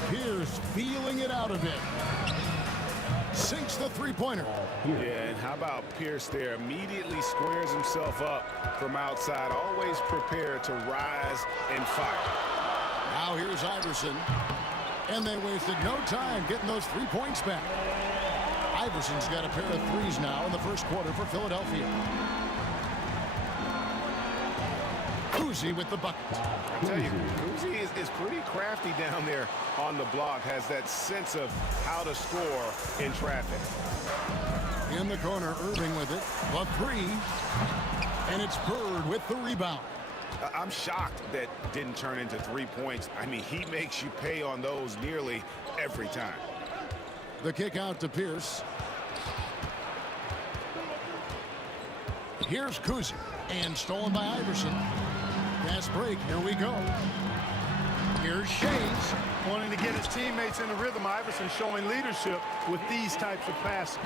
Pierce feeling it out a bit. Sinks the 3-pointer. Yeah, and how about Pierce there? Immediately squares himself up from outside. Always prepared to rise and fire. Now here's Iverson. And they wasted no time getting those 3 points back. Iverson's got a pair of 3s now in the first quarter for Philadelphia. Kuzi with the bucket. I tell you, Kuzi is pretty crafty down there on the block. Has that sense of how to score in traffic. In the corner, Irving with it. The 3. And it's Bird with the rebound. I'm shocked that didn't turn into 3 points. I mean, he makes you pay on those nearly every time. The kick out to Pierce. Here's Kuzi. And stolen by Iverson. Fast break. Here we go. Here's Shays. Wanting to get his teammates in a rhythm. Iverson showing leadership with these types of passes.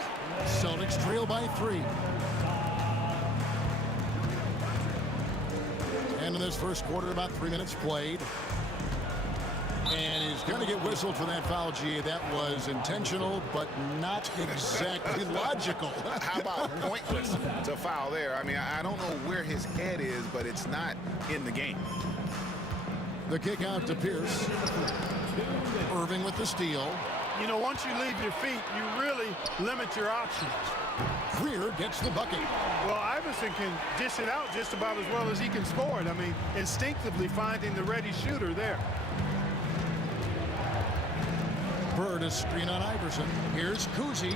Celtics trail by 3. And in this first quarter, about 3 minutes played. And he's going to get whistled for that foul, G. That was intentional, but not exactly logical. How about pointless to foul there? I mean, I don't know where his head is, but it's not in the game. The kick out to Pierce. Irving with the steal. You know, once you leave your feet, you really limit your options. Greer gets the bucket. Well, Iverson can dish it out just about as well as he can score it. I mean, instinctively finding the ready shooter there. Bird is screen on Iverson. Here's Kuzi.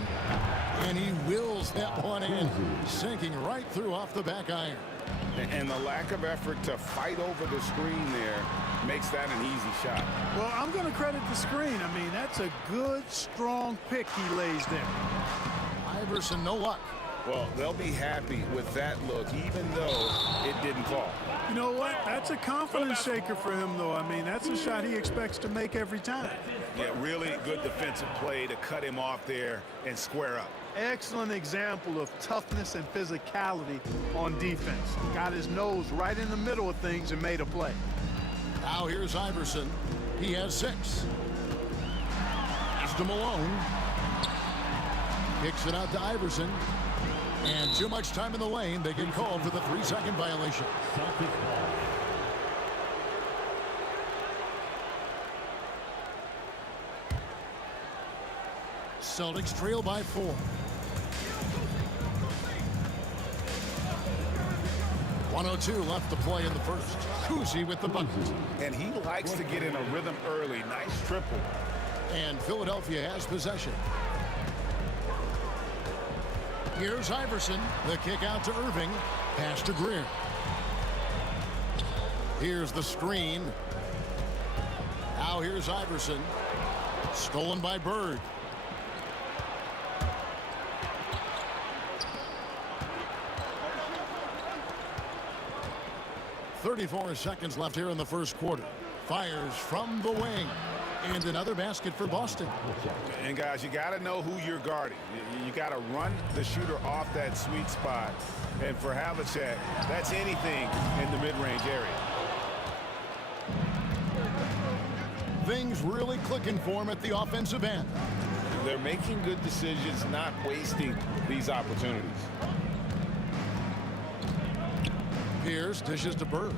And he wills that one in. Sinking right through off the back iron. And the lack of effort to fight over the screen there makes that an easy shot. Well, I'm going to credit the screen. I mean, that's a good, strong pick he lays there. Iverson, no luck. Well, they'll be happy with that look, even though it didn't fall. You know what? That's a confidence shaker for him, though. I mean, that's a shot he expects to make every time. Yeah, really good defensive play to cut him off there and square up. Excellent example of toughness and physicality on defense. Got his nose right in the middle of things and made a play. Now here's Iverson. He has 6. Pass to Malone. Kicks it out to Iverson. And too much time in the lane. They get called for the 3-second violation. Celtics trail by 4. .102 left to play in the first. Kuzi with the bucket. And he likes to get in a rhythm early. Nice triple. And Philadelphia has possession. Here's Iverson. The kick out to Irving. Pass to Greer. Here's the screen. Now here's Iverson. Stolen by Bird. .34 seconds left here in the first quarter. Fires from the wing. And another basket for Boston. And guys, you got to know who you're guarding. You got to run the shooter off that sweet spot. And for Havlicek, that's anything in the mid-range area. Things really clicking for him at the offensive end. They're making good decisions, not wasting these opportunities. Pierce dishes to Bird.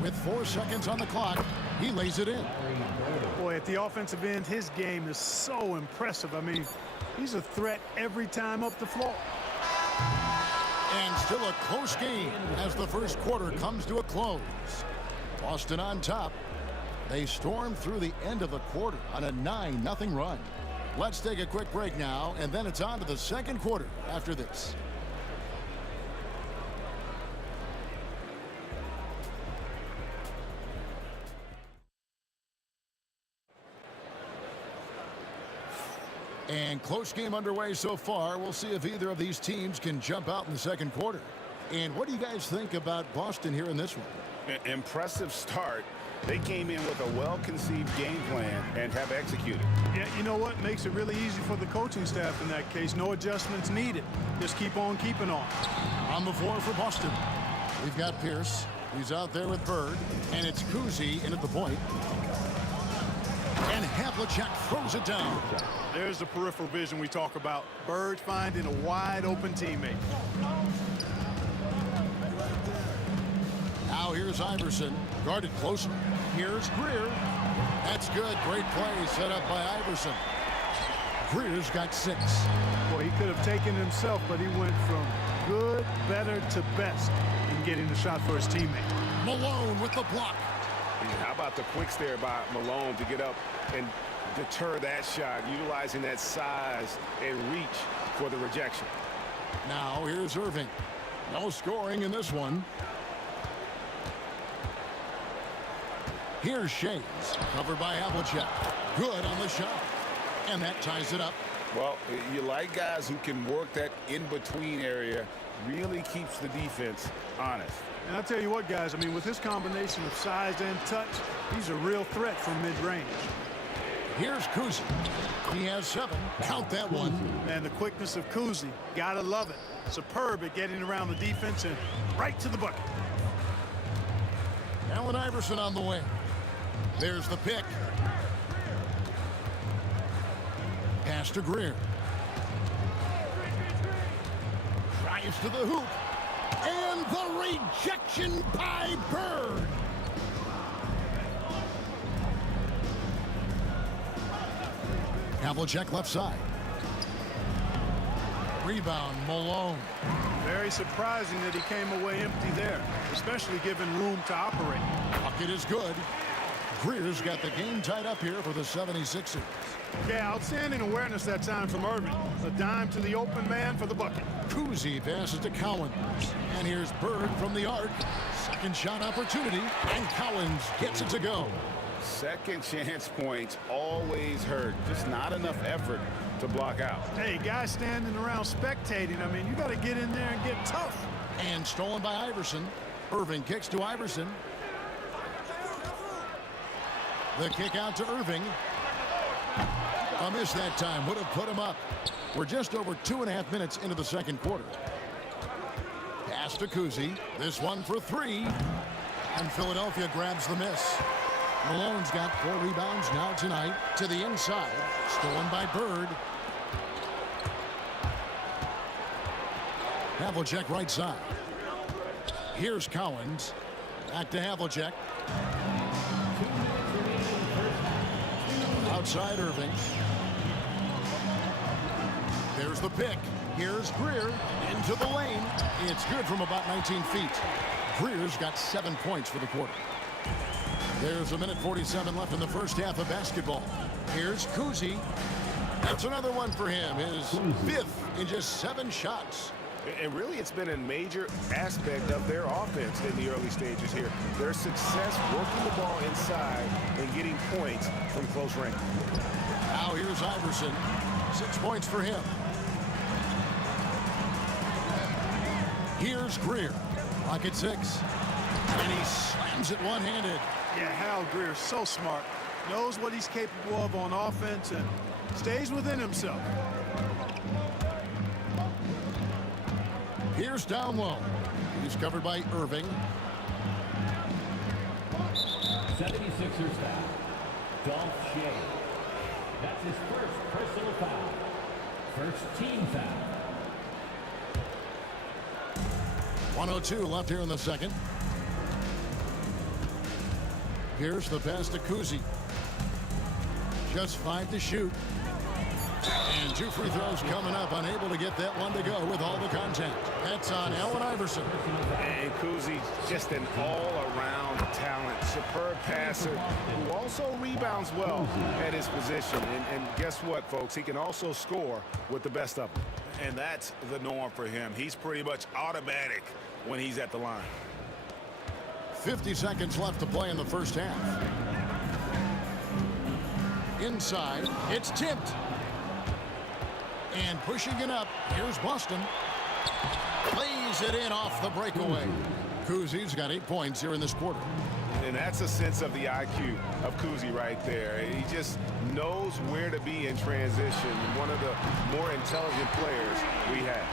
With 4 seconds on the clock, he lays it in. Boy, at the offensive end, his game is so impressive. I mean, he's a threat every time up the floor. And still a close game as the first quarter comes to a close. Boston on top. They storm through the end of the quarter on a 9-0 run. Let's take a quick break now, and then it's on to the second quarter after this. And close game underway so far. We'll see if either of these teams can jump out in the second quarter. And what do you guys think about Boston here in this one? Impressive start. They came in with a well-conceived game plan and have executed. Yeah, you know what? Makes it really easy for the coaching staff in that case. No adjustments needed. Just keep on keeping on. On the floor for Boston, we've got Pierce. He's out there with Bird. And it's Kuzi in at the point. And Havlicek throws it down. There's the peripheral vision we talk about. Bird finding a wide open teammate. Now here's Iverson, guarded closer. Here's Greer. That's good. Great play set up by Iverson. Greer's got 6. Well, he could have taken himself, but he went from good, better to best in getting the shot for his teammate. Malone with the block. How about the quicks there by Malone to get up and deter that shot, utilizing that size and reach for the rejection. Now here's Irving. No scoring in this one. Here's Shades, covered by Havlicek. Good on the shot. And that ties it up. Well, you like guys who can work that in-between area, really keeps the defense honest. And I'll tell you what, guys, I mean, with his combination of size and touch, he's a real threat from mid-range. Here's Kuzi. He has 7. Count that one. And the quickness of Kuzi, gotta love it. Superb at getting around the defense and right to the bucket. Allen Iverson on the way. There's the pick. Pass to Greer. Drives to the hoop. And the rejection by Bird. Havlicek left side. Rebound, Malone. Very surprising that he came away empty there, especially given room to operate. Bucket is good. Greer's got the game tied up here for the 76ers. Yeah, outstanding awareness that time from Irving. A dime to the open man for the bucket. Kuzi passes to Cowens. And here's Bird from the arc. Second shot opportunity, and Cowens gets it to go. Second chance points always hurt. Just not enough effort to block out. Hey, guys standing around spectating. I mean, you got to get in there and get tough. And stolen by Iverson. Irving kicks to Iverson. The kick out to Irving. A miss that time would have put him up. We're just over 2.5 minutes into the second quarter. Pass to Kuzi. This one for 3. And Philadelphia grabs the miss. Malone's got 4 rebounds now tonight. To the inside. Stolen by Bird. Havlicek right side. Here's Cowens. Back to Havlicek. Outside Irving. There's the pick. Here's Greer into the lane. It's good from about 19 feet. Greer's got 7 points for the quarter. There's 1:47 left in the first half of basketball. Here's Kuzi. That's another one for him. His 5th in just 7 shots. And really, it's been a major aspect of their offense in the early stages here. Their success working the ball inside and getting points from close range. Now here's Iverson. 6 points for him. Here's Greer. Pocket 6. And he slams it one-handed. Yeah, Hal Greer, so smart. Knows what he's capable of on offense and stays within himself. Here's down low. He's covered by Irving. 76ers foul. Dolph Shea. That's his first personal foul. First team foul. 1:02 left here in the second. Here's the pass to Kuzi. Just 5 to shoot. And 2 free throws coming up. Unable to get that one to go with all the contact. That's on Allen Iverson. And Kuzi, just an all-around talent. Superb passer who also rebounds well at his position. And guess what, folks? He can also score with the best of them. And that's the norm for him. He's pretty much automatic when he's at the line. 50 seconds left to play in the first half. Inside, it's tipped. And pushing it up, here's Boston. Plays it in off the breakaway. Kuzi's got 8 points here in this quarter. And that's a sense of the IQ of Kuzi right there. He just knows where to be in transition. One of the more intelligent players we have.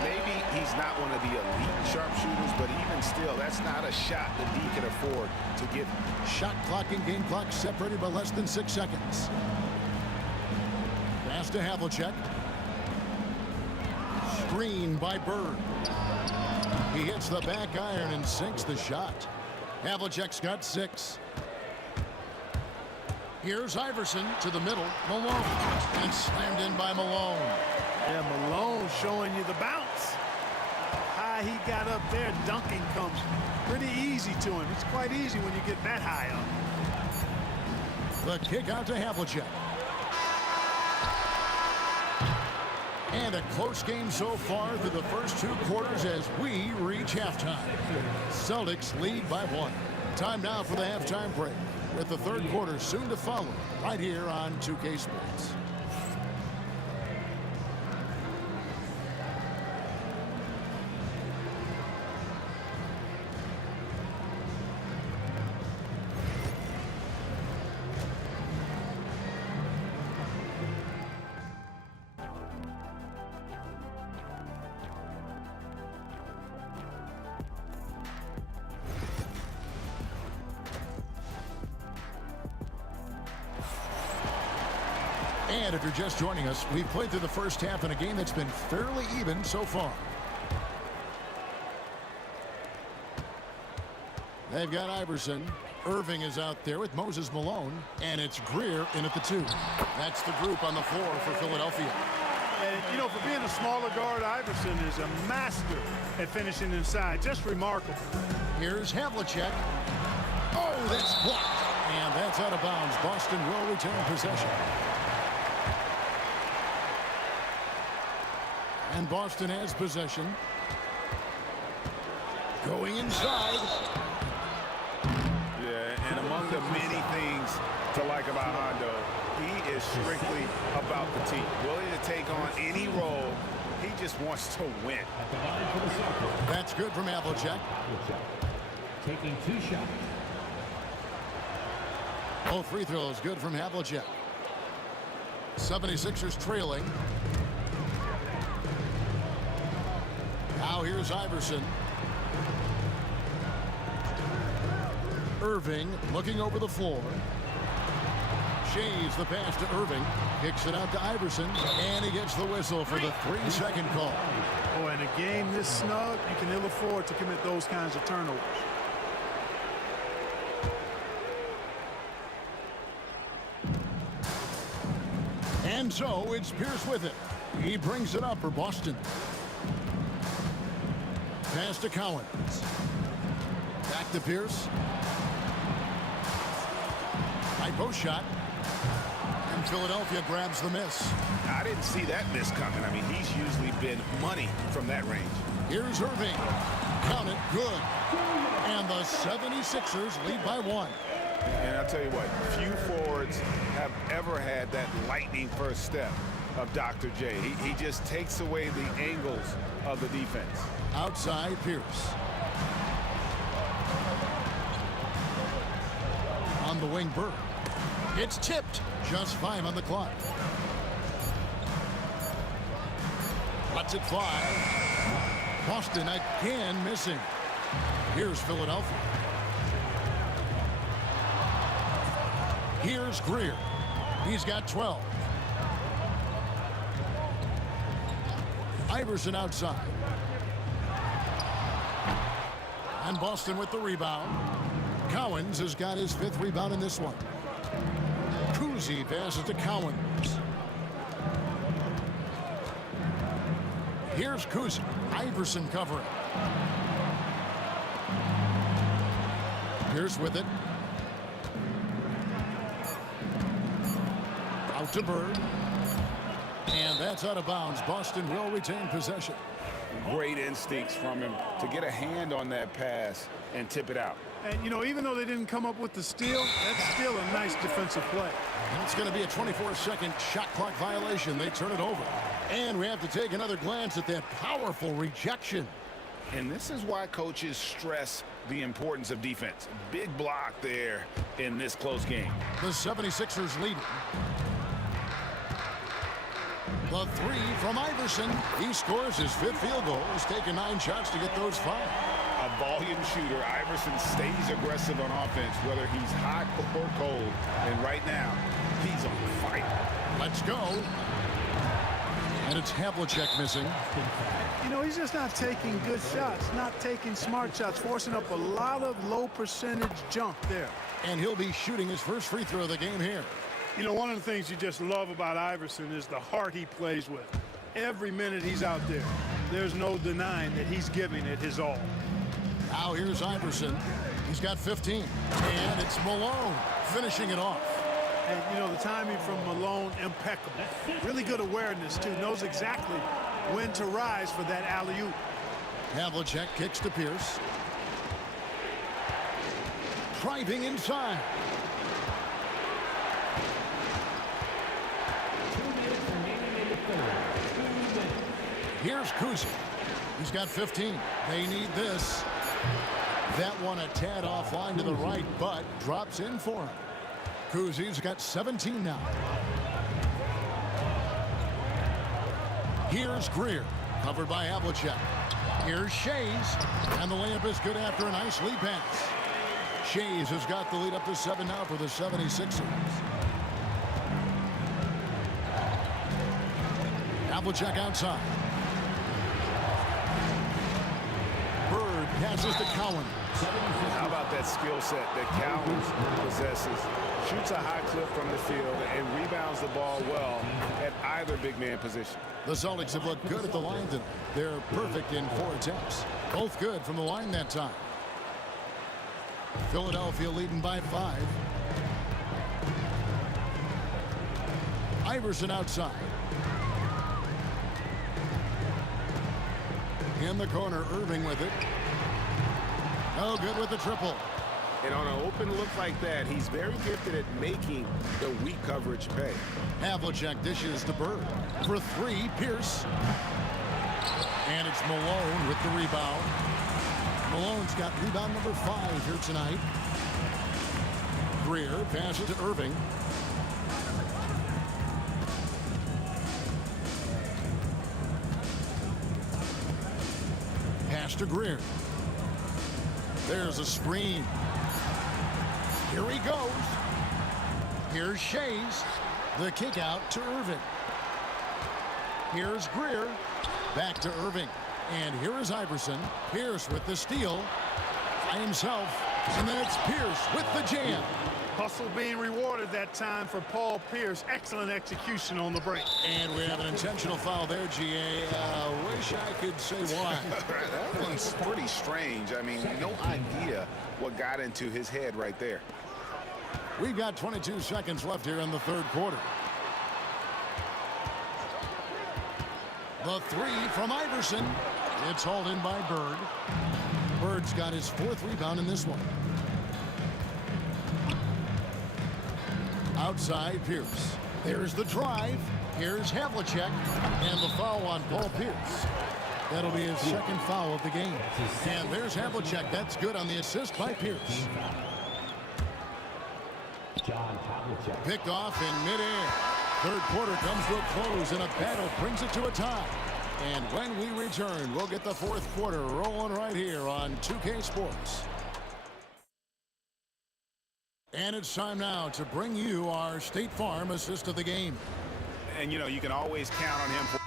Maybe he's not one of the elite sharpshooters, but even still, that's not a shot that he can afford to give. Shot clock and game clock separated by less than 6 seconds. Pass to Havlicek. Screen by Bird. He hits the back iron and sinks the shot. Havlicek's got 6. Here's Iverson to the middle. Malone. And slammed in by Malone. Yeah, Malone showing you the bounce. How high he got up there, dunking comes pretty easy to him. It's quite easy when you get that high up. The kick out to Havlicek. And a close game so far through the first 2 quarters as we reach halftime. Celtics lead by 1. Time now for the halftime break, with the 3rd quarter soon to follow right here on 2K Sports. And if you're just joining us, we've played through the first half in a game that's been fairly even so far. They've got Iverson. Irving is out there with Moses Malone. And it's Greer in at the 2. That's the group on the floor for Philadelphia. And, you know, for being a smaller guard, Iverson is a master at finishing inside. Just remarkable. Here's Havlicek. Oh, that's blocked. And that's out of bounds. Boston will retain possession. And Boston has possession. Going inside. Yeah, and among the many things to like about Hondo, he is strictly about the team. Willing to take on any role. He just wants to win. That's good from Havlicek. Taking 2 shots. Both free throws good from Havlicek. 76ers trailing. Now here's Iverson. Irving looking over the floor. Shaves the pass to Irving. Kicks it out to Iverson. And he gets the whistle for the 3-second call. Oh, in a game this snug, you can ill afford to commit those kinds of turnovers. And so it's Pierce with it. He brings it up for Boston. Pass to Collins. Back to Pierce. High post shot. And Philadelphia grabs the miss. I didn't see that miss coming. I mean, he's usually been money from that range. Here's Irving. Count it, good. And the 76ers lead by 1. And I'll tell you what, few forwards have ever had that lightning first step of Dr. J. He just takes away the angles of the defense. Outside Pierce. On the wing, Bird. It's tipped. Just 5 on the clock. Lets it fly. Boston again missing. Here's Philadelphia. Here's Greer. He's got 12. Iverson outside. And Boston with the rebound. Cowens has got his 5th rebound in this one. Kuzi passes to Cowens. Here's Kuzi. Iverson covering. Pierce with it. Out to Bird. And that's out of bounds. Boston will retain possession. Great instincts from him to get a hand on that pass and tip it out. And, you know, even though they didn't come up with the steal, that's still a nice defensive play. And it's going to be a 24-second shot clock violation. They turn it over. And we have to take another glance at that powerful rejection. And this is why coaches stress the importance of defense. Big block there in this close game. The 76ers leading. The 3 from Iverson. He scores his 5th field goal. He's taken 9 shots to get those 5. A volume shooter. Iverson stays aggressive on offense, whether he's hot or cold. And right now, he's on fire. Let's go. And it's Havlicek missing. You know, he's just not taking good shots, not taking smart shots, forcing up a lot of low percentage jump there. And he'll be shooting his first free throw of the game here. You know, one of the things you just love about Iverson is the heart he plays with. Every minute he's out there, there's no denying that he's giving it his all. Now here's Iverson. He's got 15. And it's Malone finishing it off. And, you know, the timing from Malone, impeccable. Really good awareness, too. Knows exactly when to rise for that alley-oop. Havlicek kicks to Pierce. Driving inside. Here's Kuzi. He's got 15. They need this. That one a tad offline to the right, but drops in for him. Kuzi's got 17 now. Here's Greer, covered by Havlicek. Here's Shays, and the layup is good after a nice lead pass. Shays has got the lead up to 7 now for the 76ers. Havlicek outside. Bird passes to Cowens. How about that skill set that Cowens possesses? Shoots a high clip from the field and rebounds the ball well at either big man position. The Celtics have looked good at the line tonight. They're perfect in 4 attempts. Both good from the line that time. Philadelphia leading by 5. Iverson outside. In the corner, Irving with it. No good with the triple. And on an open look like that, he's very gifted at making the weak coverage pay. Havlicek dishes to Bird. For 3, Pierce. And it's Malone with the rebound. Malone's got rebound number 5 here tonight. Greer passes to Irving. Pass to Greer. There's a screen. Here he goes. Here's Shays. The kick out to Irving. Here's Greer. Back to Irving. And here is Iverson. Pierce with the steal by himself. And then it's Pierce with the jam. Hustle being rewarded that time for Paul Pierce. Excellent execution on the break. And we have an intentional foul there, GA. Wish I could say why. That one's pretty strange. I mean, no idea what got into his head right there. We've got 22 seconds left here in the 3rd quarter. The three from Iverson. It's hauled in by Bird. Bird's got his 4th rebound in this one. Outside Pierce. There's the drive. Here's Havlicek. And the foul on Paul Pierce. That'll be his 2nd foul of the game. And there's Havlicek. That's good on the assist by Pierce. Picked off in midair. 3rd quarter comes to a close, and a battle brings it to a tie. And when we return, we'll get the 4th quarter rolling right here on 2K Sports. And it's time now to bring you our State Farm assist of the game. And, you know, you can always count on him for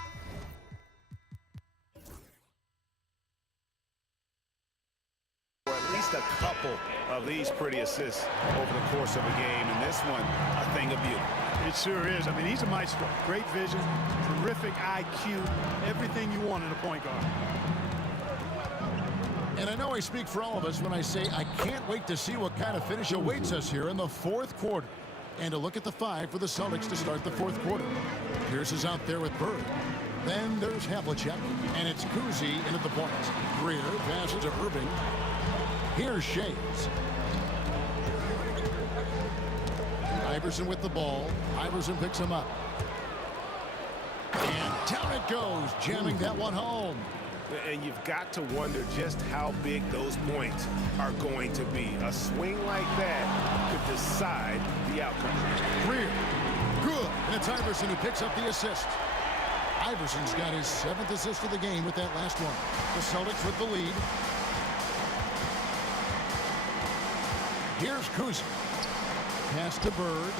at least a couple of these pretty assists over the course of a game. And this one, a thing of beauty. It sure is. I mean, he's a maestro. Great vision, terrific IQ, everything you want in a point guard. And I know I speak for all of us when I say I can't wait to see what kind of finish awaits us here in the 4th quarter. And a look at the 5 for the Celtics to start the 4th quarter. Pierce is out there with Bird. Then there's Havlicek, and it's Kuzi in at the point. Greer passes to Irving. Here's Shays. Iverson with the ball. Iverson picks him up. And down it goes, jamming that one home. And you've got to wonder just how big those points are going to be. A swing like that could decide the outcome. Greer, good. And it's Iverson who picks up the assist. Iverson's got his 7th assist of the game with that last one. The Celtics with the lead. Here's Kuzi. Pass to Bird.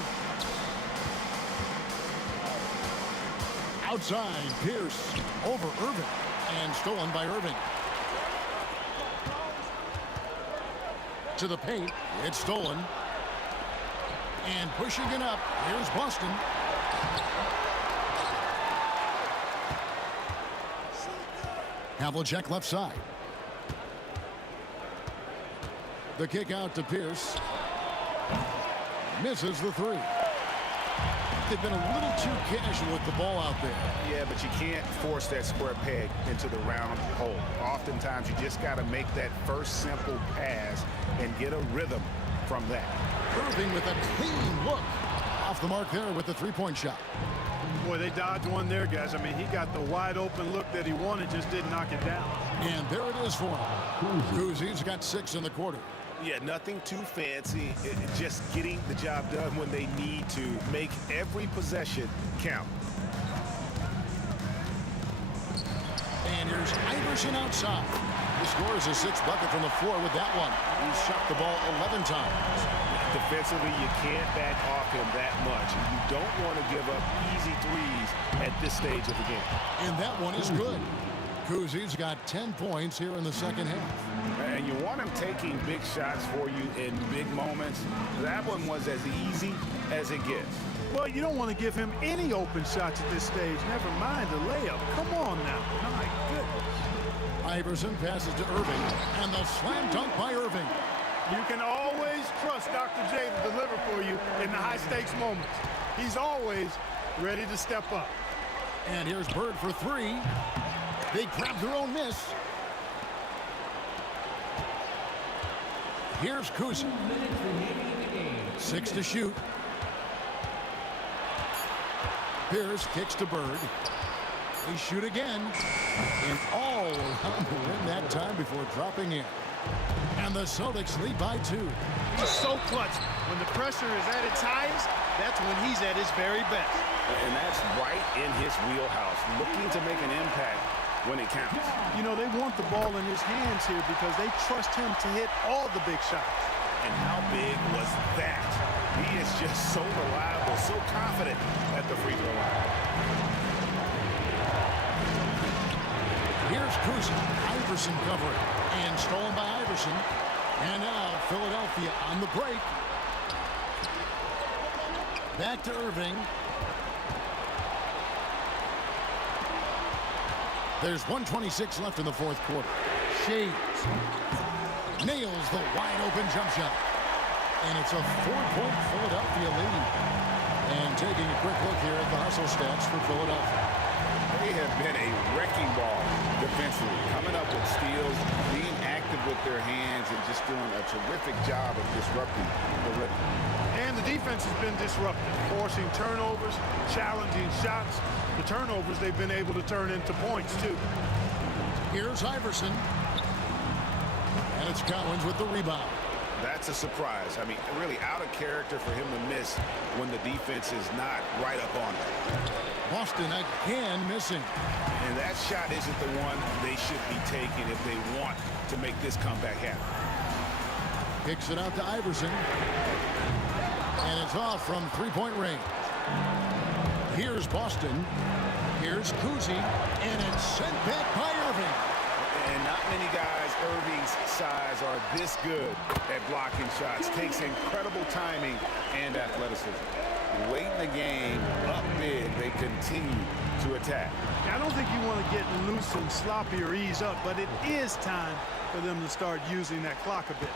Outside, Pierce over Irving. And stolen by Irving. To the paint. It's stolen. And pushing it up. Here's Boston. Havlicek left side. The kick out to Pierce. Misses the 3. They've been a little too casual with the ball out there. Yeah, but you can't force that square peg into the round hole. Oftentimes, you just got to make that first simple pass and get a rhythm from that. Irving with a clean look. Off the mark there with the 3-point shot. Boy, they dodged one there, guys. I mean, he got the wide open look that he wanted, just didn't knock it down. And there it is for him. Kuzi's got 6 in the quarter. Yeah, nothing too fancy. Just getting the job done when they need to. Make every possession count. And here's Iverson outside. He scores a 6th bucket from the floor with that one. He's shot the ball 11 times. Defensively, you can't back off him that much. And you don't want to give up easy threes at this stage of the game. And that one is good. Kuzi's got 10 points here in the 2nd half. And you want him taking big shots for you in big moments. That one was as easy as it gets. Well, you don't want to give him any open shots at this stage. Never mind the layup. Come on now. My goodness. Iverson passes to Irving. And the slam dunk by Irving. You can always trust Dr. J to deliver for you in the high-stakes moments. He's always ready to step up. And here's Bird for 3. They grab their own miss. Here's Kuzi. 6 to shoot. Pierce kicks to Bird. They shoot again. And all around the rim that time before dropping in. And the Celtics lead by 2. He's so clutch. When the pressure is at its highest, that's when he's at his very best. And that's right in his wheelhouse. Looking to make an impact when it counts. You know, they want the ball in his hands here because they trust him to hit all the big shots. And how big was that? He is just so reliable, so confident at the free throw line. Here's Kuzi. Iverson covering. And stolen by Iverson. And now Philadelphia on the break. Back to Irving. There's 1:26 left in the 4th quarter. Shays nails the wide open jump shot. And it's a 4-point Philadelphia lead. And taking a quick look here at the hustle stats for Philadelphia. They have been a wrecking ball defensively, coming up with steals, being active with their hands, and just doing a terrific job of disrupting the rhythm. And the defense has been disruptive, forcing turnovers, challenging shots. The turnovers they've been able to turn into points, too. Here's Iverson. And it's Collins with the rebound. That's a surprise. I mean, really out of character for him to miss when the defense is not right up on him. Boston again missing. And that shot isn't the one they should be taking if they want to make this comeback happen. Kicks it out to Iverson. And it's off from three-point range. Here's Boston. Here's Cousy. And it's sent back by Irving. And not many guys Irving's size are this good at blocking shots. Takes incredible timing and athleticism. Late in the game, up big, they continue to attack. I don't think you want to get loose and sloppy or ease up, but it is time for them to start using that clock a bit.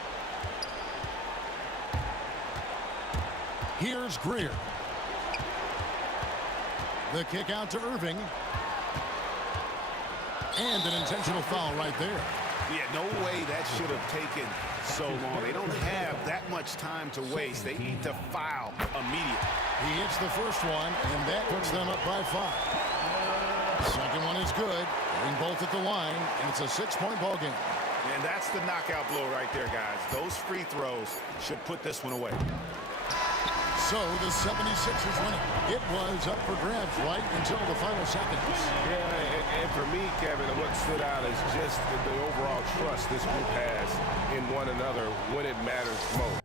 Here's Greer. The kick out to Irving. And an intentional foul right there. Yeah, no way that should have taken so long. They don't have that much time to waste. They need to foul immediately. He hits the first one, and that puts them up by 5. Second one is good. Hitting both at the line, and it's a 6-point ball game. And that's the knockout blow right there, guys. Those free throws should put this one away. So the 76ers win it. It was up for grabs right until the final seconds. Yeah, and for me, Kevin, what stood out is just the overall trust this group has in one another when it matters most.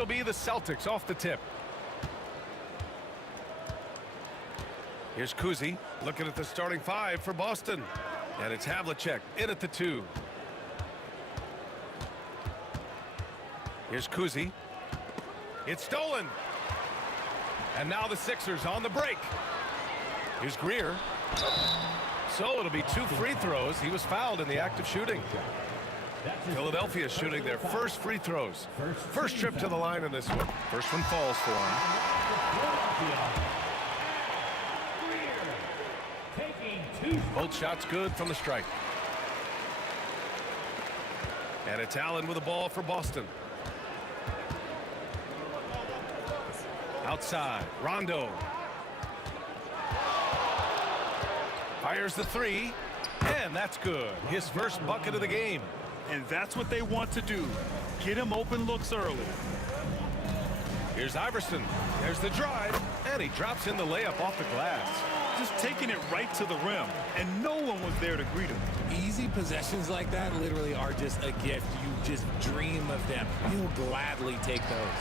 It'll be the Celtics off the tip. Here's Kuzi looking at the starting 5 for Boston. And it's Havlicek in at the 2. Here's Kuzi. It's stolen. And now the Sixers on the break. Here's Greer. So it'll be 2 free throws. He was fouled in the act of shooting. Philadelphia shooting their first free throws. First trip to the line in this one. First one falls for him. Both shots good from the strike. And it's Allen with the ball for Boston. Outside, Rondo. Fires the 3, and that's good. His first bucket of the game. And that's what they want to do. Get him open looks early. Here's Iverson. There's the drive, and he drops in the layup off the glass. Just taking it right to the rim, and no one was there to greet him. Easy possessions like that literally are just a gift. You just dream of them. You'll gladly take those.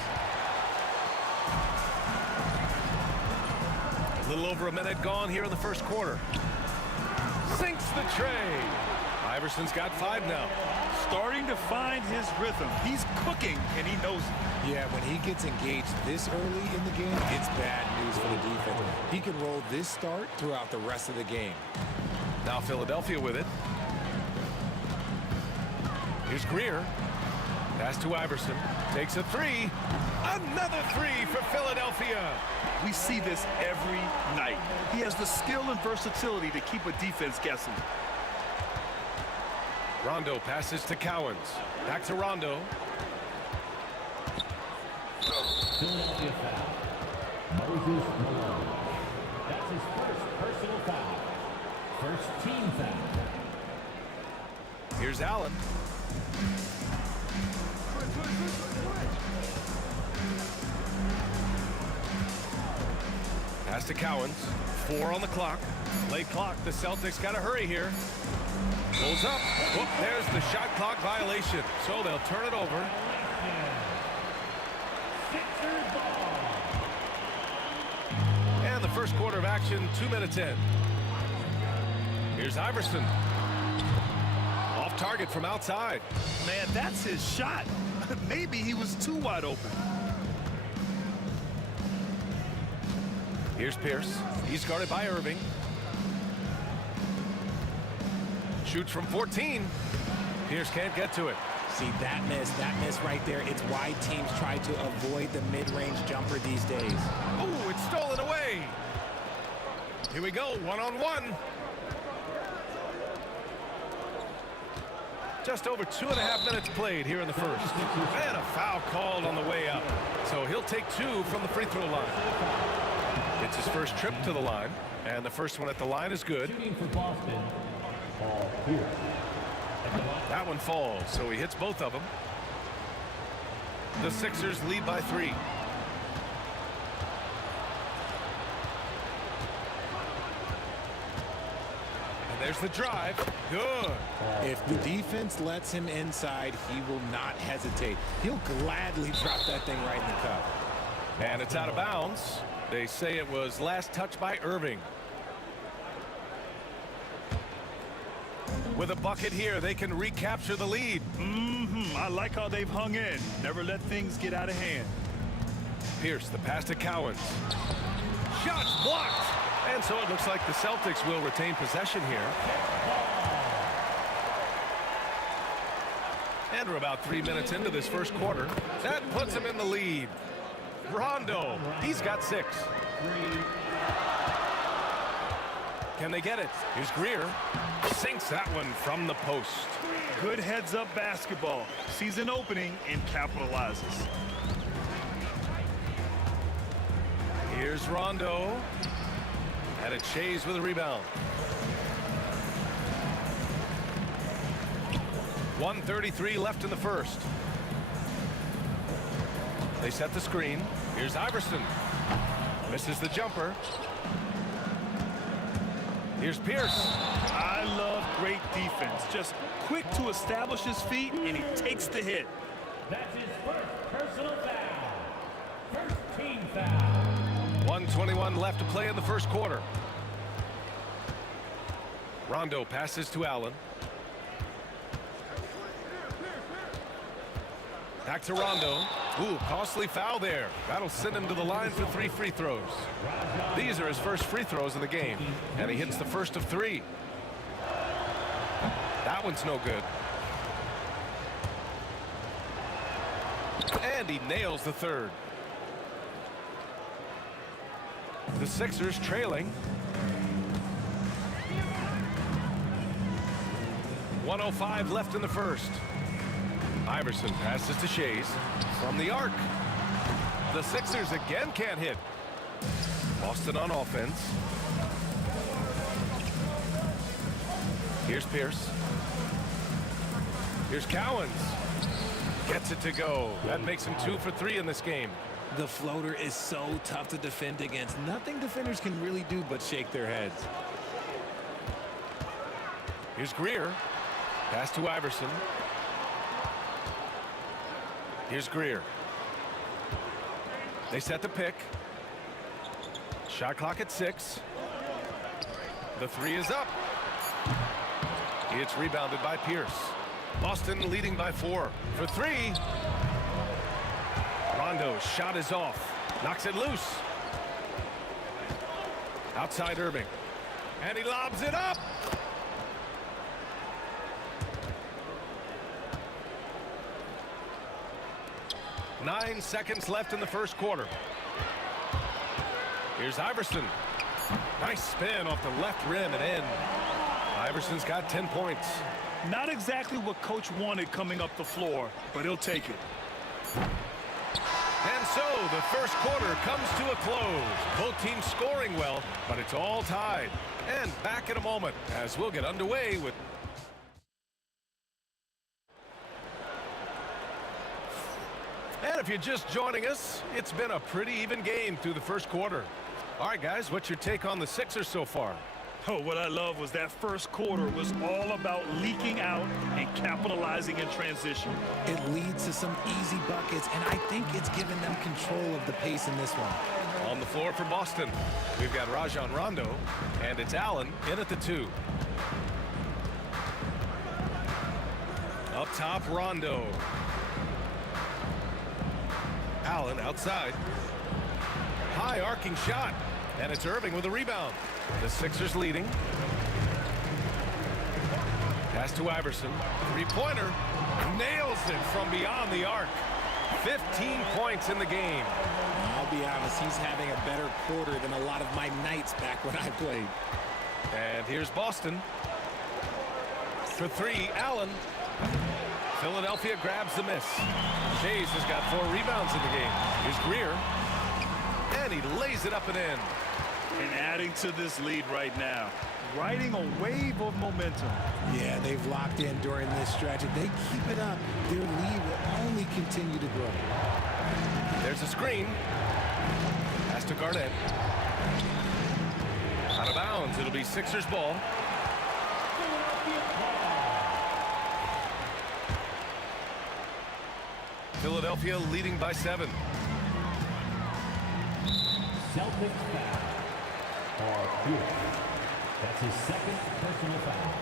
A little over a minute gone here in the first quarter. Sinks the tray. Iverson's got 5 now. Starting to find his rhythm. He's cooking, and he knows it. Yeah, when he gets engaged this early in the game, it's bad news for the defense. He can roll this start throughout the rest of the game. Now Philadelphia with it. Here's Greer. Pass to Iverson. Takes a 3. Another 3 for Philadelphia. We see this every night. He has the skill and versatility to keep a defense guessing. Rondo passes to Cowens. Back to Rondo. Philadelphia foul. Moses Malone. That's his first personal foul. First team foul. Here's Allen. Pass to Cowens. 4 on the clock. Late clock. The Celtics got to hurry here. Pulls up. Whoop, there's the shot clock violation. So they'll turn it over. And the first quarter of action, 2 minutes in. Here's Iverson. Off target from outside. Man, that's his shot. Maybe he was too wide open. Here's Pierce. He's guarded by Irving. Shoots from 14. Pierce can't get to it. See, that miss right there. It's why teams try to avoid the mid-range jumper these days. Oh, it's stolen away. Here we go, 1-on-1. Just over 2.5 minutes played here in the first. And a foul called on the way up. So he'll take 2 from the free throw line. It's his first trip to the line, and the first one at the line is good. Shooting for Boston. Ball here. That one falls, so he hits both of them. The Sixers lead by 3. And there's the drive. Good. If the defense lets him inside, he will not hesitate. He'll gladly drop that thing right in the cup. And it's out of bounds. They say it was last touched by Irving. With a bucket here, they can recapture the lead. I like how they've hung in. Never let things get out of hand. Pierce, the pass to Cowens. Shots blocked. And so it looks like the Celtics will retain possession here. And we're about 3 minutes into this first quarter. That puts them in the lead. Rondo, he's got 6. Can they get it? Here's Greer. Sinks that one from the post. Good heads-up basketball. Sees an opening and capitalizes. Here's Rondo. And it's Shays with a rebound. 1:33 left in the first. They set the screen. Here's Iverson. Misses the jumper. Here's Pierce. I love great defense. Just quick to establish his feet, and he takes the hit. That's his first personal foul. 1:21 left to play in the first quarter. Rondo passes to Allen. Back to Rondo. Ooh, costly foul there. That'll send him to the line for 3 free throws. These are his first free throws of the game, and he hits the first of 3. That one's no good. And he nails the third. The Sixers trailing. 1:05 left in the first. Iverson passes to Shays from the arc. The Sixers again can't hit. Boston on offense. Here's Pierce. Here's Cowens. Gets it to go. That makes him 2 for 3 in this game. The floater is so tough to defend against. Nothing defenders can really do but shake their heads. Here's Greer. Pass to Iverson. Here's Greer. They set the pick. Shot clock at 6. The 3 is up. It's rebounded by Pierce. Boston leading by 4 for 3. Rondo's shot is off. Knocks it loose. Outside Irving. And he lobs it up. Nine seconds left in the first quarter. Here's Iverson. Nice spin off the left rim and in. Iverson's got 10 points. Not exactly what coach wanted coming up the floor, but he'll take it. And so the first quarter comes to a close. Both teams scoring well, but it's all tied. And back in a moment as we'll get underway with... And if you're just joining us, it's been a pretty even game through the first quarter. All right, guys, what's your take on the Sixers so far? Oh, what I love was that first quarter was all about leaking out and capitalizing in transition. It leads to some easy buckets, and I think it's given them control of the pace in this one. On the floor for Boston, we've got Rajon Rondo, and it's Allen in at the 2. Up top, Rondo. Allen outside. High arcing shot, and it's Irving with a rebound. The Sixers leading. Pass to Iverson. 3-pointer. Nails it from beyond the arc. 15 points in the game. I'll be honest, he's having a better quarter than a lot of my nights back when I played. And here's Boston. For 3, Allen. Philadelphia grabs the miss. Shays has got 4 rebounds in the game. Here's Greer. And he lays it up and in. And adding to this lead right now, riding a wave of momentum. Yeah, they've locked in during this stretch. If they keep it up, their lead will only continue to grow. There's a screen. Pass to Garnett. Out of bounds. It'll be Sixers ball. Philadelphia leading by 7. Celtics foul. Or Greer. That's his second personal foul.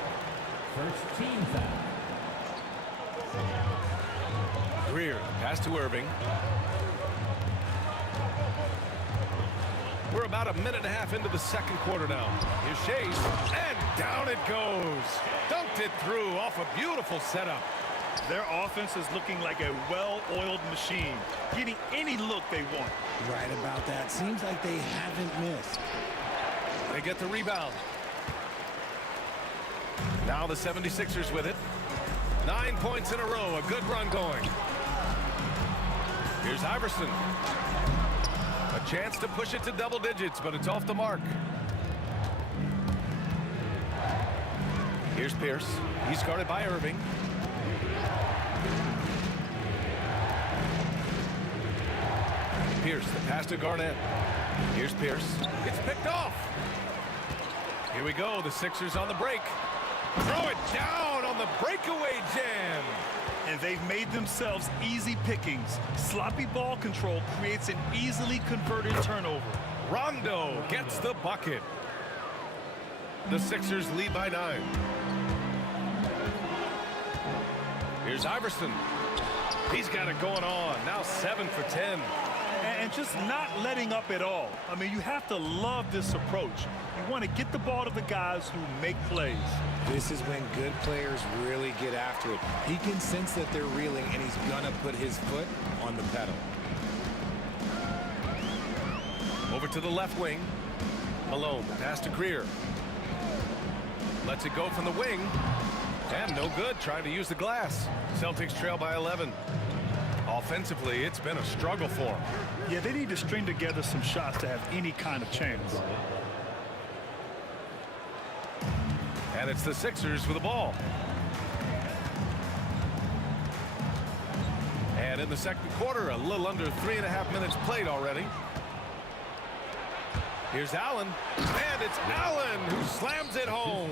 First team foul. Greer, pass to Irving. We're about a minute and a half into the second quarter now. Here's Shays, and down it goes. Dunked it through off a beautiful setup. Their offense is looking like a well-oiled machine, getting any look they want. Right about that. Seems like they haven't missed. They get the rebound. Now the 76ers with it. 9 points in a row. A good run going. Here's Iverson. A chance to push it to double digits, but it's off the mark. Here's Pierce. He's guarded by Irving. Pierce, the pass to Garnett. Here's Pierce. It's picked off. Here we go. The Sixers on the break. Throw it down on the breakaway jam. And they've made themselves easy pickings. Sloppy ball control creates an easily converted turnover. Rondo gets the bucket. The Sixers lead by 9. Here's Iverson. He's got it going on. Now 7 for 10. And just not letting up at all. I mean, you have to love this approach. You want to get the ball to the guys who make plays. This is when good players really get after it. He can sense that they're reeling, and he's going to put his foot on the pedal. Over to the left wing. Malone, pass to Greer. Lets it go from the wing. And no good, trying to use the glass. Celtics trail by 11. Offensively, it's been a struggle for them. Yeah, they need to string together some shots to have any kind of chance. And it's the Sixers with the ball. And in the second quarter, a little under 3.5 minutes played already. Here's Allen, and it's Allen who slams it home.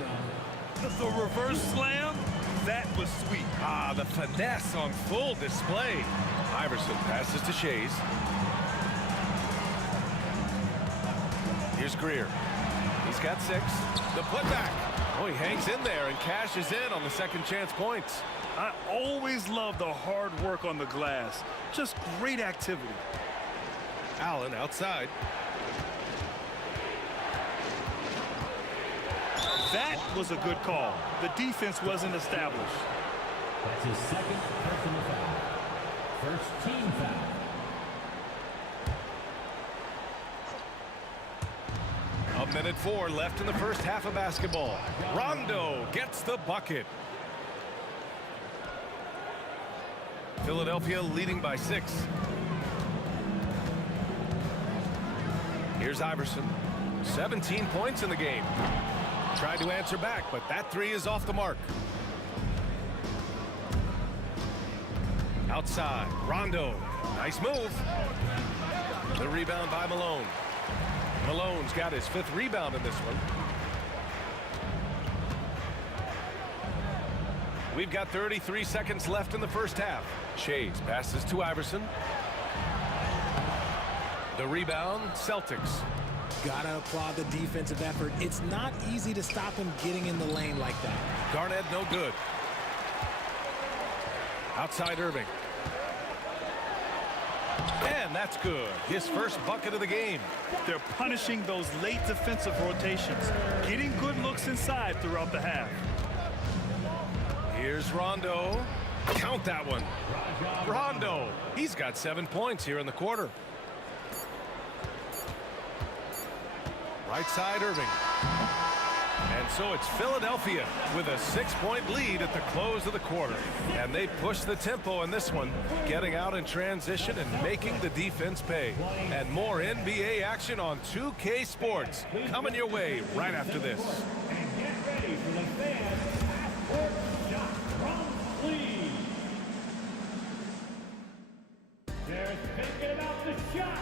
The reverse slam, that was sweet. Ah, the finesse on full display. Iverson passes to Shays. Here's Greer. He's got 6. The putback. Oh, he hangs in there and cashes in on the second chance points. I always love the hard work on the glass. Just great activity. Allen outside. That was a good call. The defense wasn't established. That's his second personal foul. First team foul. A minute 4 left in the first half of basketball. Rondo gets the bucket. Philadelphia leading by 6. Here's Iverson. 17 points in the game. Tried to answer back, but that 3 is off the mark. Outside, Rondo. Nice move. The rebound by Malone. Malone's got his 5th rebound in this one. We've got 33 seconds left in the first half. Shays passes to Iverson. The rebound, Celtics. Gotta applaud the defensive effort. It's not easy to stop him getting in the lane like that. Garnett no good. Outside Irving. And that's good. His first bucket of the game. They're punishing those late defensive rotations, getting good looks inside throughout the half. Here's Rondo. Count that one. Rondo. He's got 7 points here in the quarter. Right side Irving. And so it's Philadelphia with a 6-point lead at the close of the quarter. And they push the tempo in this one, getting out in transition and making the defense pay. And more NBA action on 2K Sports coming your way right after this. And get ready for the fans passport shot from Cleveland. They're thinking about the shot.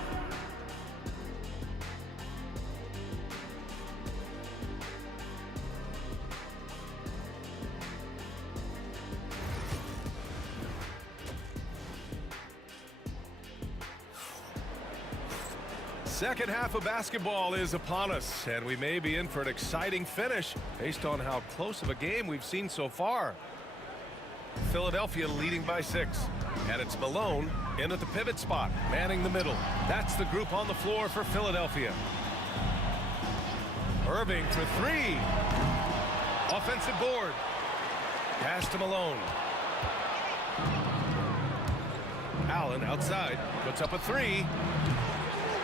Second half of basketball is upon us, and we may be in for an exciting finish based on how close of a game we've seen so far. Philadelphia leading by 6, and it's Malone in at the pivot spot, manning the middle. That's the group on the floor for Philadelphia. Irving for 3. Offensive board. Pass to Malone. Allen outside, puts up a 3.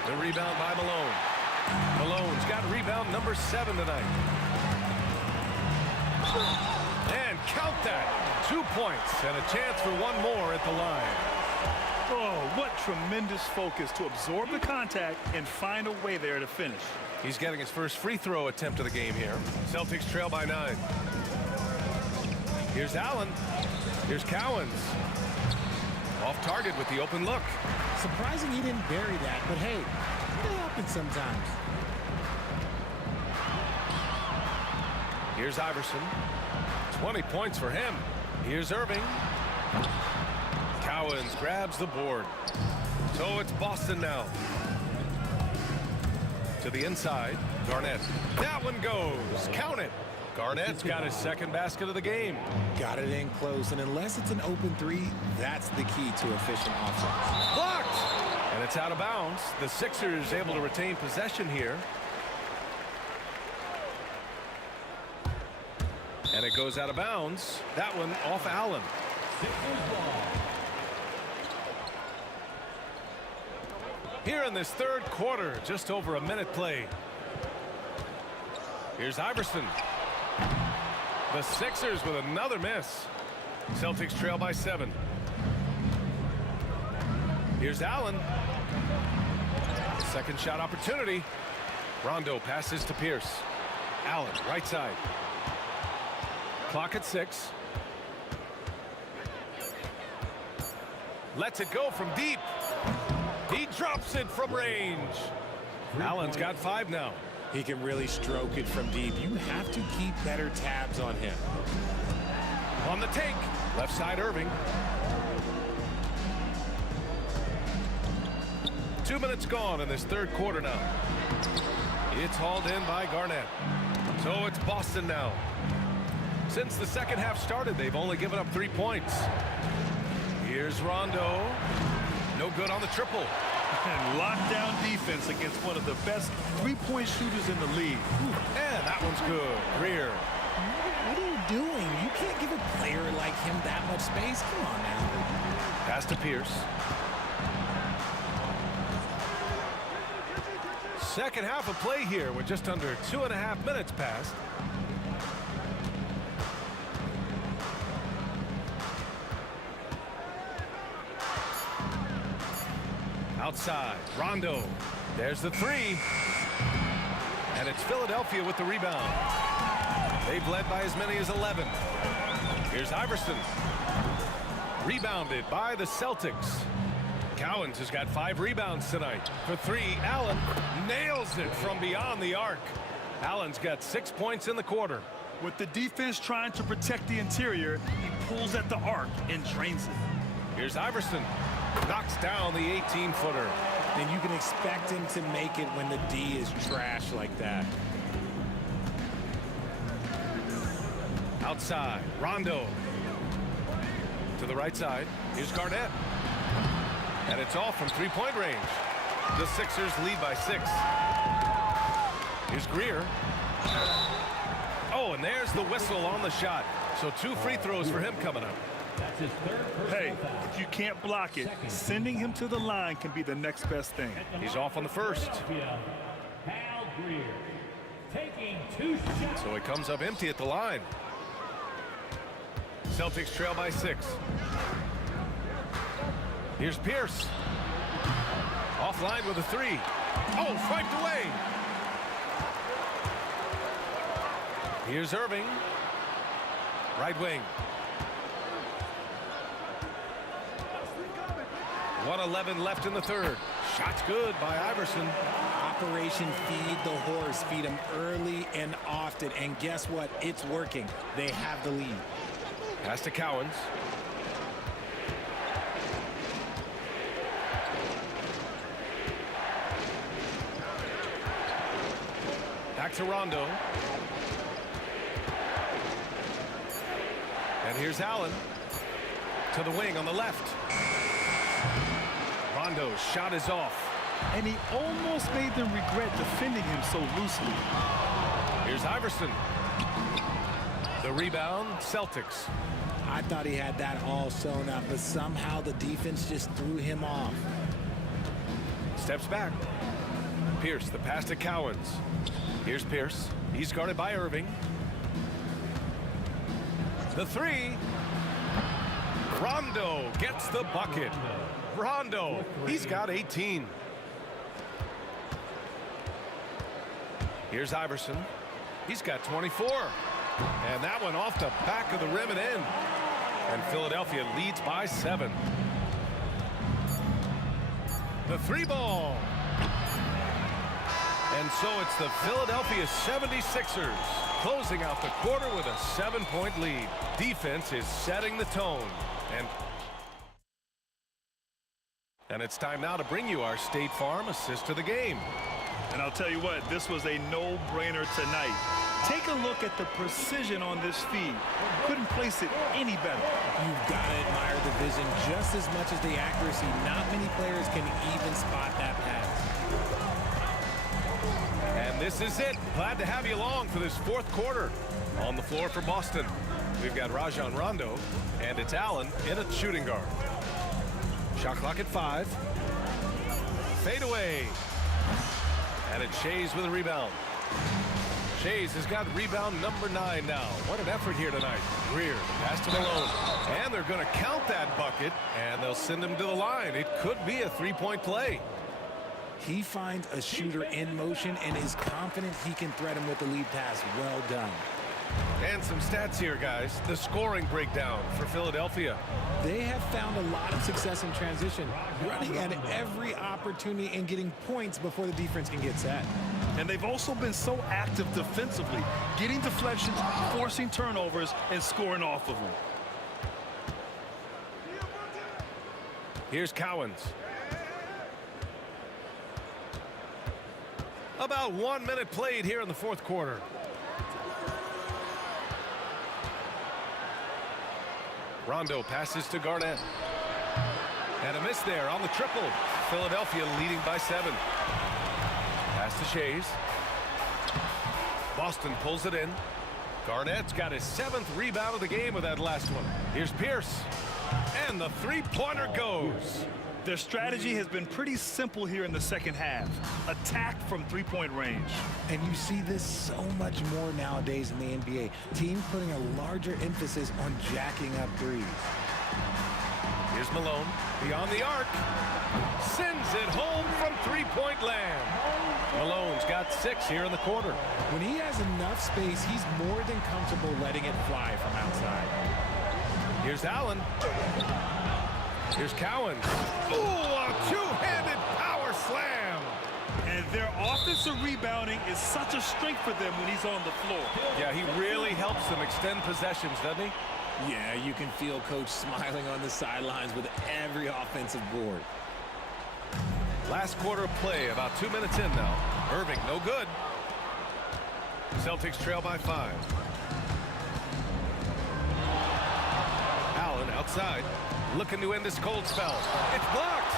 The rebound by Malone. Malone's got rebound number 7 tonight. And count that. 2 points and a chance for one more at the line. Oh, what tremendous focus to absorb the contact and find a way there to finish. He's getting his first free throw attempt of the game here. Celtics trail by 9. Here's Allen. Here's Cowens. Off target with the open look. Surprising he didn't bury that, but hey, it happens sometimes. Here's Iverson. 20 points for him. Here's Irving. Cowens grabs the board. So it's Boston now. To the inside, Garnett. That one goes. Count it. Garnett's got his second basket of the game. Got it in close, and unless it's an open three, that's the key to efficient offense. Blocked! And it's out of bounds. The Sixers able to retain possession here. And it goes out of bounds. That one off Allen. Here in this third quarter, just over a minute played. Here's Iverson. The Sixers with another miss. Celtics trail by 7. Here's Allen. Second shot opportunity. Rondo passes to Pierce. Allen, right side. Clock at 6. Lets it go from deep. He drops it from range. Allen's got 5 now. He can really stroke it from deep. You have to keep better tabs on him. On the take. Left side Irving. 2 minutes gone in this third quarter now. It's hauled in by Garnett. So it's Boston now. Since the second half started, they've only given up 3 points. Here's Rondo. No good on the triple. And lockdown defense against one of the best three-point shooters in the league. And that one's good. Greer. What are you doing? You can't give a player like him that much space. Come on now. Pass to Pierce. Second half of play here with just under 2.5 minutes passed. Outside, Rondo. There's the 3. And it's Philadelphia with the rebound. They've led by as many as 11. Here's Iverson. Rebounded by the Celtics. Cowens has got 5 rebounds tonight. For 3, Allen nails it from beyond the arc. Allen's got 6 points in the quarter. With the defense trying to protect the interior, he pulls at the arc and drains it. Here's Iverson. Knocks down the 18-footer. And you can expect him to make it when the D is trash like that. Outside, Rondo. To the right side, here's Garnett. And it's off from 3-point range. The Sixers lead by 6. Here's Greer. Oh, and there's the whistle on the shot. So 2 free throws for him coming up. That's his third Hey, if you can't block it, sending him to the line can be the next best thing. He's off on the first. Hal Greer taking 2 shots. So he comes up empty at the line. Celtics trail by 6. Here's Pierce. Offline with a 3. Oh, swiped away. Here's Irving. Right wing. 1:11 left in the third. Shot's good by Iverson. Operation Feed the Horse. Feed him early and often. And guess what? It's working. They have the lead. Pass to Cowens. Back to Rondo. And here's Allen. To the wing on the left. Rondo's shot is off. And he almost made them regret defending him so loosely. Here's Iverson. The rebound, Celtics. I thought he had that all sewn up, but somehow the defense just threw him off. Steps back. Pierce, the pass to Cowens. Here's Pierce. He's guarded by Irving. The 3. Rondo gets the bucket. Rondo, he's got 18. Here's Iverson. He's got 24. And that one off the back of the rim and in. And Philadelphia leads by 7. The 3 ball. And so it's the Philadelphia 76ers closing out the quarter with a 7-point lead. Defense is setting the tone. And it's time now to bring you our State Farm assist of the game. And I'll tell you what, this was a no-brainer tonight. Take a look at the precision on this feed. Couldn't place it any better. You've got to admire the vision just as much as the accuracy. Not many players can even spot that pass. And this is it. Glad to have you along for this fourth quarter. On the floor for Boston, we've got Rajon Rondo, and it's Allen in a shooting guard. Shot clock at 5. Fade away. And it's Shays with a rebound. Shays has got rebound number 9 now. What an effort here tonight. Greer, pass to Malone. And they're going to count that bucket, and they'll send him to the line. It could be a three-point play. He finds a shooter in motion and is confident he can thread him with the lead pass. Well done. And some stats here, guys. The scoring breakdown for Philadelphia. They have found a lot of success in transition, running at every opportunity and getting points before the defense can get set. And they've also been so active defensively, getting deflections, forcing turnovers, and scoring off of them. Here's Cowens. About 1 minute played here in the fourth quarter. Rondo passes to Garnett. And a miss there on the triple. Philadelphia leading by 7. Pass to Shays. Boston pulls it in. Garnett's got his 7th rebound of the game with that last one. Here's Pierce. And the three-pointer goes. Their strategy has been pretty simple here in the second half. Attack from three-point range. And you see this so much more nowadays in the NBA. Teams putting a larger emphasis on jacking up threes. Here's Malone beyond the arc. Sends it home from three-point land. Malone's got 6 here in the quarter. When he has enough space, he's more than comfortable letting it fly from outside. Here's Allen. Here's Cowens. Ooh, a two-handed power slam. And their offensive rebounding is such a strength for them when he's on the floor. Yeah, he really helps them extend possessions, doesn't he? Yeah, you can feel Coach smiling on the sidelines with every offensive board. Last quarter of play, about 2 minutes in now. Irving, no good. Celtics trail by 5. Allen outside, looking to end this cold spell. It's blocked.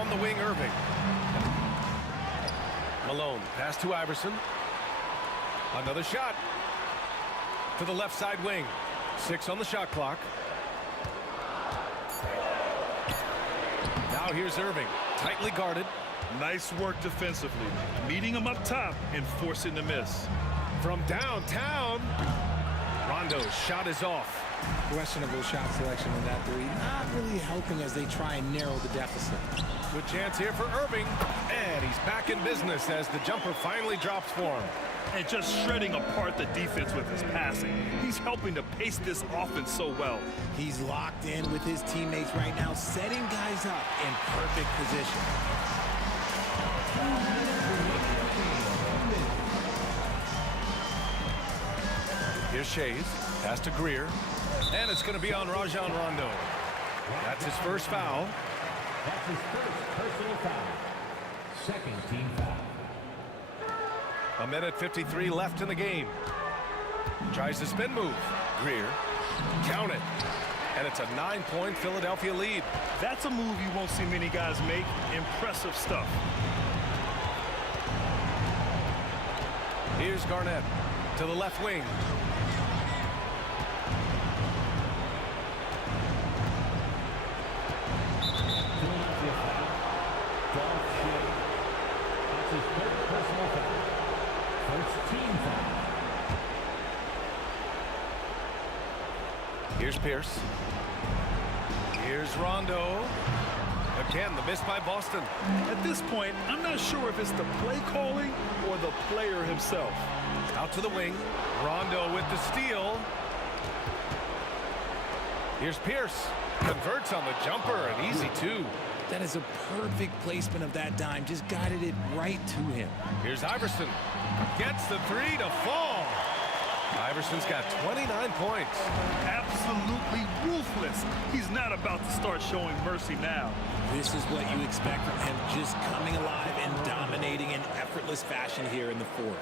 On the wing, Irving. Malone, pass to Iverson. Another shot to the left side wing. 6 on the shot clock. Now here's Irving, tightly guarded. Nice work defensively, meeting him up top and forcing the miss. From downtown, Rondo's shot is off. Questionable shot selection with that three. Not really helping as they try and narrow the deficit. Good chance here for Irving. And he's back in business as the jumper finally drops for him. And just shredding apart the defense with his passing. He's helping to pace this offense so well. He's locked in with his teammates right now, setting guys up in perfect position. Here's Shays, pass to Greer, and it's going to be on Rajon Rondo. That's his first foul. That's his first personal foul. Second team foul. 1:53 left in the game. Tries the spin move. Greer, count it. And it's a 9-point Philadelphia lead. That's a move you won't see many guys make. Impressive stuff. Here's Garnett to the left wing. That's his third personal foul. First team foul. Here's Pierce. Here's Rondo. Again, the miss by Boston. At this point, I'm not sure if it's the play calling or the player himself. Out to the wing. Rondo with the steal. Here's Pierce. Converts on the jumper, an easy 2. That is a perfect placement of that dime. Just guided it right to him. Here's Iverson. Gets the 3 to fall. Iverson's got 29 points. Absolutely ruthless. He's not about to start showing mercy now. This is what you expect from him, just coming alive and dominating in effortless fashion here in the fourth.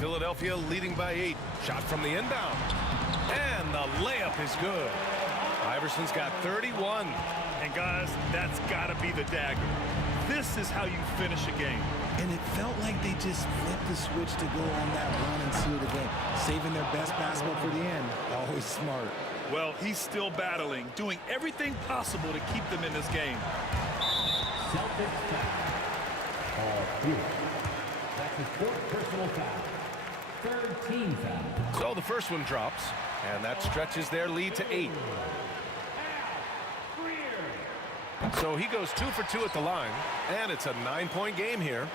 Philadelphia leading by 8. Shot from the inbound. And the layup is good. Iverson's got 31. And guys, that's got to be the dagger. This is how you finish a game. And it felt like they just flipped the switch to go on that run and seal the game, saving their best basketball for the end. Always smart. Well, he's still battling, doing everything possible to keep them in this game. Celtics foul. That's his fourth personal foul. Third team foul. So the first one drops, and that stretches their lead to 8. So he goes 2 for 2 at the line, and it's a 9-point game here.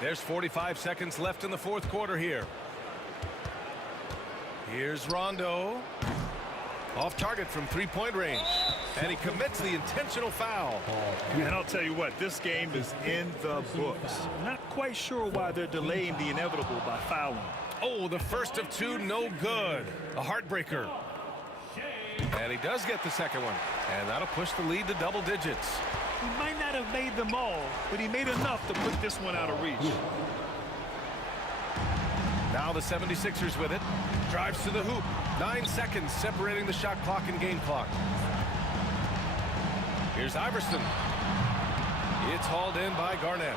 There's 45 seconds left in the fourth quarter here. Here's Rondo. Off target from 3-point range. And he commits the intentional foul. And I'll tell you what, this game is in the books. Not quite sure why they're delaying the inevitable by fouling. Oh, the first of 2, no good. A heartbreaker. And he does get the second one. And that'll push the lead to double digits. He might not have made them all, but he made enough to put this one out of reach. Now the 76ers with it. Drives to the hoop. 9 seconds separating the shot clock and game clock. Here's Iverson. It's hauled in by Garnett.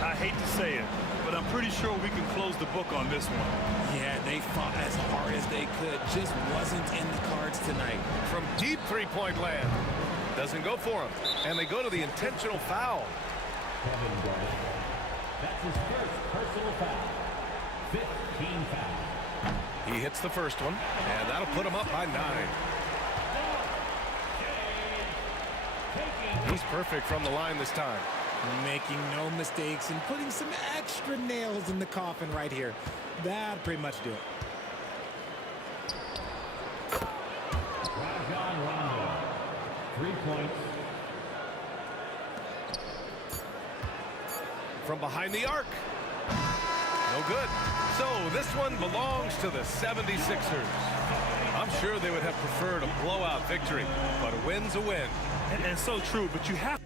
I hate to say it, but I'm pretty sure we can close the book on this one. Yeah, they fought as hard as they could. Just wasn't in the cards tonight. From deep 3-point land. Doesn't go for him. And they go to the intentional foul. Kevin Garnett. That's his first personal foul. 15 foul. He hits the first one, and that'll put him up by 9. He's perfect from the line this time. Making no mistakes and putting some extra nails in the coffin right here. That'll pretty much do it. Rajon Rondo. 3 points. From behind the arc. No good. So this one belongs to the 76ers. I'm sure they would have preferred a blowout victory, but a win's a win. And so true, but you have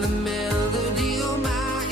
the melody of my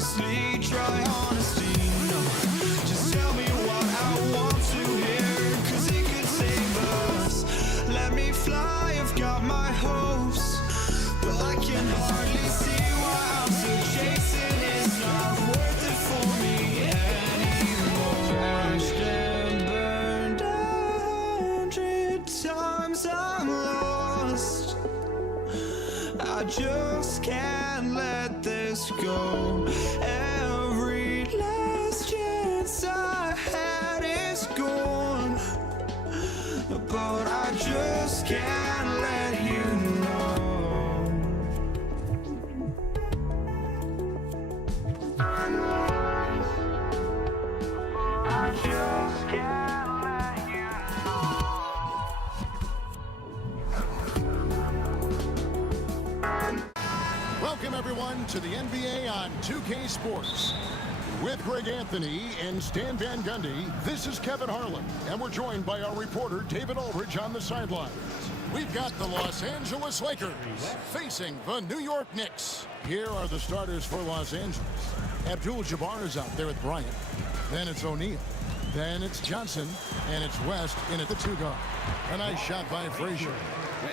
honestly, try honesty. No, just tell me what I want to hear, 'cause it could save us. Let me fly, I've got my hopes, but I can hardly see why I'm still chasing. It's not worth it for me anymore. Crashed and burned 100 times, I'm lost. I just can't let this go. Every last chance I had is gone, but I just can't let you know. I just can't let you Welcome, everyone, to the NBA on 2K Sports. With Greg Anthony and Stan Van Gundy, this is Kevin Harlan, and we're joined by our reporter, David Aldridge, on the sidelines. We've got the Los Angeles Lakers facing the New York Knicks. Here are the starters for Los Angeles. Abdul-Jabbar is out there with Bryant. Then it's O'Neal. Then it's Johnson, and it's West in at the 2 guard. A nice shot by Frazier.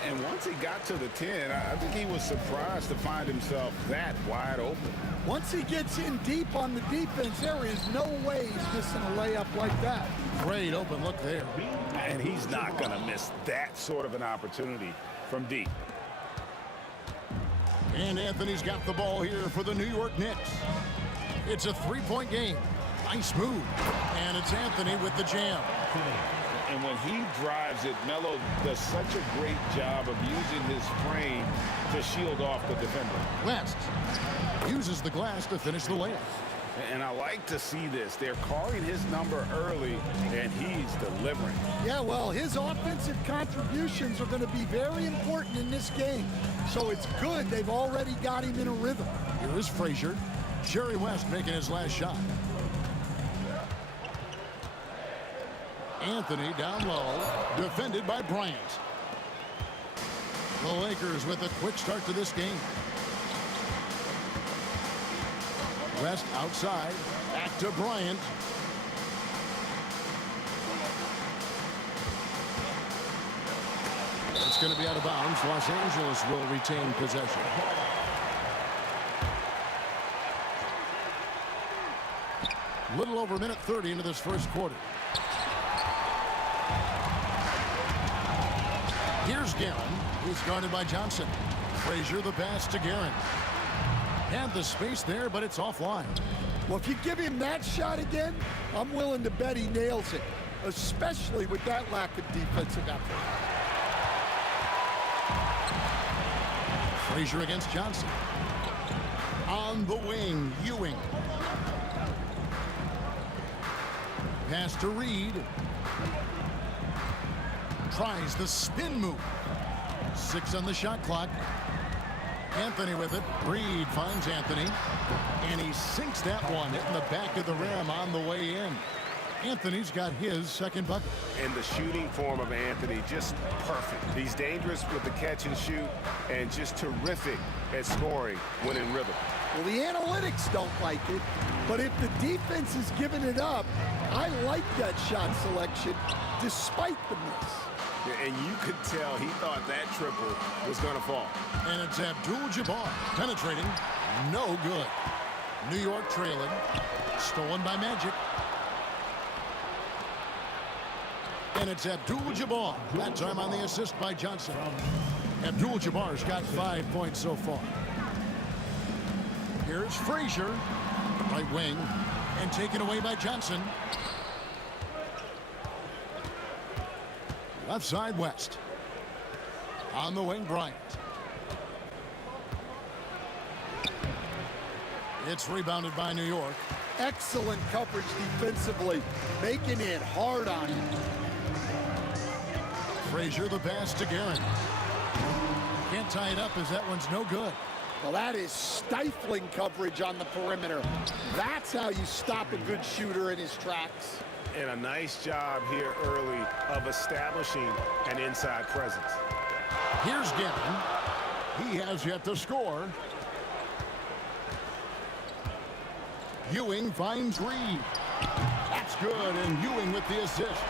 And once he got to the 10, I think he was surprised to find himself that wide open. Once he gets in deep on the defense, there is no way he's missing a layup like that. Great open look there. And he's not going to miss that sort of an opportunity from deep. And Anthony's got the ball here for the New York Knicks. It's a 3-point game. Nice move. And it's Anthony with the jam. And when he drives it, Melo does such a great job of using his frame to shield off the defender. West uses the glass to finish the layup. And I like to see this. They're calling his number early, and he's delivering. Yeah, well, his offensive contributions are going to be very important in this game. So it's good they've already got him in a rhythm. Here is Frazier. Jerry West making his last shot. Anthony down low, defended by Bryant. The Lakers with a quick start to this game. West outside, back to Bryant. It's going to be out of bounds. Los Angeles will retain possession. Little over a minute 30 into this first quarter. Here's Guerin, who's guarded by Johnson. Frazier the pass to Guerin. Had the space there, but it's offline. Well, if you give him that shot again, I'm willing to bet he nails it, especially with that lack of defensive effort. Frazier against Johnson. On the wing, Ewing. Pass to Reed. Tries the spin move. 6 on the shot clock. Anthony with it. Reed finds Anthony. And he sinks that one, hitting the back of the rim on the way in. Anthony's got his second bucket. And the shooting form of Anthony, just perfect. He's dangerous with the catch and shoot, and just terrific at scoring when in rhythm. Well, the analytics don't like it, but if the defense is giving it up, I like that shot selection despite the miss. And you could tell he thought that triple was going to fall. And it's Abdul-Jabbar penetrating. No good. New York trailing. Stolen by Magic. And it's Abdul-Jabbar. That time on the assist by Johnson. Abdul-Jabbar's got 5 points so far. Here's Frazier. Right wing. And taken away by Johnson. Left side, West. On the wing, Bryant. It's rebounded by New York. Excellent coverage defensively, making it hard on him. Frazier the pass to Guerin. Can't tie it up as that one's no good. Well, that is stifling coverage on the perimeter. That's how you stop a good shooter in his tracks. And a nice job here early of establishing an inside presence. Here's Guerin. He has yet to score. Ewing finds Reed. That's good, and Ewing with the assist.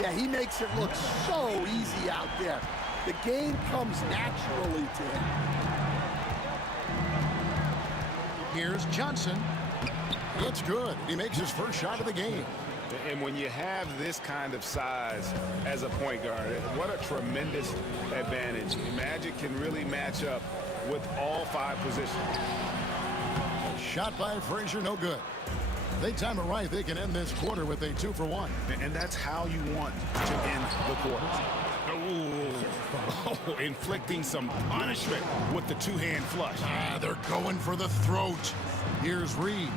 Yeah, he makes it look so easy out there. The game comes naturally to him. Here's Johnson. It's good. He makes his first shot of the game. And when you have this kind of size as a point guard, what a tremendous advantage. Magic can really match up with all 5 positions. Shot by Frazier, no good. They time it right, they can end this quarter with a 2-for-1. And that's how you want to end the quarter. Oh, inflicting some punishment with the 2-hand flush. They're going for the throat. Here's Reed,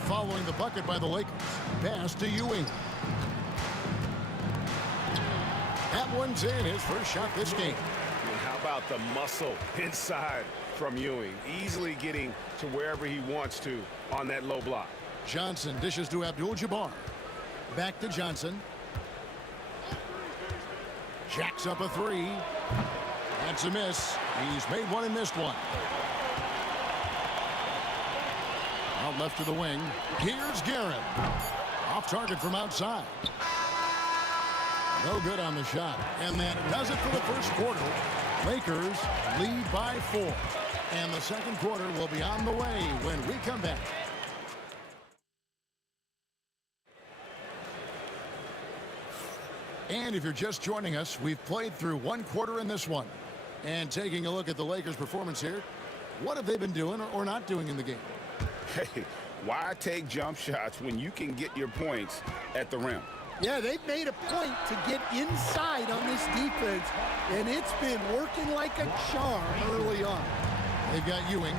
following the bucket by the Lakers. Pass to Ewing. That one's in, his first shot this game. And how about the muscle inside from Ewing? Easily getting to wherever he wants to on that low block. Johnson dishes to Abdul-Jabbar. Back to Johnson. Jacks up a 3. That's a miss. He's made one and missed one. Out left to the wing. Here's Guerin. Off target from outside. No good on the shot. And that does it for the first quarter. Lakers lead by 4. And the second quarter will be on the way when we come back. And if you're just joining us, we've played through 1 quarter in this one. And taking a look at the Lakers' performance here, what have they been doing or not doing in the game? Hey, why take jump shots when you can get your points at the rim? Yeah, they've made a point to get inside on this defense, and it's been working like a charm early on. They've got Ewing.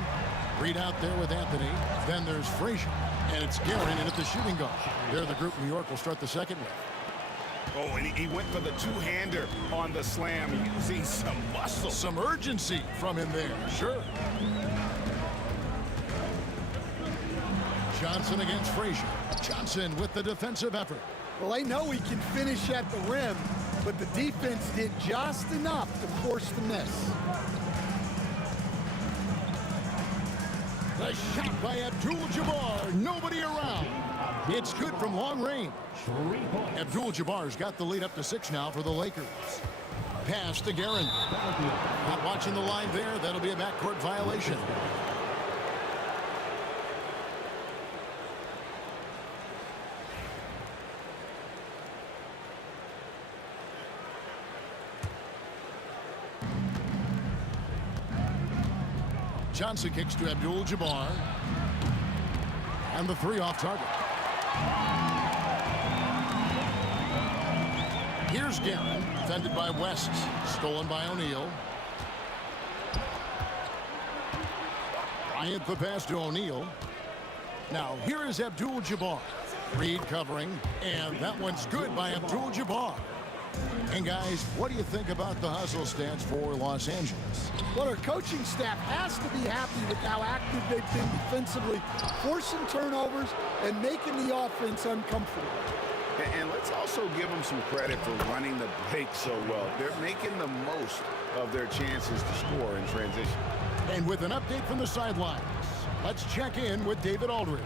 Reed out there with Anthony. Then there's Frazier. And it's Guerin in at the shooting guard. They're the group New York will start the second with. Oh, and he went for the 2-hander on the slam, using some muscle. Some urgency from him there, sure. Johnson against Frazier. Johnson with the defensive effort. Well, they know he can finish at the rim, but the defense did just enough to force the miss. The shot by Abdul-Jabbar. Nobody around. It's good from long range. Abdul-Jabbar's got the lead up to 6 now for the Lakers. Pass to Guerin. Not watching the line there. That'll be a backcourt violation. Johnson kicks to Abdul-Jabbar. And the 3 off target. Here's Guerin, defended by West. Stolen by O'Neal. Bryant the pass to O'Neal. Now here is Abdul-Jabbar. Reed covering, and that one's good by Abdul-Jabbar. And guys, what do you think about the hustle stats for Los Angeles? Well, our coaching staff has to be happy with how active they've been defensively, forcing turnovers and making the offense uncomfortable. And let's also give them some credit for running the break so well. They're making the most of their chances to score in transition. And with an update from the sidelines, let's check in with David Aldridge.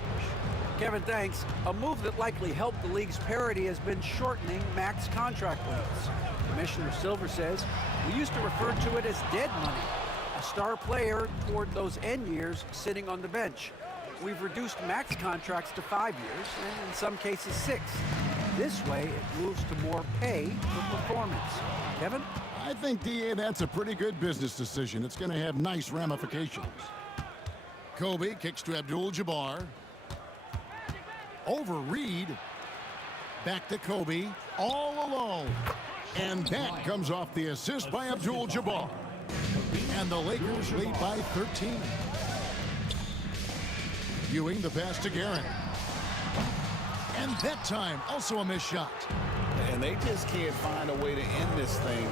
Kevin, thanks. A move that likely helped the league's parity has been shortening max contract lengths. Commissioner Silver says we used to refer to it as dead money, a star player toward those end years sitting on the bench. We've reduced max contracts to 5 years, and in some cases 6. This way, it moves to more pay for performance. Kevin? I think, DA, that's a pretty good business decision. It's going to have nice ramifications. Kobe kicks to Abdul-Jabbar. Over Reed. Back to Kobe. All alone. And that comes off the assist by Abdul-Jabbar. And the Lakers lead by 13. Ewing the pass to Guerin. And that time, also a missed shot. And they just can't find a way to end this thing.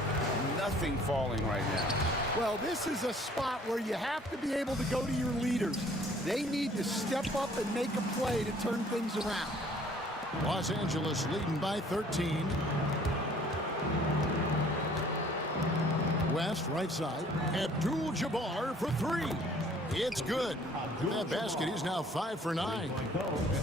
Nothing falling right now. Well, this is a spot where you have to be able to go to your leaders. They need to step up and make a play to turn things around. Los Angeles leading by 13. West, right side. Abdul-Jabbar for 3. It's good. That basket, he's now 5 for 9.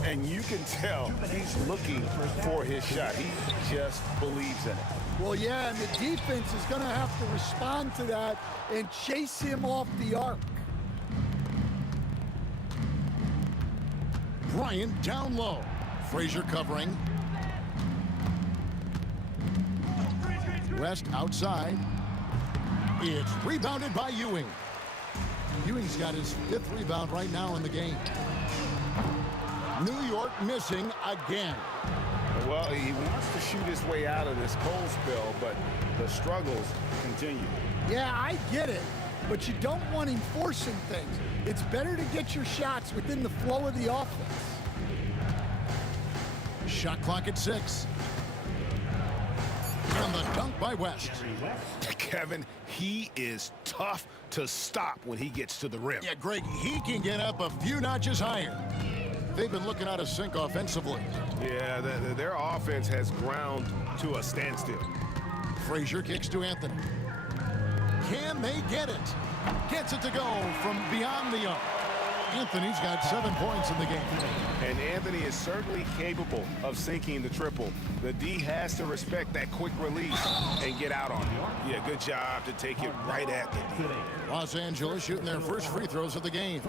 And you can tell he's looking for his shot. He just believes in it. Well, yeah, and the defense is going to have to respond to that and chase him off the arc. Bryant down low. Frazier covering. West outside. It's rebounded by Ewing. Ewing's got his 5th rebound right now in the game. New York missing again. Well, he wants to shoot his way out of this cold spell, but the struggles continue. Yeah, I get it, but you don't want him forcing things. It's better to get your shots within the flow of the offense. Shot clock at 6. And the dunk by West. Kevin, he is tough to stop when he gets to the rim. Yeah, Greg, he can get up a few notches higher. They've been looking out of sync offensively. Yeah, their offense has ground to a standstill. Frazier kicks to Anthony. Can they get it? Gets it to go from beyond the arc. Anthony's got 7 points in the game. And Anthony is certainly capable of sinking the triple. The D has to respect that quick release and get out on it. Yeah, good job to take it right at the D. Los Angeles shooting their first free throws of the game.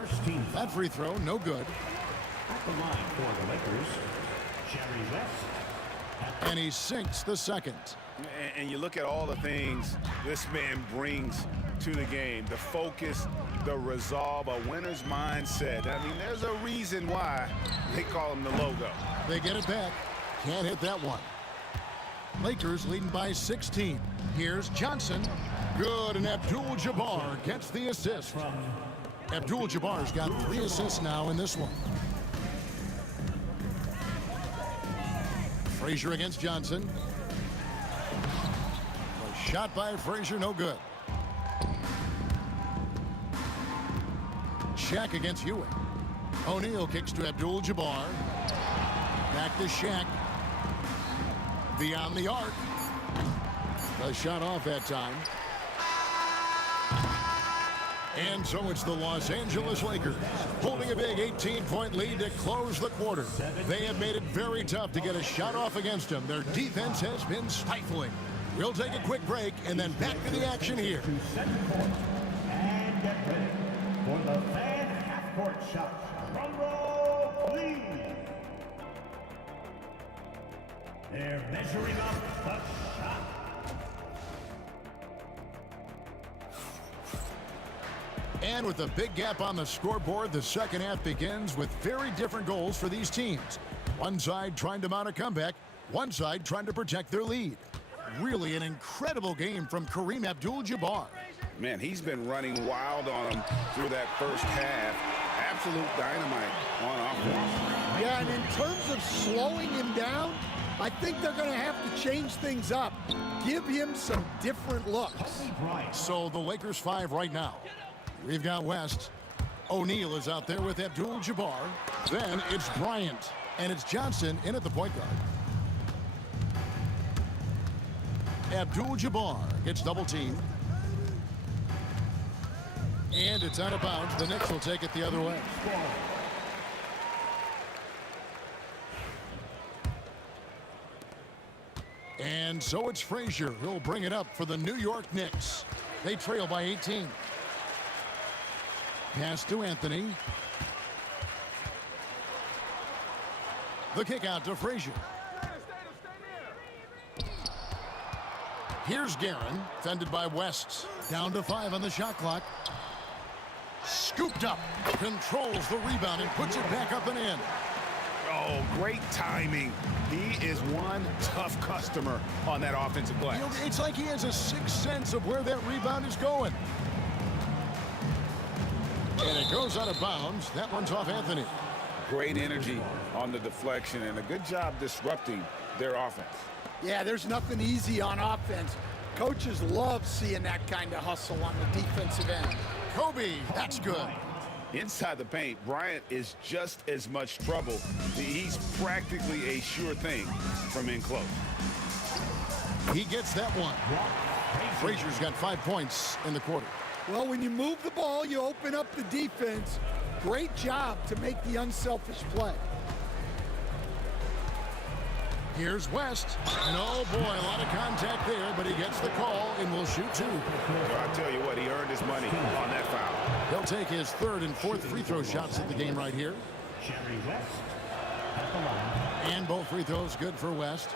That free throw, no good. At the line for the Lakers, Jerry West. And he sinks the second. And you look at all the things this man brings to the game. The focus, the resolve, a winner's mindset. I mean, there's a reason why they call him the logo. They get it back. Can't hit that one. Lakers leading by 16. Here's Johnson. Good, and Abdul-Jabbar gets the assist. Abdul-Jabbar's got 3 assists now in this one. Frazier against Johnson. A shot by Frazier, no good. Shaq against Ewing. O'Neal kicks to Abdul-Jabbar. Back to Shaq. Beyond the arc. The shot off that time. And so it's the Los Angeles Lakers holding a big 18-point lead to close the quarter. They have made it very tough to get a shot off against them. Their defense has been stifling. We'll take a quick break and then back to the action here. And get ready for the fan half-court shot. Drum roll, please. They're measuring up the shot. And with a big gap on the scoreboard, the second half begins with very different goals for these teams. One side trying to mount a comeback, one side trying to protect their lead. Really an incredible game from Kareem Abdul-Jabbar. Man, he's been running wild on him through that first half. Absolute dynamite on offense. Yeah, and in terms of slowing him down, I think they're going to have to change things up. Give him some different looks. So the Lakers 5 right now. We've got West. O'Neal is out there with Abdul-Jabbar. Then it's Bryant. And it's Johnson in at the point guard. Abdul-Jabbar gets double teamed. And it's out of bounds. The Knicks will take it the other way. And so it's Frazier who'll bring it up for the New York Knicks. They trail by 18. Pass to Anthony. The kick out to Frazier. Here's Guerin, fended by West. Down to 5 on the shot clock. Scooped up, controls the rebound and puts it back up and in. Oh, great timing. He is one tough customer on that offensive glass. You know, it's like he has a sixth sense of where that rebound is going. And it goes out of bounds. That one's off Anthony. Great energy on the deflection and a good job disrupting their offense. Yeah, there's nothing easy on offense. Coaches love seeing that kind of hustle on the defensive end. Kobe, that's good. Inside the paint, Bryant is just as much trouble. He's practically a sure thing from in close. He gets that one. Frazier's got 5 points in the quarter. Well, when you move the ball, you open up the defense. Great job to make the unselfish play. Here's West. And oh boy, a lot of contact there, but he gets the call and will shoot two. Well, I'll tell you what, he earned his money on that foul. He'll take his third and fourth free throw shots at the game right here. Jerry West at the line. And both free throws good for West.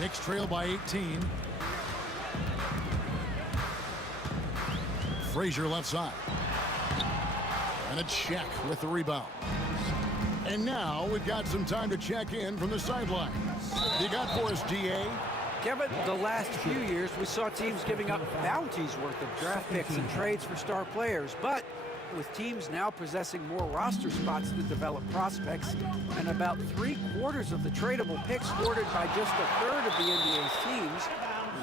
Knicks trail by 18. Frazier left side. And a check with the rebound. And now we've got some time to check in from the sideline. You got for us, GA? Kevin, the last few years we saw teams giving up bounties worth of draft picks and trades for star players, but with teams now possessing more roster spots to develop prospects and about 3/4 of the tradable picks hoarded by just a third of the NBA's teams,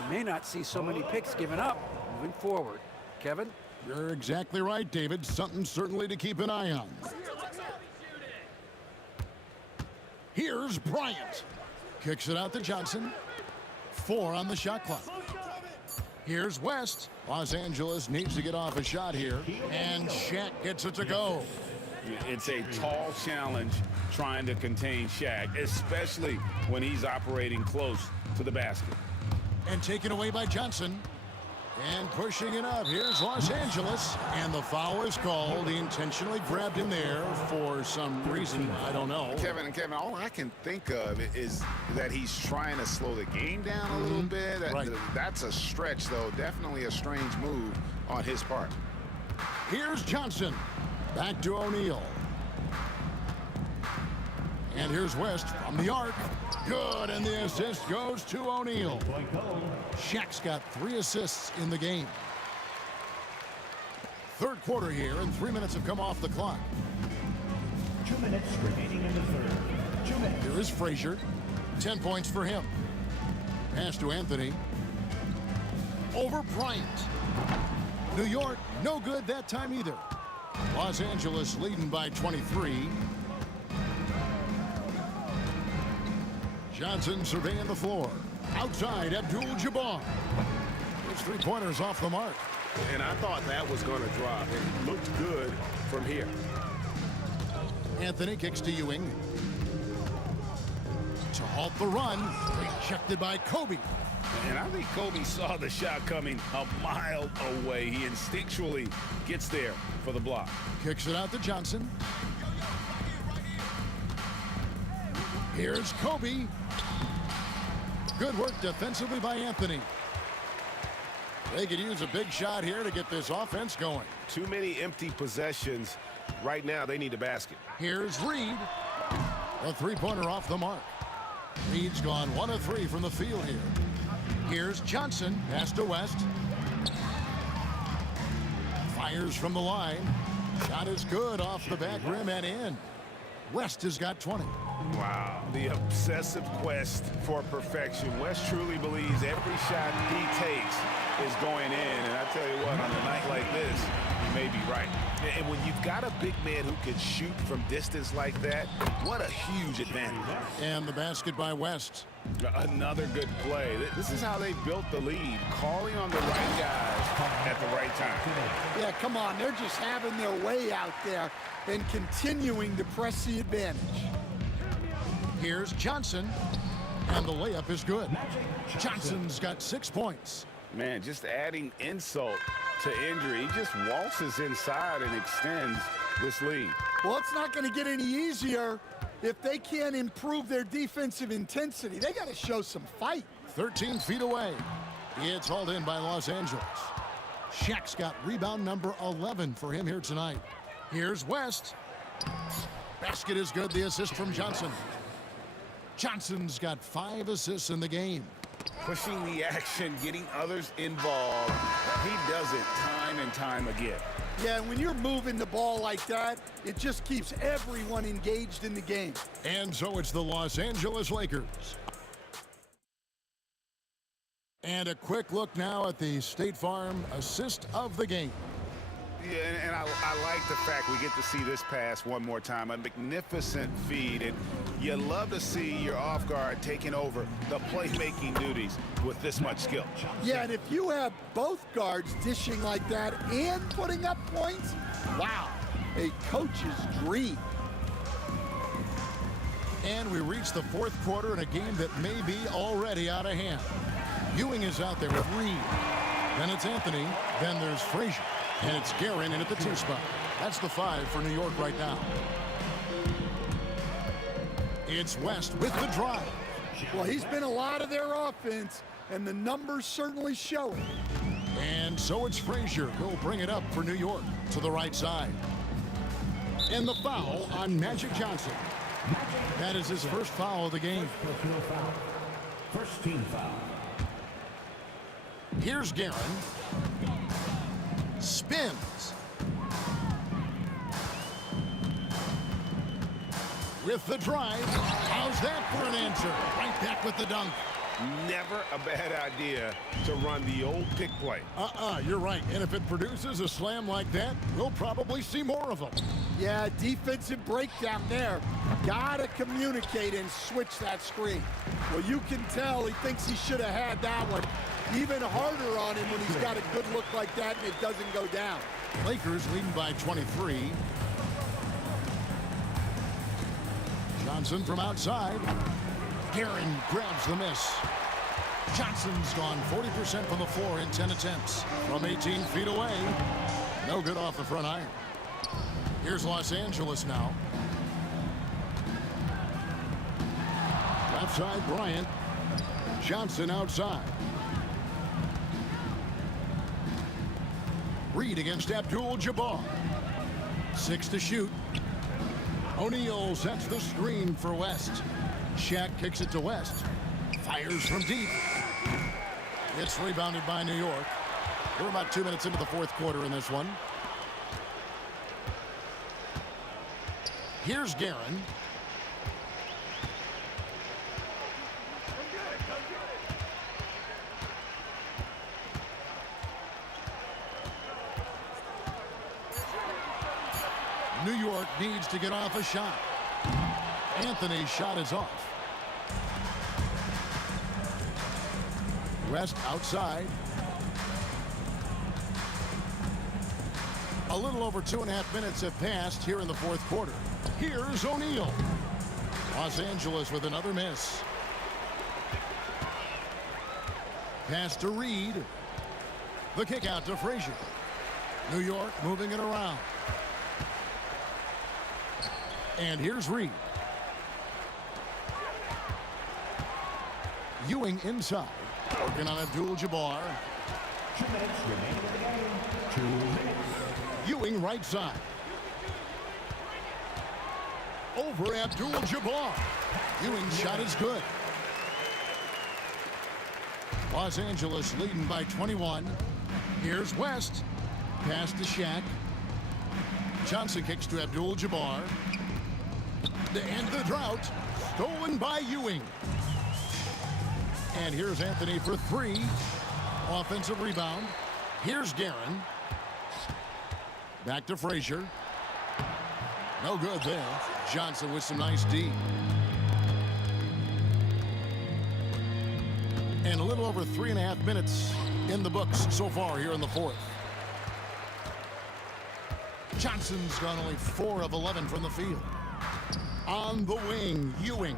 we may not see so many picks given up moving forward. Kevin? You're exactly right, David. Something certainly to keep an eye on. Here's Bryant. Kicks it out to Johnson. 4 on the shot clock. Here's West. Los Angeles needs to get off a shot here. And Shaq gets it to go. It's a tall challenge trying to contain Shaq, especially when he's operating close to the basket. And taken away by Johnson. And pushing it up. Here's Los Angeles. And the foul is called. He intentionally grabbed him there for some reason. I don't know. Kevin, all I can think of is that he's trying to slow the game down a little bit. Right. That's a stretch, though. Definitely a strange move on his part. Here's Johnson. Back to O'Neal. And here's West from the arc. Good, and the assist goes to O'Neal. Shaq's got 3 assists in the game. Third quarter here, and 3 minutes have come off the clock. 2 minutes remaining in the third. 2 minutes. Here is Frazier. 10 points for him. Pass to Anthony. Over Bryant. New York, no good that time either. Los Angeles leading by 23. Johnson surveying the floor. Outside, Abdul-Jabbar. His 3-pointers off the mark. And I thought that was going to drop. It looked good from here. Anthony kicks to Ewing. To halt the run. Rejected by Kobe. And I think Kobe saw the shot coming a mile away. He instinctually gets there for the block. Kicks it out to Johnson. Here's Kobe. Good work defensively by Anthony. They could use a big shot here to get this offense going. Too many empty possessions. Right now, they need a basket. Here's Reed. A 3-pointer off the mark. Reed's gone 1 of 3 from the field here. Here's Johnson. Pass to West. Fires from the line. Shot is good off the back rim and in. West has got 20. Wow, the obsessive quest for perfection. West truly believes every shot he takes is going in. And I tell you what, on a night like this, you may be right. And when you've got a big man who can shoot from distance like that, what a huge advantage. And the basket by West. Another good play. This is how they built the lead, calling on the right guys at the right time. Yeah, come on. They're just having their way out there and continuing to press the advantage. Here's Johnson, and the layup is good. Johnson's got 6 points. Man, just adding insult to injury. He just waltzes inside and extends this lead. Well, it's not going to get any easier if they can't improve their defensive intensity. They got to show some fight. 13 feet away. It's hauled in by Los Angeles. Shaq's got rebound number 11 for him here tonight. Here's West. Basket is good. The assist from Johnson. Johnson's got 5 assists in the game. Pushing the action, getting others involved. He does it time and time again. Yeah, when you're moving the ball like that, it just keeps everyone engaged in the game. And so it's the Los Angeles Lakers. And a quick look now at the State Farm assist of the game. Yeah, and I like the fact we get to see this pass one more time. A magnificent feed, and you love to see your off guard taking over the playmaking duties with this much skill. Yeah, and if you have both guards dishing like that and putting up points, wow, a coach's dream. And we reach the fourth quarter in a game that may be already out of hand. Ewing is out there with Reed. Then it's Anthony. Then there's Frazier. And it's Guerin in at the 2 spot. That's the 5 for New York right now. It's West with the drive. Well, he's been a lot of their offense, and the numbers certainly show it. And so it's Frazier who'll bring it up for New York to the right side. And the foul on Magic Johnson. That is his first foul of the game. First team foul. Here's Guerin. Spins. With the drive. How's that for an answer? Right back with the dunk. Never a bad idea to run the old pick play. You're right. And if it produces a slam like that, we'll probably see more of them. Yeah, defensive breakdown there. Gotta communicate and switch that screen. Well, you can tell he thinks he should have had that one. Even harder on him when he's got a good look like that and it doesn't go down. Lakers leading by 23. Johnson from outside. Guerin grabs the miss. Johnson's gone 40% from the floor in 10 attempts. From 18 feet away. No good off the front iron. Here's Los Angeles now. Left side, Bryant. Johnson outside. Reed against Abdul-Jabbar. 6 to shoot. O'Neal sets the screen for West. Shaq kicks it to West. Fires from deep. It's rebounded by New York. We're about 2 minutes into the fourth quarter in this one. Here's Guerin. New York needs to get off a shot. Anthony's shot is off. West outside. A little over 2.5 minutes have passed here in the fourth quarter. Here's O'Neal. Los Angeles with another miss. Pass to Reed. The kick out to Frazier. New York moving it around. And here's Reed. Ewing inside. Working on Abdul-Jabbar. 2 minutes remaining in the game. 2 minutes. Ewing right side. Over Abdul-Jabbar. Ewing's shot is good. Los Angeles leading by 21. Here's West. Pass to Shaq. Johnson kicks to Abdul-Jabbar. To end the drought. Stolen by Ewing. And here's Anthony for 3. Offensive rebound. Here's Guerin. Back to Frazier. No good there. Johnson with some nice D. And a little over 3.5 minutes in the books so far here in the fourth. Johnson's gone only 4 of 11 from the field. On the wing, Ewing.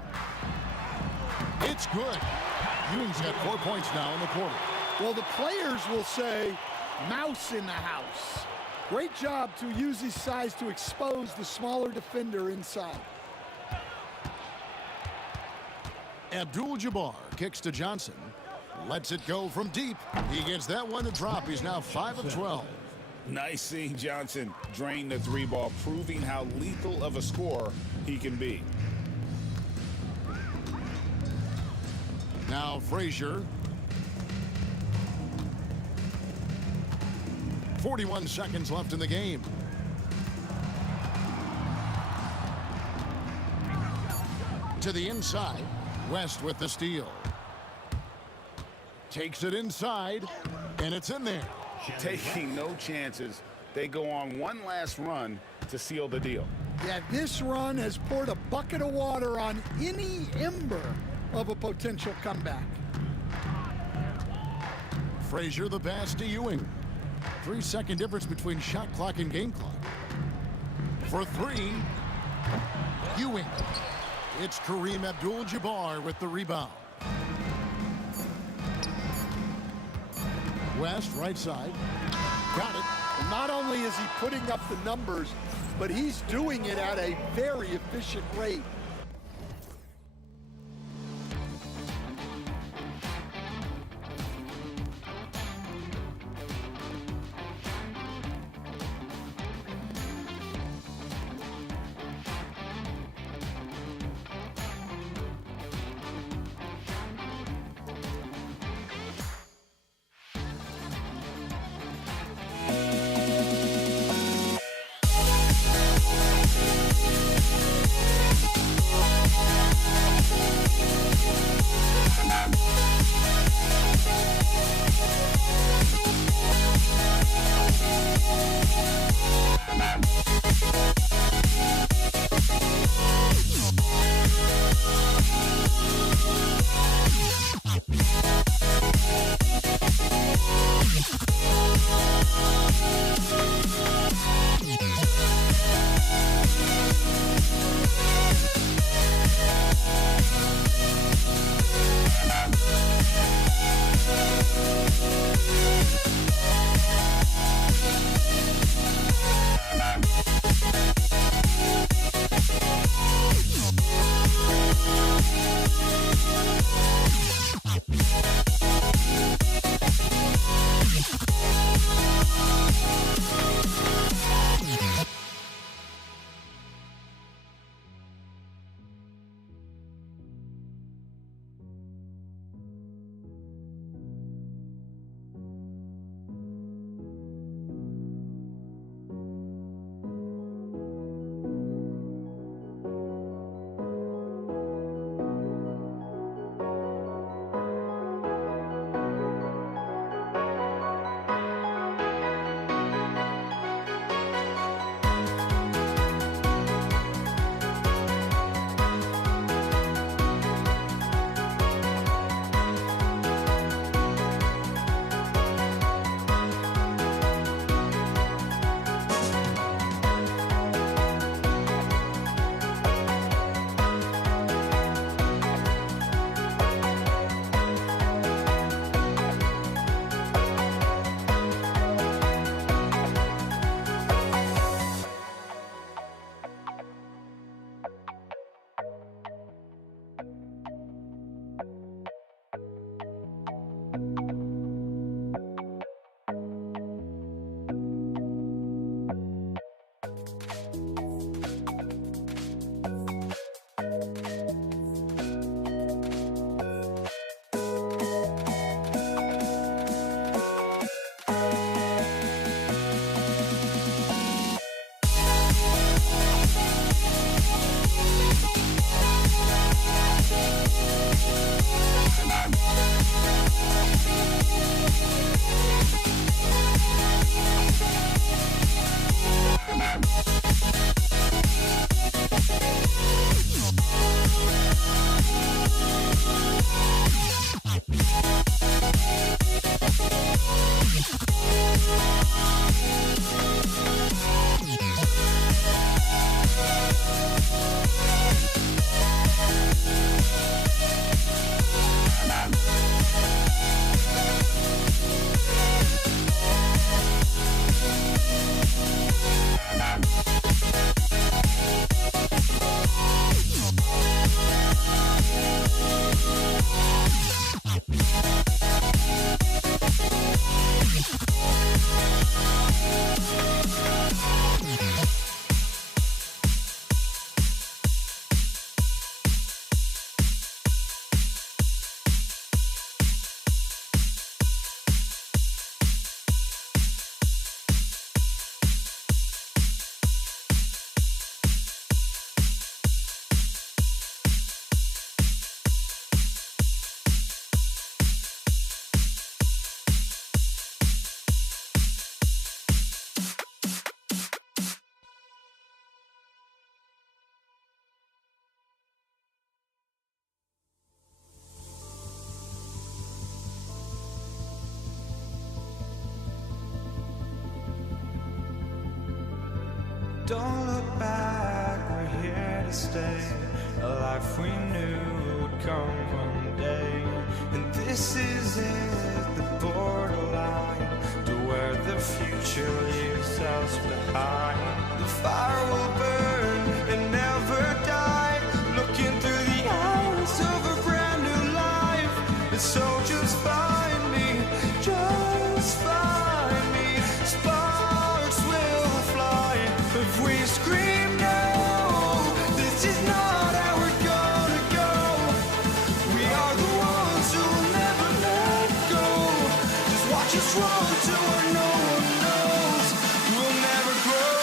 It's good. Ewing's got 4 points now in the quarter. Well, the players will say, mouse in the house. Great job to use his size to expose the smaller defender inside. Abdul-Jabbar kicks to Johnson. Lets it go from deep. He gets that one to drop. He's now 5 of 12. Nice seeing Johnson drain the 3 ball, proving how lethal of a scorer he can be. Now Frazier. 41 seconds left in the game. To the inside. West with the steal. Takes it inside, and it's in there. Taking no chances they go on one last run to seal the deal. Yeah, this run has poured a bucket of water on any ember of a potential comeback. Frazier the pass to Ewing. 3-second difference between shot clock and game clock. For three, Ewing. It's Kareem Abdul-Jabbar with the rebound. West, right side. Got it. Not only is he putting up the numbers, but he's doing it at a very efficient rate. Don't look back, we're here to stay. A life we knew would come one day. And this is it, the borderline to where the future leaves us behind. The fire will burn and never die, looking through the eyes of a brand new life. And so just find me, just find me. Sparks will fly if we scream no. This is not how we're gonna go. We are the ones who will never let go. Just watch us run to where no one knows. We'll never grow.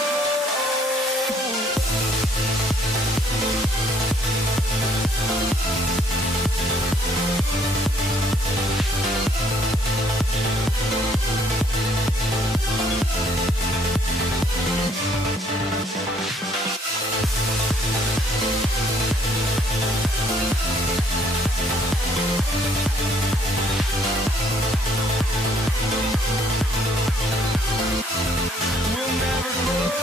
We'll never grow.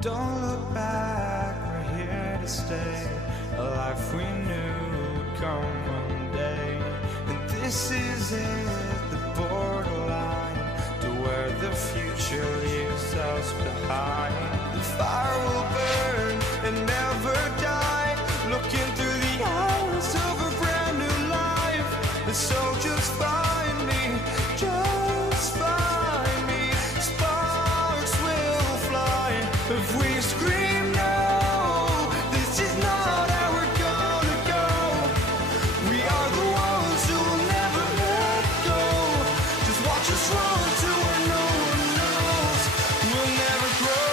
Don't look back, we're here to stay. A life we knew would come one day. And this is it, the borderline to where the future leaves us behind. The fire will burn and never die, looking through the eyes of a brand new life. And so just find me, just find me. Sparks will fly if we scream no. This is not how we're gonna go. We are the ones who will never let go. Just watch us run to where no one knows. We'll never grow.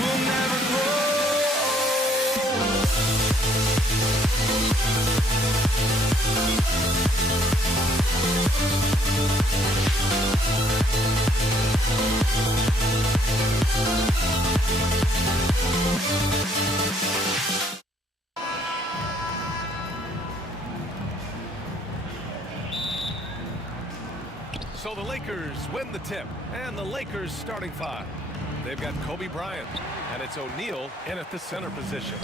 We'll never grow. So the Lakers win the tip, and the Lakers starting five. They've got Kobe Bryant, and it's O'Neal in at the center position.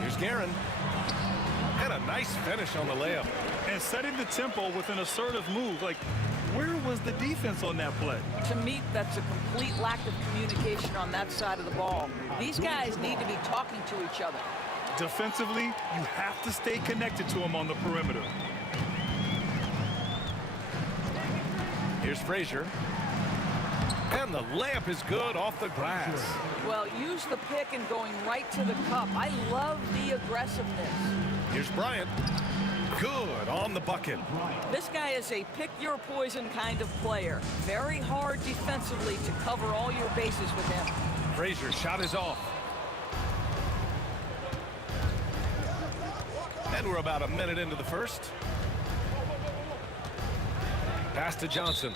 Here's Guerin, and a nice finish on the layup. And setting the tempo with an assertive move. Like, where was the defense on that play? To me, that's a complete lack of communication on that side of the ball. These guys need to be talking to each other. Defensively, you have to stay connected to him on the perimeter. Here's Frazier. And the layup is good off the glass. Well, use the pick and going right to the cup. I love the aggressiveness. Here's Bryant. Good on the bucket. This guy is a pick-your-poison kind of player. Very hard defensively to cover all your bases with him. Frazier's shot is off. And we're about a minute into the first. Pass to Johnson.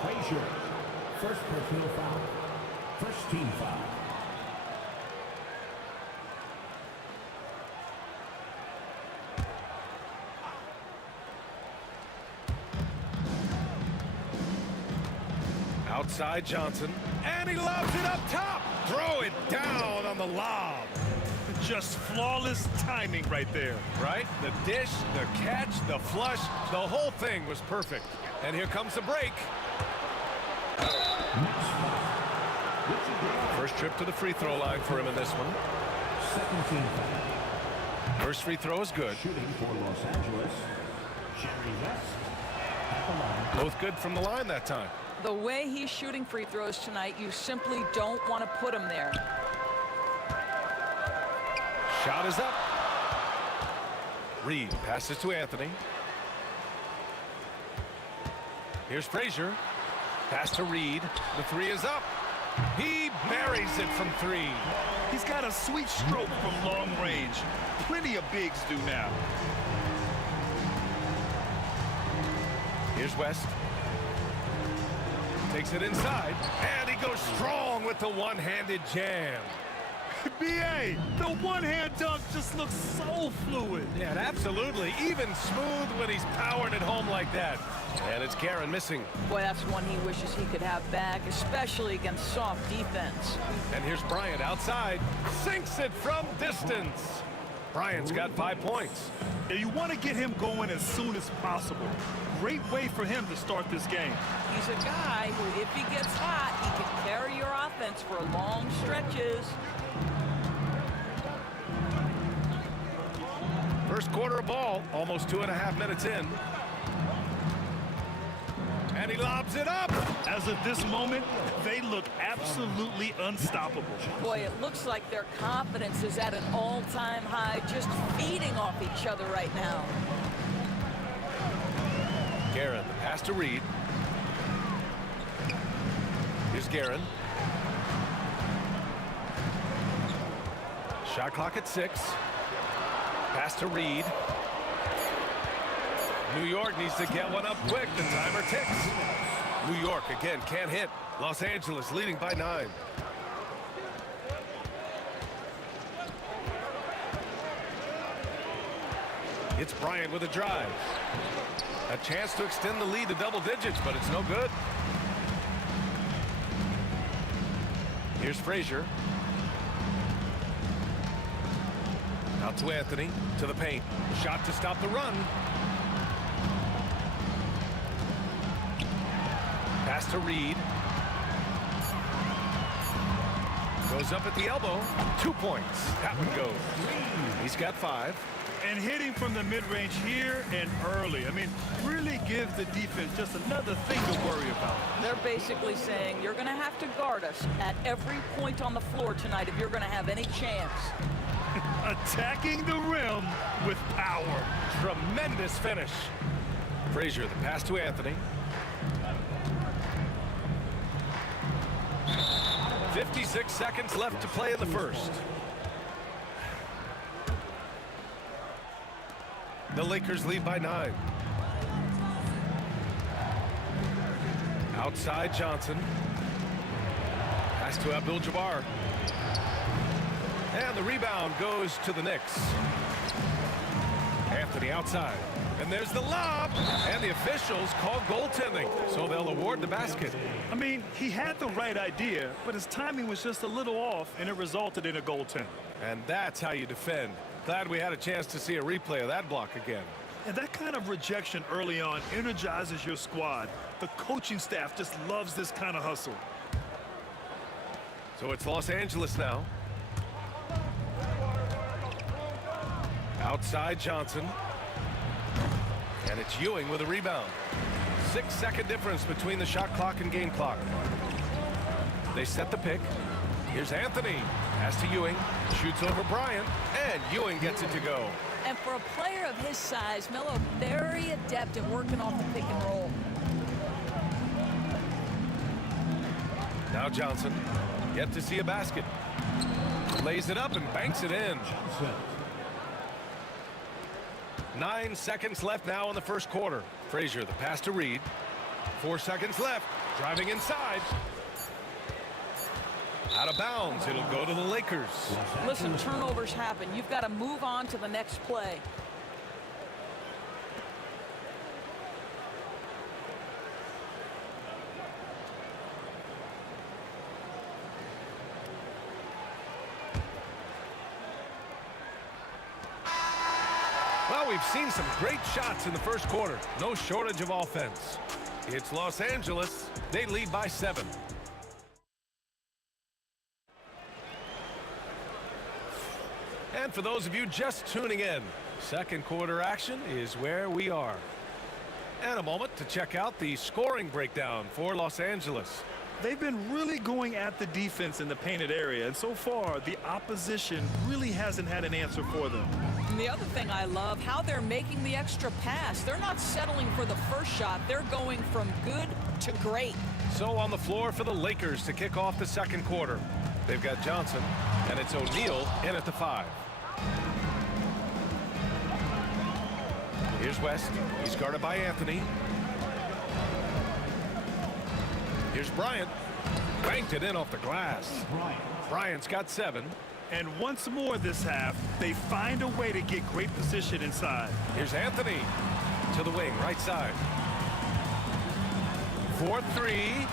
Frazier. First personal foul. First team foul. Outside Johnson. And he lobs it up top. Throw it down on the lob. Just flawless timing right there. Right? The dish, the catch, the flush, the whole thing was perfect. And here comes the break. First trip to the free throw line for him in this one. Second team foul. First free throw is good. Shooting for Los Angeles, Jerry West at the line. Both good from the line that time. The way he's shooting free throws tonight, you simply don't want to put him there. Shot is up. Reed passes to Anthony. Here's Frazier. Pass to Reed. The three is up. He buries it from three. He's got a sweet stroke from long range. Plenty of bigs do now. Here's West. Takes it inside, and he goes strong with the one-handed jam. B.A., the one-hand dunk just looks so fluid. Yeah, absolutely. Even smooth when he's powering it home like that. And it's Karen missing. Boy, that's one he wishes he could have back, especially against soft defense. And here's Bryant outside. Sinks it from distance. Bryant's got 5 points. And you want to get him going as soon as possible. Great way for him to start this game. He's a guy who, if he gets hot, he can carry your offense for long stretches. First quarter of ball, almost 2.5 minutes in. And he lobs it up. As of this moment, they look absolutely unstoppable. Boy, it looks like their confidence is at an all-time high, just feeding off each other right now. Guerin, the pass to Reed. Here's Guerin. Shot clock at 6. Pass to Reed. New York needs to get one up quick. The timer ticks. New York again can't hit. Los Angeles leading by 9. It's Bryant with a drive. A chance to extend the lead to double digits, but it's no good. Here's Frazier. Out to Anthony, to the paint. Shot to stop the run. Pass to Reed. Goes up at the elbow. 2 points. That one goes. He's got 5. And hitting from the mid-range here and early. I mean, really give the defense just another thing to worry about. They're basically saying you're going to have to guard us at every point on the floor tonight if you're going to have any chance. Attacking the rim with power. Tremendous finish. Frazier, the pass to Anthony. 56 seconds left to play in the first. The Lakers lead by 9. Outside Johnson. Pass to Abdul-Jabbar. And the rebound goes to the Knicks. Anthony outside. And there's the lob. And the officials call goaltending, so they'll award the basket. I mean, he had the right idea, but his timing was just a little off, and it resulted in a goaltend. And that's how you defend. Glad we had a chance to see a replay of that block again. And that kind of rejection early on energizes your squad. The coaching staff just loves this kind of hustle. So it's Los Angeles now. Outside Johnson. And it's Ewing with a rebound. 6-second difference between the shot clock and game clock. They set the pick. Here's Anthony. Pass to Ewing. Shoots over Bryant. And Ewing gets it to go. And for a player of his size, Melo very adept at working off the pick and roll. Now Johnson. Yet to see a basket. Lays it up and banks it in. 9 seconds left now in the first quarter. Frazier, the pass to Reed. 4 seconds left. Driving inside. Out of bounds. It'll go to the Lakers. Listen, turnovers happen. You've got to move on to the next play. Well, we've seen some great shots in the first quarter. No shortage of offense. It's Los Angeles. They lead by 7. And for those of you just tuning in, second quarter action is where we are. And a moment to check out the scoring breakdown for Los Angeles. They've been really going at the defense in the painted area, and so far the opposition really hasn't had an answer for them. And the other thing I love, how they're making the extra pass. They're not settling for the first shot. They're going from good to great. So on the floor for the Lakers to kick off the second quarter. They've got Johnson, and it's O'Neal in at the 5. Here's West. He's guarded by Anthony. Here's Bryant. Banked it in off the glass. Bryant's got 7. And once more this half, they find a way to get great position inside. Here's Anthony to the wing, right side. 4-3.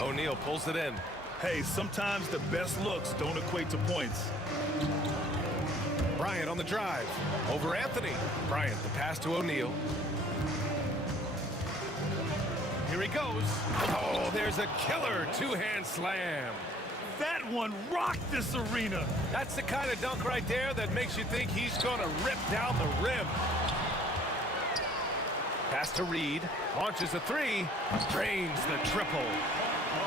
O'Neal pulls it in. Hey, sometimes the best looks don't equate to points. Bryant on the drive. Over Anthony. Bryant, the pass to O'Neal. Here he goes. Oh, there's a killer two-hand slam. That one rocked this arena. That's the kind of dunk right there that makes you think he's going to rip down the rim. Pass to Reed. Launches a 3. Drains the triple.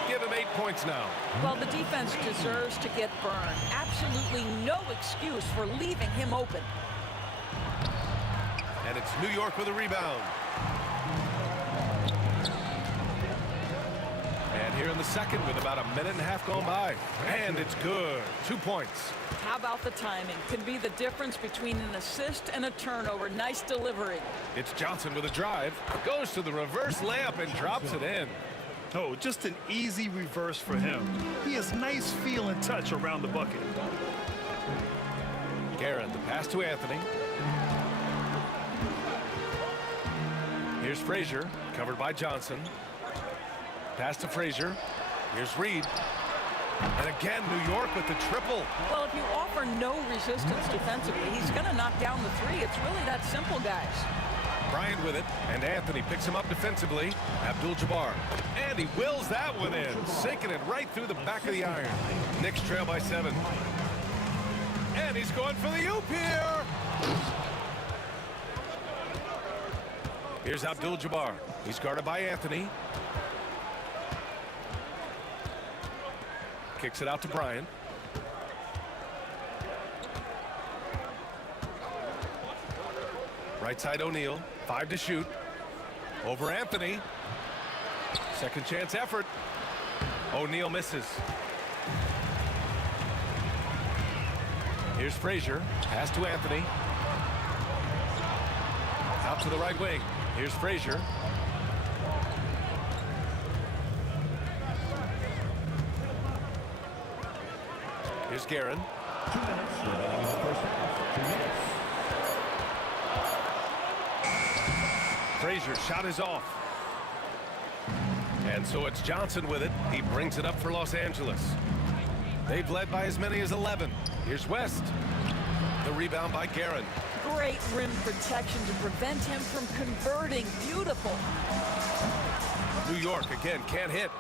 Give him 8 points now. Well, the defense deserves to get burned. Absolutely no excuse for leaving him open. And it's New York with a rebound. And here in the second with about a minute and a half gone by. And it's good. 2 points. How about the timing? Can be the difference between an assist and a turnover. Nice delivery. It's Johnson with a drive. Goes to the reverse layup and drops it in. Oh, just an easy reverse for him. He has nice feel and touch around the bucket. Garrett, the pass to Anthony. Here's Frazier, covered by Johnson. Pass to Frazier. Here's Reed. And again, New York with the triple. Well, if you offer no resistance defensively, he's going to knock down the 3. It's really that simple, guys. Bryant with it, and Anthony picks him up defensively. Abdul-Jabbar. And he wills that one in, sinking it right through the back of the iron. Knicks trail by 7. And he's going for the oop here. Here's Abdul-Jabbar. He's guarded by Anthony. Kicks it out to Bryant. Right side O'Neal. 5 to shoot. Over Anthony. Second chance effort. O'Neal misses. Here's Frazier. Pass to Anthony. Out to the right wing. Here's Frazier. Here's Guerin. 2 minutes remaining in the first half. 2 minutes. Frazier shot is off. And so it's Johnson with it. He brings it up for Los Angeles. They've led by as many as 11. Here's West. The rebound by Guerin. Great rim protection to prevent him from converting. Beautiful. New York again can't hit.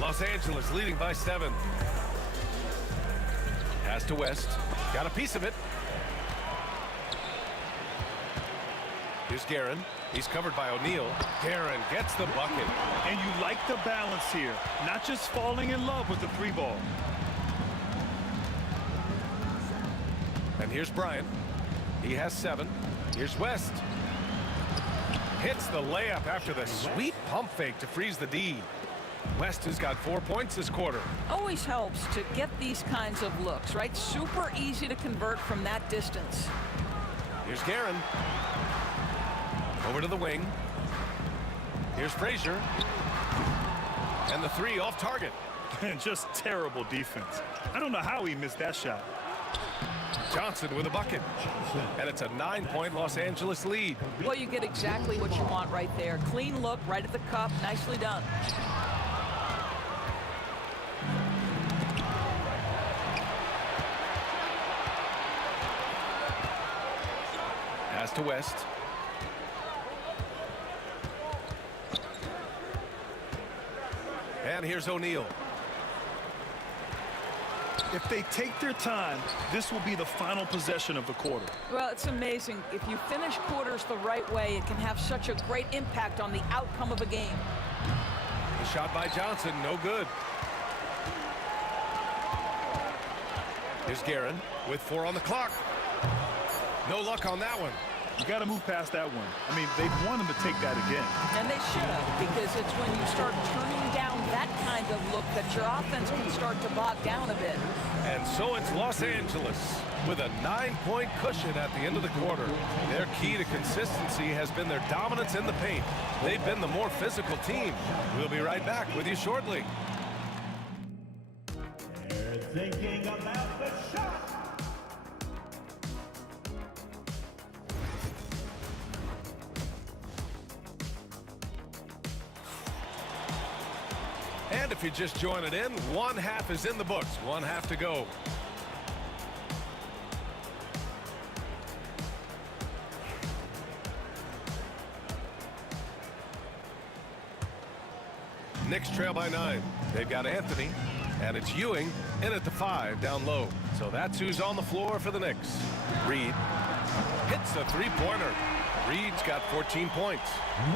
Los Angeles leading by 7. Pass to West. Got a piece of it. Here's Guerin. He's covered by O'Neal. Guerin gets the bucket. And you like the balance here. Not just falling in love with the 3 ball. And here's Bryant. He has 7. Here's West. Hits the layup after the sweet pump fake to freeze the D. West has got 4 points this quarter. Always helps to get these kinds of looks, right? Super easy to convert from that distance. Here's Guerin. Over to the wing. Here's Frazier. And the 3 off target. And just terrible defense. I don't know how he missed that shot. Johnson with a bucket. And it's a 9-point Los Angeles lead. Well, you get exactly what you want right there. Clean look, right at the cup. Nicely done. Pass to West. And here's O'Neal. If they take their time, this will be the final possession of the quarter. Well, it's amazing. If you finish quarters the right way, it can have such a great impact on the outcome of a game. The shot by Johnson, no good. Here's Guerin with 4 on the clock. No luck on that one. You got to move past that one. I mean, they want him to take that again. And they should have, because it's when you start turning down that kind of look that your offense can start to bog down a bit. And so it's Los Angeles with a 9-point cushion at the end of the quarter. Their key to consistency has been their dominance in the paint. They've been the more physical team. We'll be right back with you shortly. They're thinking about the shot. And if you just join it in, one half is in the books. One half to go. Knicks trail by 9. They've got Anthony, and it's Ewing in at the 5 down low. So that's who's on the floor for the Knicks. Reed hits a three-pointer. Reed's got 14 points.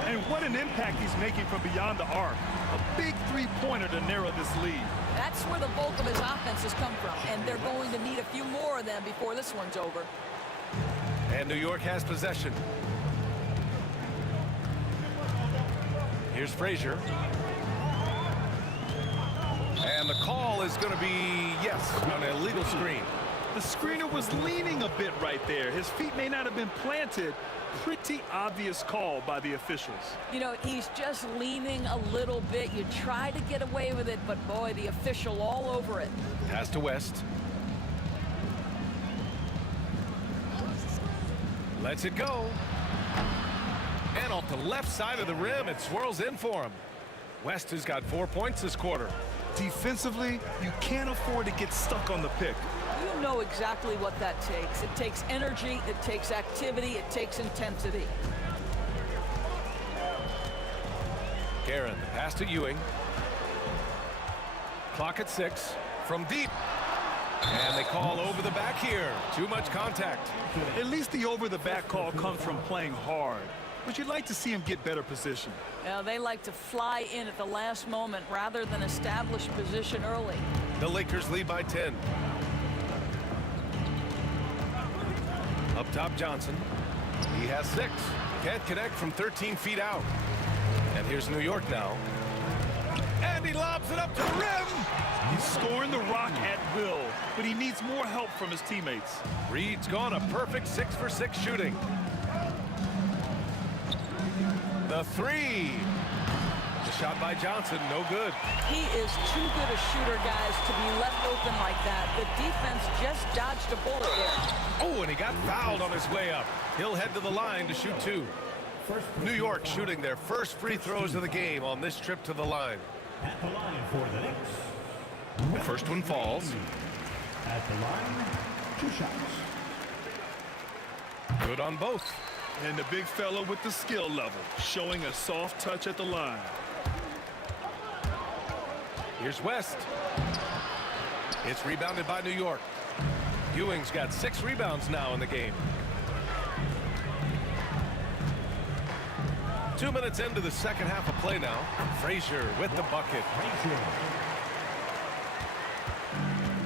And what an impact he's making from beyond the arc. A big three-pointer to narrow this lead. That's where the bulk of his offense has come from, and they're going to need a few more of them before this one's over. And New York has possession. Here's Frazier. And the call is going to be, yes, an illegal screen. The screener was leaning a bit right there. His feet may not have been planted. Pretty obvious call by the officials. You know, he's just leaning a little bit. You try to get away with it, but boy, the official all over it. Pass to West. Lets it go. And off the left side of the rim, it swirls in for him. West has got 4 points this quarter. Defensively, you can't afford to get stuck on the pick. You know exactly what that takes. It takes energy, it takes activity, it takes intensity. Guerin, the pass to Ewing. Clock at 6. From deep. And they call over the back here. Too much contact. At least the over the back call comes from playing hard. But you'd like to see him get better position. Now, they like to fly in at the last moment rather than establish position early. The Lakers lead by 10. Up top, Johnson. He has 6. Can't connect from 13 feet out. And here's New York now. And he lobs it up to the rim. He's scoring the rock at will, but he needs more help from his teammates. Reed's gone a perfect 6 for 6 shooting. The 3. The shot by Johnson, no good. He is too good a shooter, guys, to be left open like that. The defense just dodged a bullet there. Oh, and he got fouled on his way up. He'll head to the line to shoot 2. New York shooting their first free throws of the game on this trip to the line. At the line for the Knicks. The first one falls. At the line, 2 shots. Good on both. And the big fella with the skill level, showing a soft touch at the line. Here's West. It's rebounded by New York. Ewing's got 6 rebounds now in the game. 2 minutes into the second half of play now. Frazier with the bucket.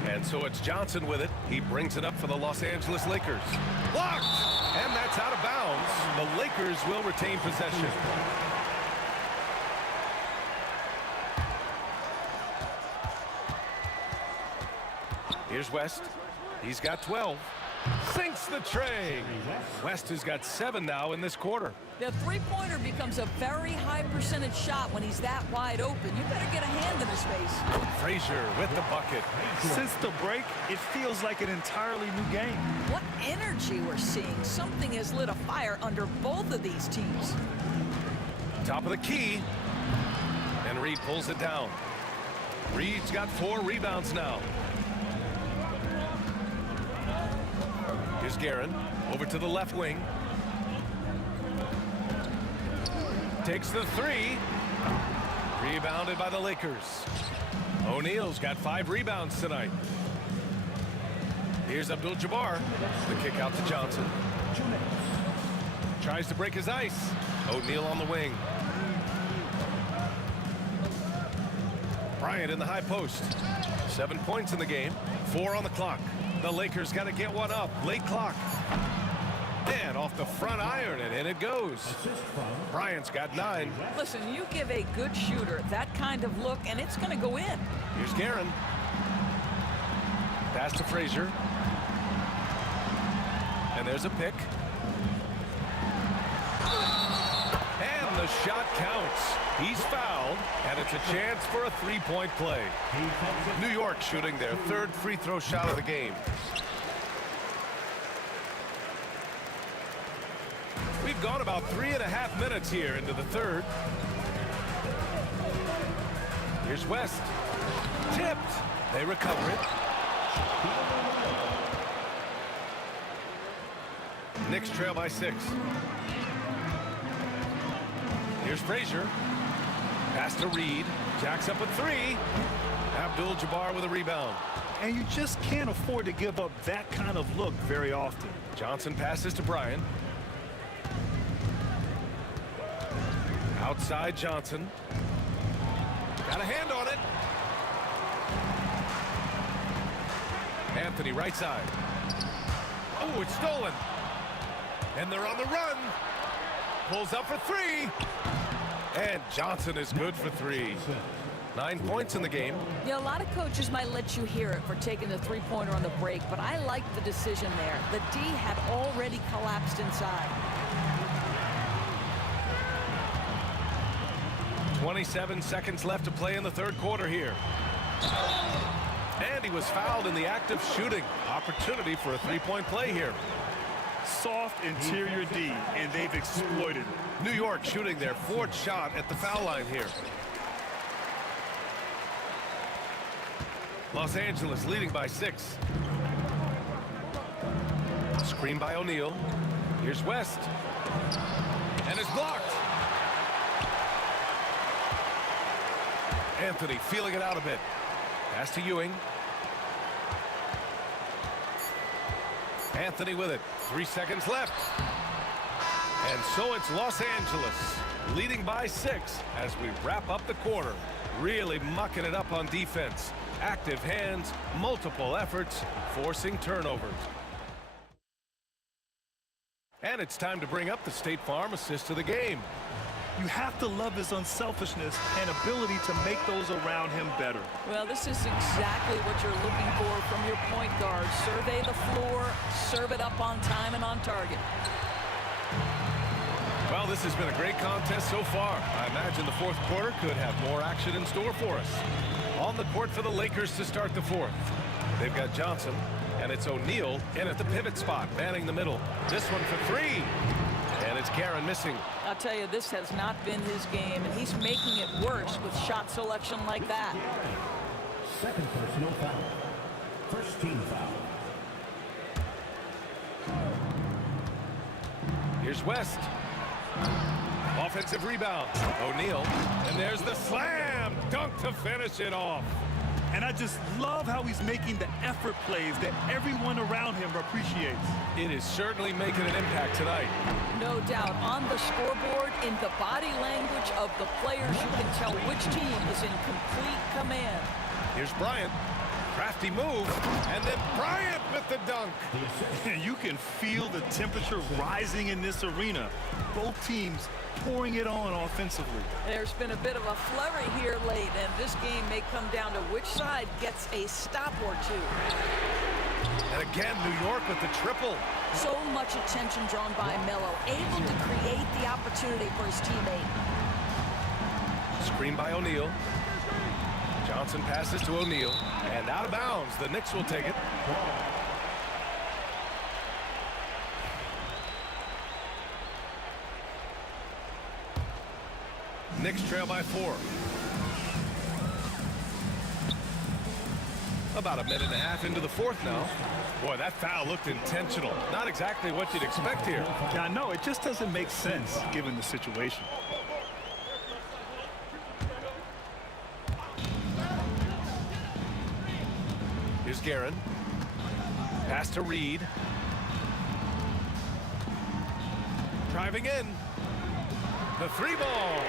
And so it's Johnson with it. He brings it up for the Los Angeles Lakers. Blocked! And that's out of bounds. The Lakers will retain possession. Here's West. He's got 12. Sinks the tray. West has got 7 now in this quarter. The three-pointer becomes a very high percentage shot when he's that wide open. You better get a hand in his face. Frazier with the bucket. Since the break, it feels like an entirely new game. What energy we're seeing. Something has lit a fire under both of these teams. Top of the key. And Reed pulls it down. Reed's got 4 rebounds now. Here's Guerin over to the left wing. Takes the 3. Rebounded by the Lakers. O'Neal's got 5 rebounds tonight. Here's Abdul-Jabbar. The kick out to Johnson. Tries to break his ice. O'Neal on the wing. Bryant in the high post. 7 points in the game. 4 on the clock. The Lakers got to get one up. Late clock. And off the front iron, and in it goes. Bryant's got 9. Listen, you give a good shooter that kind of look, and it's going to go in. Here's Guerin. Pass to Frazier. And there's a pick. And the shot counts. He's fouled, and it's a chance for a three-point play. New York shooting their 3rd free throw shot of the game. We've gone about 3.5 minutes here into the 3rd. Here's West. Tipped. They recover it. Knicks trail by 6. Here's Frazier. Pass to Reed. Jacks up a 3. Abdul-Jabbar with a rebound. And you just can't afford to give up that kind of look very often. Johnson passes to Bryant. Outside Johnson. Got a hand on it. Anthony right side. Oh, it's stolen. And they're on the run. Pulls up for 3. And Johnson is good for 3. 9 points in the game. Yeah, a lot of coaches might let you hear it for taking the three-pointer on the break, but I like the decision there. The D had already collapsed inside. 27 seconds left to play in the 3rd quarter here. And he was fouled in the act of shooting. Opportunity for a three-point play here. Soft interior D, and they've exploited it. New York shooting their 4th shot at the foul line here. Los Angeles leading by 6. Screen by O'Neal. Here's West. And it's blocked. Anthony feeling it out a bit. Pass to Ewing. Anthony with it. 3 seconds left. And so it's Los Angeles leading by 6 as we wrap up the quarter. Really mucking it up on defense. Active hands, multiple efforts, forcing turnovers. And it's time to bring up the State Farm assist of the game. You have to love his unselfishness and ability to make those around him better. Well, this is exactly what you're looking for from your point guard. Survey the floor, serve it up on time and on target. Well, this has been a great contest so far. I imagine the 4th quarter could have more action in store for us. On the court for the Lakers to start the 4th. They've got Johnson, and it's O'Neal in at the pivot spot, manning the middle. This one for 3. And it's Guerin missing. I'll tell you, this has not been his game, and he's making it worse with shot selection like that. 2nd personal foul. 1st team foul. Here's West. Offensive rebound. O'Neal. And there's the slam dunk to finish it off. And I just love how he's making the effort plays that everyone around him appreciates. It is certainly making an impact tonight. No doubt. On the scoreboard, in the body language of the players, you can tell which team is in complete command. Here's Bryant. Crafty move. And then Bryant with the dunk. And you can feel the temperature rising in this arena. Both teams pouring it on offensively. There's been a bit of a flurry here late, and this game may come down to which side gets a stop or 2. And again, New York with the triple. So much attention drawn by Melo, able to create the opportunity for his teammate. Screen by O'Neal. Johnson passes to O'Neal, and out of bounds. The Knicks will take it. Knicks trail by 4. About a minute and a half into the 4th now. Boy, that foul looked intentional. Not exactly what you'd expect here. Yeah, I know. It just doesn't make sense given the situation. Here's Guerin. Pass to Reed. Driving in. The 3 ball.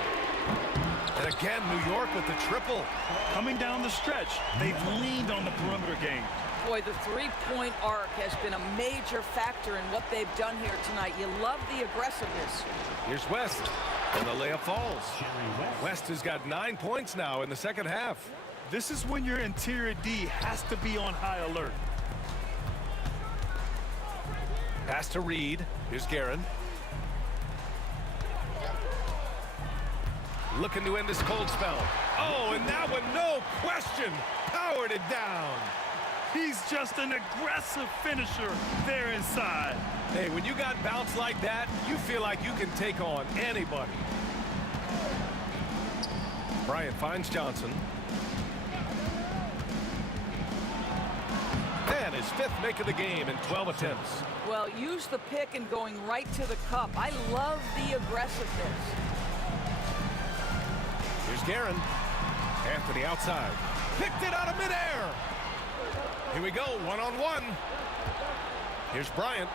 And again, New York with the triple. Coming down the stretch, they've leaned on the perimeter game. Boy, the three-point arc has been a major factor in what they've done here tonight. You love the aggressiveness. Here's West, and the layup falls. West has got 9 points now in the second half. This is when your interior D has to be on high alert. Pass to Reed. Here's Guerin. Looking to end this cold spell. Oh, and that one, no question, powered it down. He's just an aggressive finisher there inside. Hey, when you got bounce like that, you feel like you can take on anybody. Bryant finds Johnson. And his 5th make of the game in 12 attempts. Well, use the pick and going right to the cup. I love the aggressiveness. Here's Guerin. Anthony outside. Picked it out of midair. Here we go, one-on-one. Here's Bryant.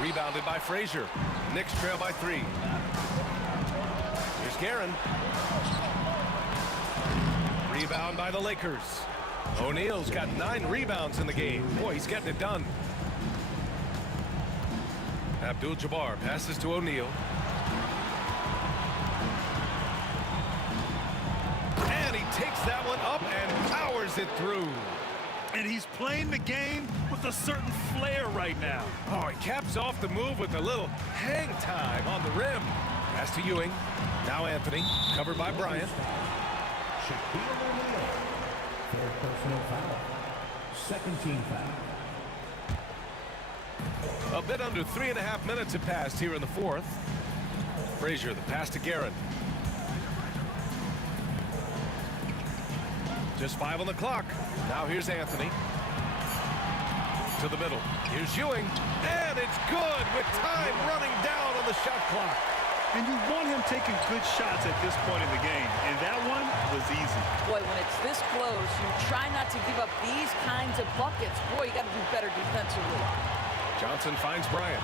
Rebounded by Frazier. Knicks trail by 3. Here's Guerin. Rebound by the Lakers. O'Neal's got 9 rebounds in the game. Boy, he's getting it done. Abdul-Jabbar passes to O'Neal. And he takes that one up and powers it through. And he's playing the game with a certain flair right now. Oh, he caps off the move with a little hang time on the rim. Pass to Ewing. Now Anthony, covered by Bryant. Third personal foul. Second team foul. A bit under 3.5 minutes have passed here in the 4th. Frazier, the pass to Guerin. Just 5 on the clock. Now here's Anthony. To the middle. Here's Ewing. And it's good with time running down on the shot clock. And you want him taking good shots at this point in the game. And that one was easy. Boy, when it's this close, you try not to give up these kinds of buckets. Boy, you got to do better defensively. Johnson finds Bryant.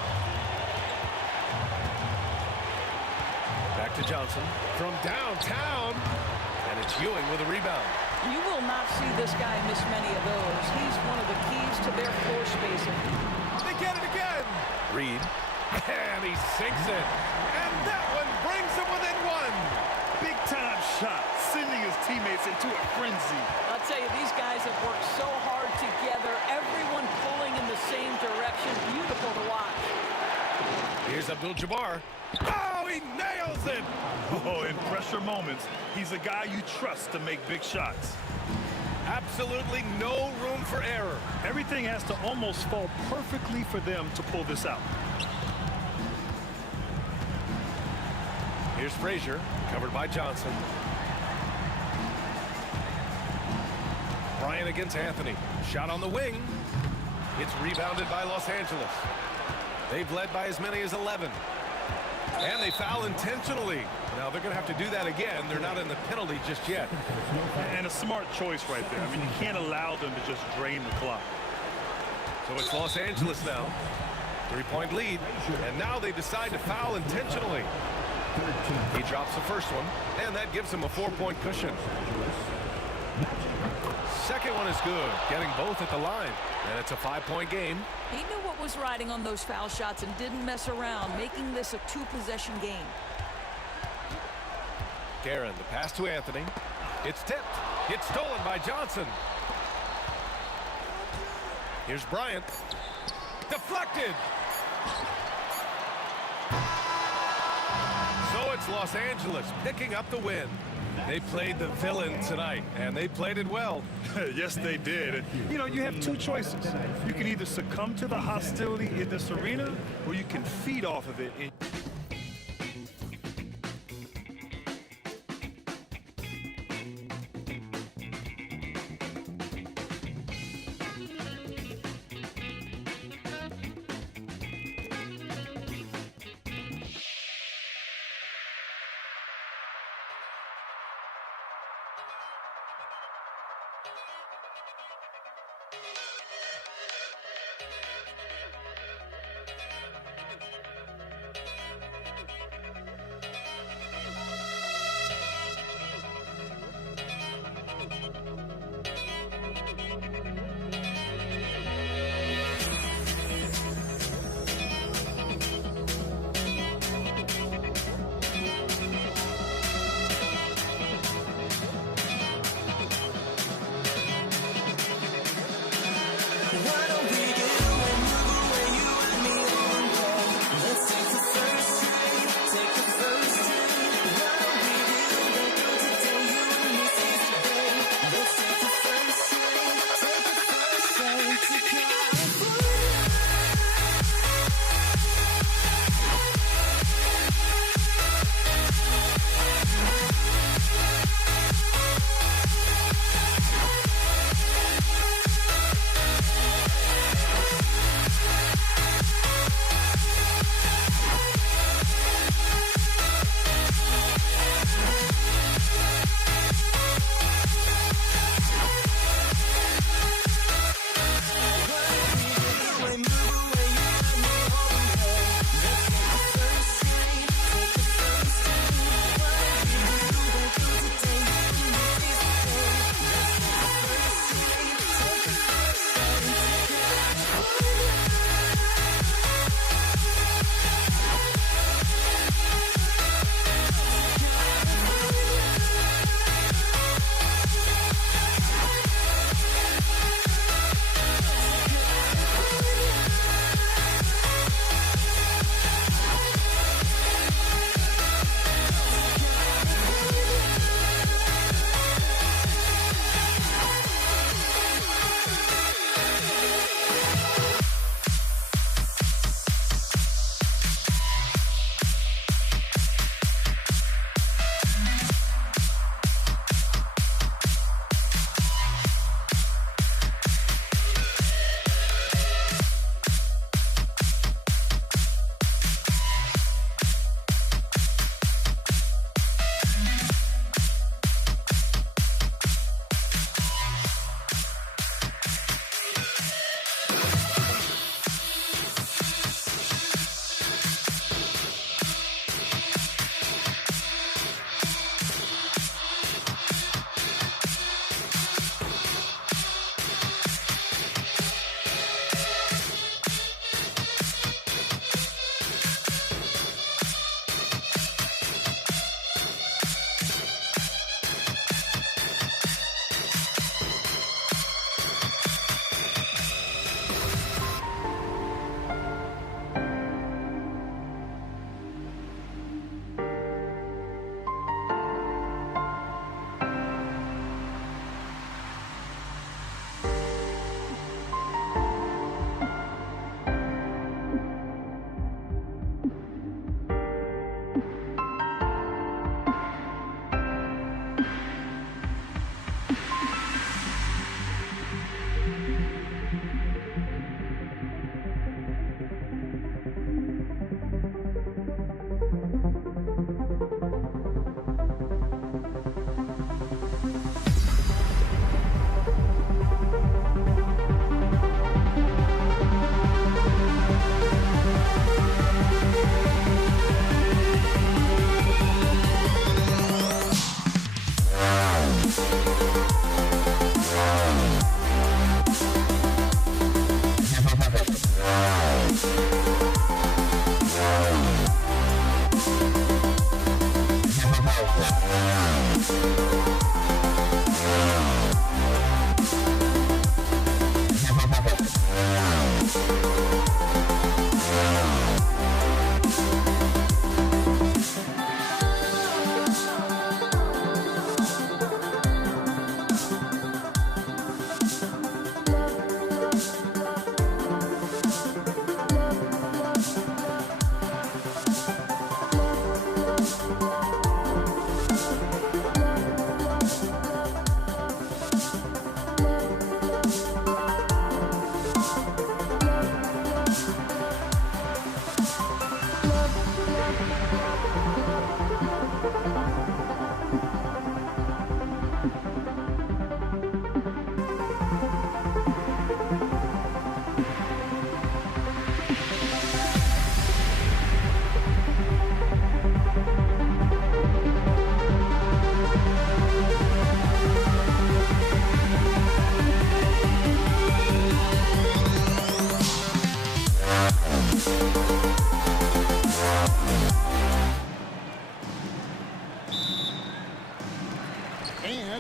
Back to Johnson from downtown. And it's Ewing with a rebound. You will not see this guy miss many of those. He's one of the keys to their floor spacing. They get it again. Reed. And he sinks it. And that one brings him within 1. Big time shot, sending his teammates into a frenzy. I'll tell you, these guys have worked so hard together. Everyone pulling in the same direction. Beautiful to watch. Here's Abdul-Jabbar. Oh, he nails it. Oh, in pressure moments, he's a guy you trust to make big shots. Absolutely no room for error. Everything has to almost fall perfectly for them to pull this out. Here's Frazier, covered by Johnson. Bryant against Anthony. Shot on the wing. It's rebounded by Los Angeles. They've led by as many as 11. And they foul intentionally. Now they're going to have to do that again. They're not in the penalty just yet. And a smart choice right there. I mean, you can't allow them to just drain the clock. So it's Los Angeles now. 3-point lead. And now they decide to foul intentionally. He drops the first one, and that gives him a 4-point cushion. Second one is good, getting both at the line. And it's a 5-point game. He knew what was riding on those foul shots and didn't mess around, making this a 2-possession game. Guerin, the pass to Anthony. It's tipped. It's stolen by Johnson. Here's Bryant. Deflected. So it's Los Angeles picking up the win. They played the villain tonight, and they played it well. Yes, they did. And, you know, you have two choices. You can either succumb to the hostility in this arena, or you can feed off of it.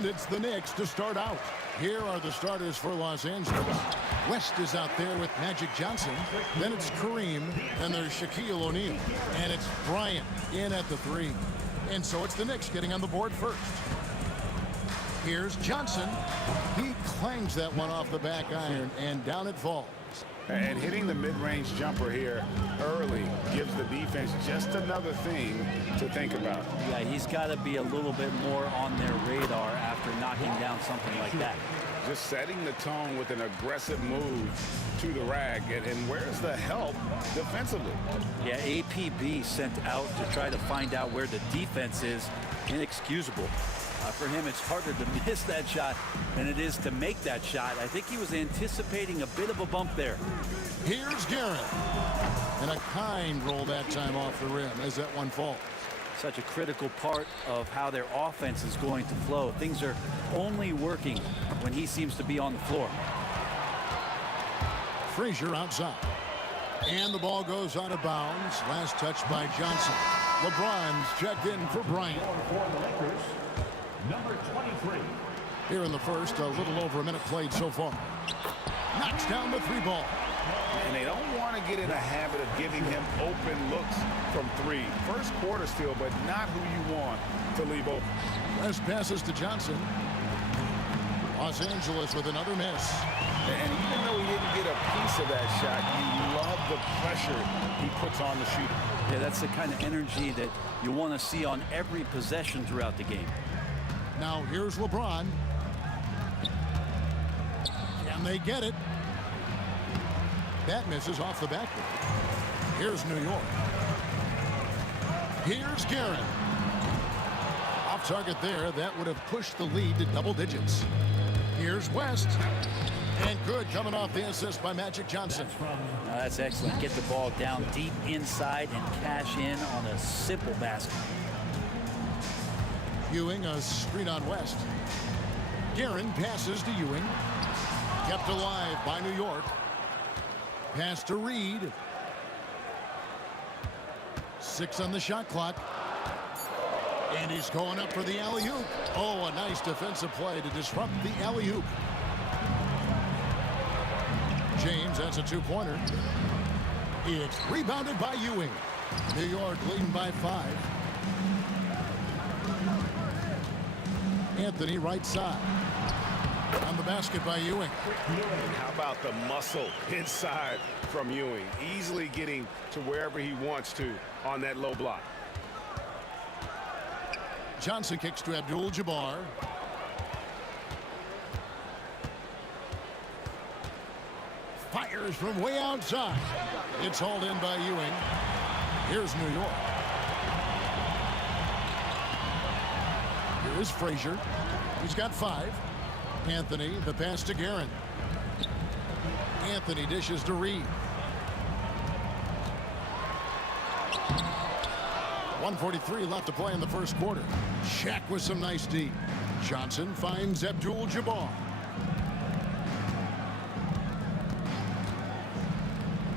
And it's the Knicks to start out. Here are the starters for Los Angeles. West is out there with Magic Johnson. Then it's Kareem. Then there's Shaquille O'Neal. And it's Bryant in at the 3. And so it's the Knicks getting on the board first. Here's Johnson. He clangs that one off the back iron, and down it falls. And hitting the mid-range jumper here early gives the defense just another thing to think about. Yeah, he's got to be a little bit more on their radar after knocking down something like that. Just setting the tone with an aggressive move to the rag. And where's the help defensively? Yeah, APB sent out to try to find out where the defense is. Inexcusable. For him, it's harder to miss that shot than it is to make that shot. I think he was anticipating a bit of a bump there. Here's Garrett. And a kind roll that time off the rim as that one falls. Such a critical part of how their offense is going to flow. Things are only working when he seems to be on the floor. Frazier outside. And the ball goes out of bounds. Last touch by Johnson. LeBron's checked in for Bryant. For the Lakers, number 23. Here in the first, a little over a minute played so far. Knocks down the 3 ball. And they don't want to get in a habit of giving him open looks from 3. First quarter still, but not who you want to leave open. West passes to Johnson. Los Angeles with another miss. And even though he didn't get a piece of that shot, you love the pressure he puts on the shooter. Yeah, that's the kind of energy that you want to see on every possession throughout the game. Now here's LeBron. Can they get it? That misses off the backboard. Here's New York. Here's Garrett. Off target there. That would have pushed the lead to double digits. Here's West. And good coming off the assist by Magic Johnson. That's excellent. Get the ball down deep inside and cash in on a simple basket. Ewing a screen on West. Guerin passes to Ewing. Kept alive by New York. Pass to Reed. 6 on the shot clock. And he's going up for the alley-oop. Oh, a nice defensive play to disrupt the alley-oop. James has a 2-pointer. It's rebounded by Ewing. New York leading by 5. Anthony right side. On the basket by Ewing. And how about the muscle inside from Ewing? Easily getting to wherever he wants to on that low block. Johnson kicks to Abdul-Jabbar. Fires from way outside. It's hauled in by Ewing. Here's New York. Here is Frazier. He's got 5. Anthony, the pass to Guerin. Anthony dishes to Reed. 1:43 left to play in the first quarter. Shaq with some nice D. Johnson finds Abdul-Jabbar.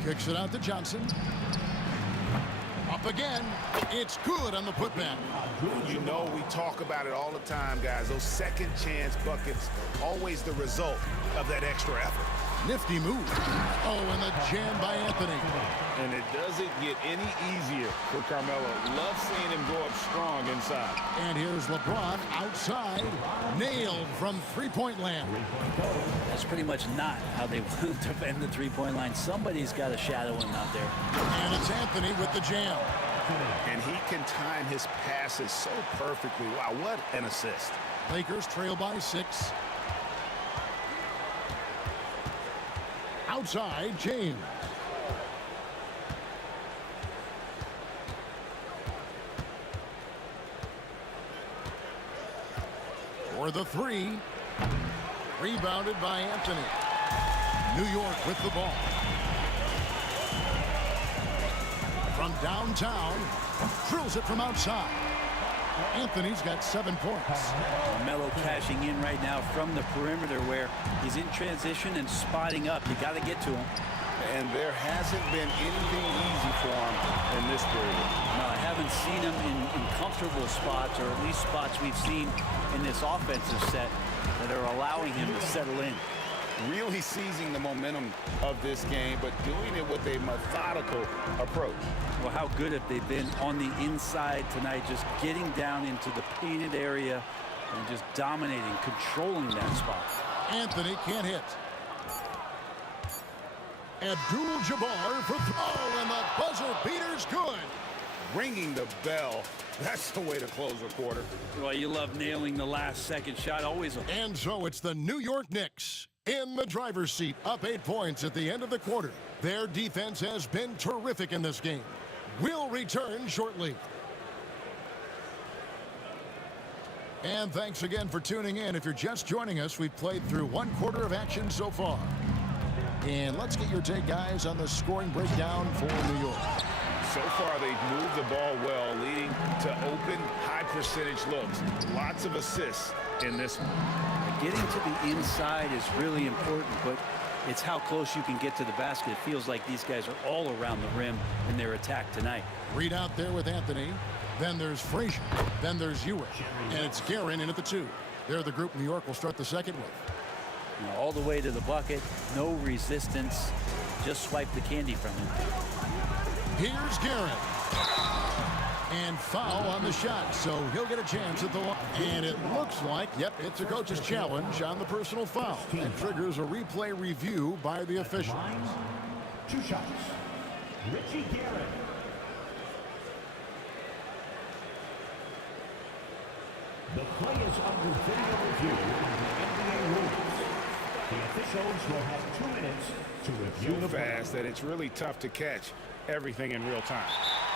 Kicks it out to Johnson. Up Up again. It's good on the putback. You know, we talk about it all the time, guys. Those second chance buckets, always the result of that extra effort. Nifty move. Oh, and the jam by Anthony. And it doesn't get any easier for Carmelo. Love seeing him go up strong inside. And here's LeBron outside. Nailed from three-point land. That's pretty much not how they want to defend the three-point line. Somebody's got to shadow him out there. And it's Anthony with the jam. And he can time his passes so perfectly. Wow, what an assist. Lakers trail by 6. Outside, James. For the 3. Rebounded by Anthony. New York with the ball. From downtown, drills it from outside. Anthony's got 7 points. Melo cashing in right now from the perimeter where he's in transition and spotting up. You got to get to him. And there hasn't been anything easy for him in this period. No, I haven't seen him in comfortable spots, or at least spots we've seen in this offensive set that are allowing him to settle in. Really seizing the momentum of this game, but doing it with a methodical approach. Well, how good have they been on the inside tonight, just getting down into the painted area and just dominating, controlling that spot. Anthony can't hit. Abdul-Jabbar for throw, and the buzzer beater's good. Ringing the bell. That's the way to close a quarter. Well, you love nailing the last second shot, always. And so it's the New York Knicks in the driver's seat, up 8 points at the end of the quarter. Their defense has been terrific in this game. We'll return shortly. And thanks again for tuning in. If you're just joining us, we've played through 1 quarter of action so far. And let's get your take, guys, on the scoring breakdown for New York. So far, they've moved the ball well, leading to open, high-percentage looks. Lots of assists in this one. Getting to the inside is really important, but it's how close you can get to the basket. It feels like these guys are all around the rim in their attack tonight. Reed out there with Anthony. Then there's Frazier. Then there's Ewing. And it's Guerin in at the 2. They're the group New York will start the second with. You know, all the way to the bucket, no resistance. Just swipe the candy from him. Here's Guerin. And foul on the shot, so he'll get a chance at the line. And it looks like, yep, it's a coach's challenge on the personal foul. That triggers a replay review by the officials. 2 shots. Richie Guerin. The play is under video review in the NBA rules. The officials will have 2 minutes to review the play. Fast that it's really tough to catch everything in real time.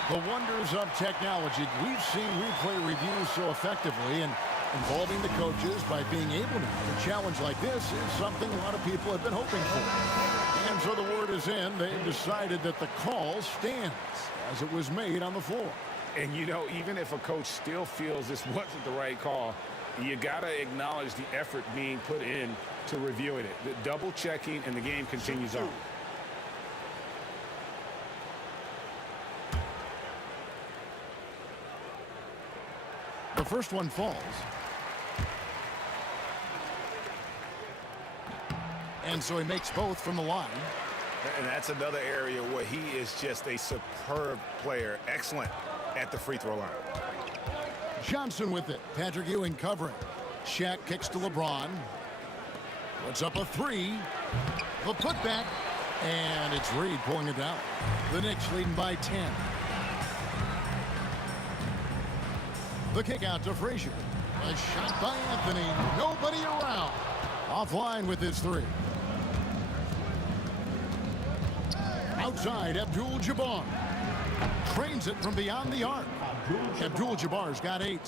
The wonders of technology. We've seen replay reviews so effectively, and involving the coaches by being able to. A challenge like this is something a lot of people have been hoping for. And so the word is in. They've decided that the call stands as it was made on the floor. And, you know, even if a coach still feels this wasn't the right call, you got to acknowledge the effort being put in to reviewing it. The double checking, and the game continues on. The first one falls. And so he makes both from the line. And that's another area where he is just a superb player. Excellent at the free throw line. Johnson with it. Patrick Ewing covering. Shaq kicks to LeBron. Puts up a 3. The putback. And it's Reed pulling it down. The Knicks leading by 10. The kick out to Frazier. A shot by Anthony. Nobody around. Offline with his 3. Outside, Abdul-Jabbar. Trains it from beyond the arc. Abdul-Jabbar's got 8.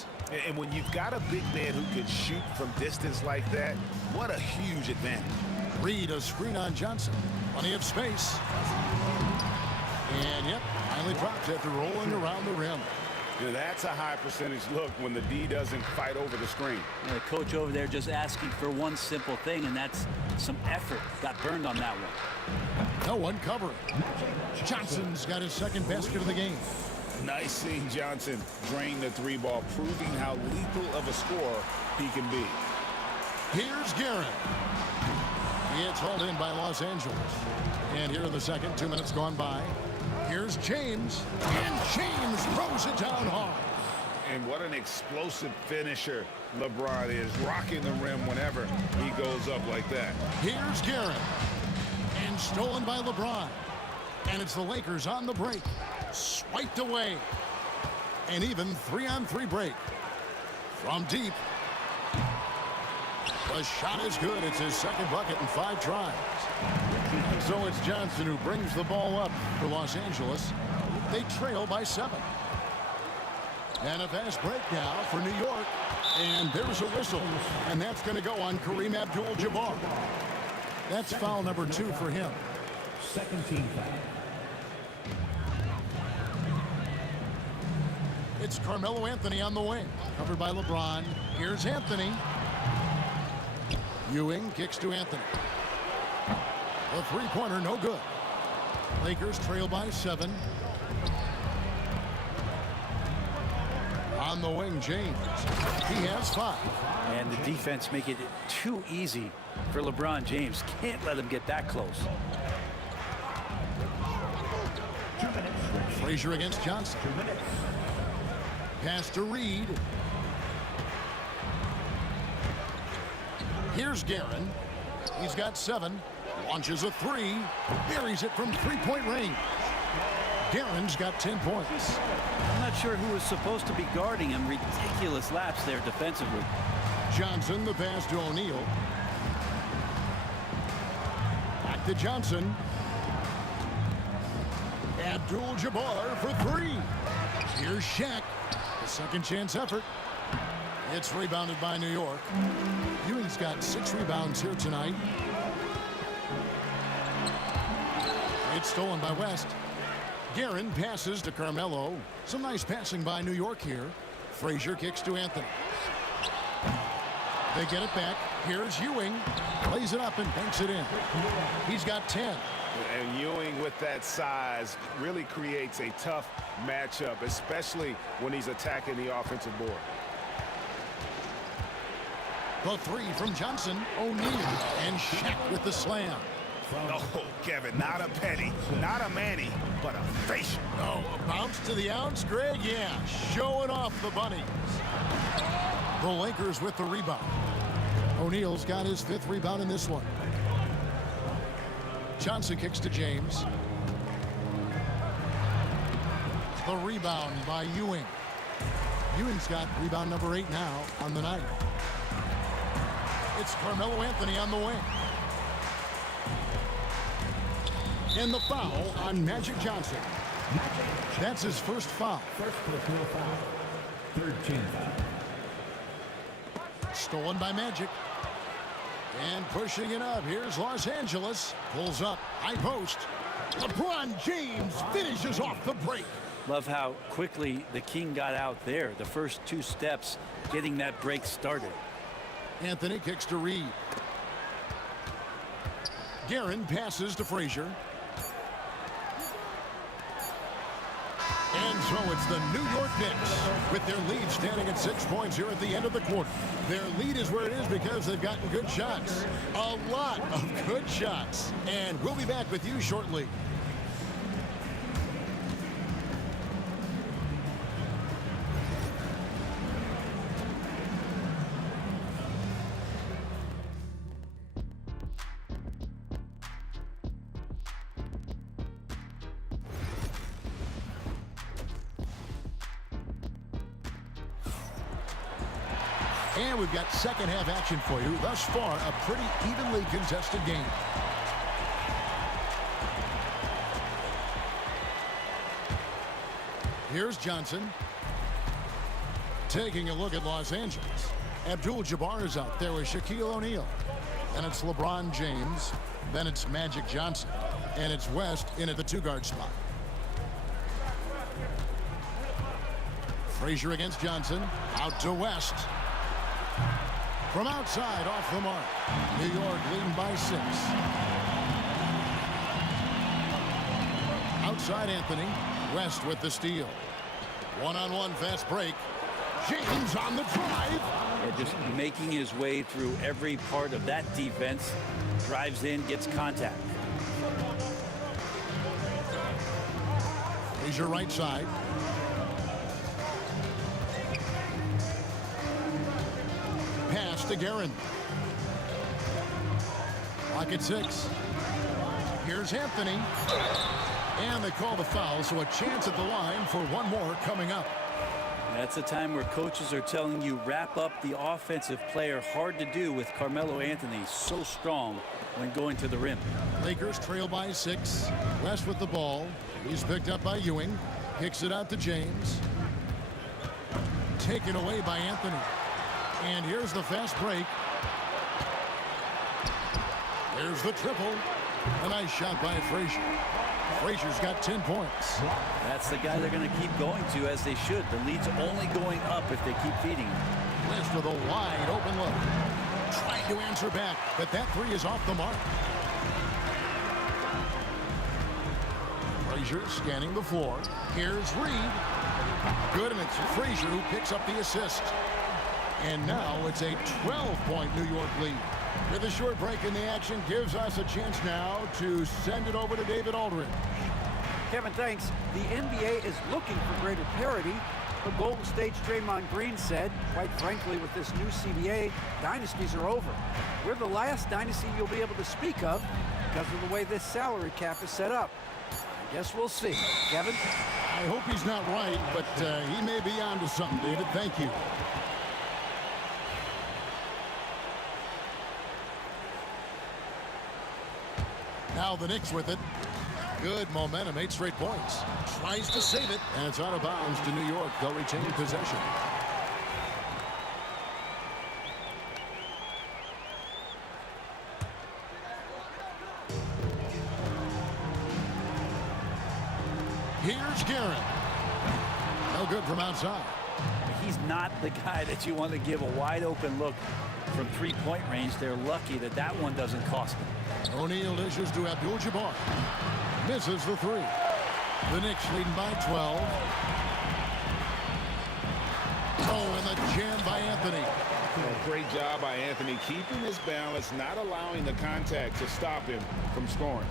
And when you've got a big man who can shoot from distance like that, what a huge advantage. Reed, a screen on Johnson. Plenty of space. And, yep, finally drops after rolling around the rim. Yeah, that's a high percentage look when the D doesn't fight over the screen. And the coach over there just asking for one simple thing, and that's some effort. Got burned on that one. No one covering. Johnson's got his second basket of the game. Nice seeing Johnson drain the three ball, proving how lethal of a scorer he can be. Here's Garrett. It's hauled in by Los Angeles. And here in the second, 2 minutes gone by. Here's James. And James throws it down hard. And what an explosive finisher LeBron is, rocking the rim whenever he goes up like that. Here's Garrett. And stolen by LeBron. And it's the Lakers on the break. Swiped away. An even 3-on-3 break. From deep. The shot is good. It's his second bucket in 5 tries. And so it's Johnson who brings the ball up for Los Angeles. They trail by 7. And a fast break now for New York. And there's a whistle. And that's going to go on Kareem Abdul-Jabbar. That's foul number 2 for him. Second team foul. It's Carmelo Anthony on the wing. Covered by LeBron. Here's Anthony. Ewing kicks to Anthony. The three-pointer, no good. Lakers trail by 7. On the wing, James. He has 5. And the defense make it too easy for LeBron James. Can't let him get that close. 2 minutes. Frazier against Johnson. 2 minutes. Pass to Reed. Here's Guerin. He's got 7. Launches a 3. Buries it from 3-point range. Guerin's got 10 points. I'm not sure who was supposed to be guarding him. Ridiculous lapse there defensively. Johnson, the pass to O'Neal. Back to Johnson. Abdul-Jabbar for 3. Here's Shaq. A second chance effort. It's rebounded by New York. Ewing's got 6 rebounds here tonight. It's stolen by West. Guerin passes to Carmelo. Some nice passing by New York here. Frazier kicks to Anthony. They get it back. Here's Ewing. Plays it up and banks it in. He's got 10. And Ewing with that size really creates a tough matchup, especially when he's attacking the offensive board. The 3 from Johnson. O'Neal and Shaq with the slam. Oh, Kevin, not a penny, not a Manny, but a facial. Oh, a bounce to the ounce, Greg? Yeah, showing off the bunnies. The Lakers with the rebound. O'Neal's got his 5th rebound in this one. Johnson kicks to James. The rebound by Ewing. Ewing's got rebound number 8 now on the night. It's Carmelo Anthony on the wing. And the foul on Magic Johnson. That's his first foul. First personal foul. Third team foul. Stolen by Magic. And pushing it up. Here's Los Angeles. Pulls up. High post. LeBron James finishes off the break. Love how quickly the King got out there. The first 2 steps getting that break started. Anthony kicks to Reed. Guerin passes to Frazier. And so it's the New York Knicks with their lead standing at 6 points here at the end of the quarter. Their lead is where it is because they've gotten good shots. A lot of good shots. And we'll be back with you shortly. And we've got second half action for you. Thus far, a pretty evenly contested game. Here's Johnson. Taking a look at Los Angeles. Abdul-Jabbar is out there with Shaquille O'Neal. Then it's LeBron James. Then it's Magic Johnson. And it's West in at the 2-guard spot. Frazier against Johnson. Out to West. From outside, off the mark. New York leading by 6. Outside Anthony. West with the steal. One-on-one fast break. James on the drive. And just making his way through every part of that defense. Drives in, gets contact. Here's your right side. Pass to Guerin. Clock at 6. Here's Anthony. And they call the foul, so a chance at the line for one more coming up. That's a time where coaches are telling you wrap up the offensive player. Hard to do with Carmelo Anthony, so strong when going to the rim. Lakers trail by 6. West with the ball. He's picked up by Ewing. Kicks it out to James. Taken away by Anthony. And here's the fast break. There's the triple. A nice shot by Frazier. Frazier's got 10 points. That's the guy they're going to keep going to, as they should. The lead's only going up if they keep feeding him. West with a wide open look. Trying to answer back, but that three is off the mark. Frazier scanning the floor. Here's Reed. Good, and it's Frazier who picks up the assist. And now it's a 12-point New York lead. With a short break in the action, gives us a chance now to send it over to David Aldridge. Kevin, thanks. The NBA is looking for greater parity, but Golden State's Draymond Green said, quite frankly, with this new CBA, dynasties are over. We're the last dynasty you'll be able to speak of because of the way this salary cap is set up. I guess we'll see. Kevin? I hope he's not right, but he may be onto something, David. Thank you. Now the Knicks with it. Good momentum, 8 straight points. Tries to save it, and it's out of bounds to New York. They'll retain possession. Here's Guerin. No good from outside. He's not the guy that you want to give a wide open look from three-point range. They're lucky that that one doesn't cost them. O'Neal dishes to Abdul-Jabbar. Misses the three. The Knicks leading by 12. Oh, and the jam by Anthony. Great job by Anthony keeping his balance, not allowing the contact to stop him from scoring.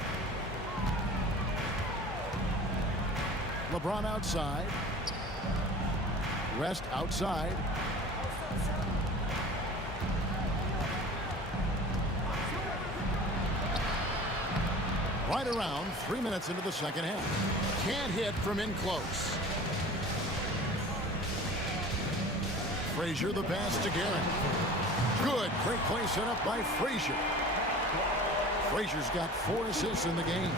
LeBron outside. West outside. Right around 3 minutes into the second half. Can't hit from in close. Frazier the pass to Guerin. Good. Great play set up by Frazier. Frazier's got 4 assists in the game.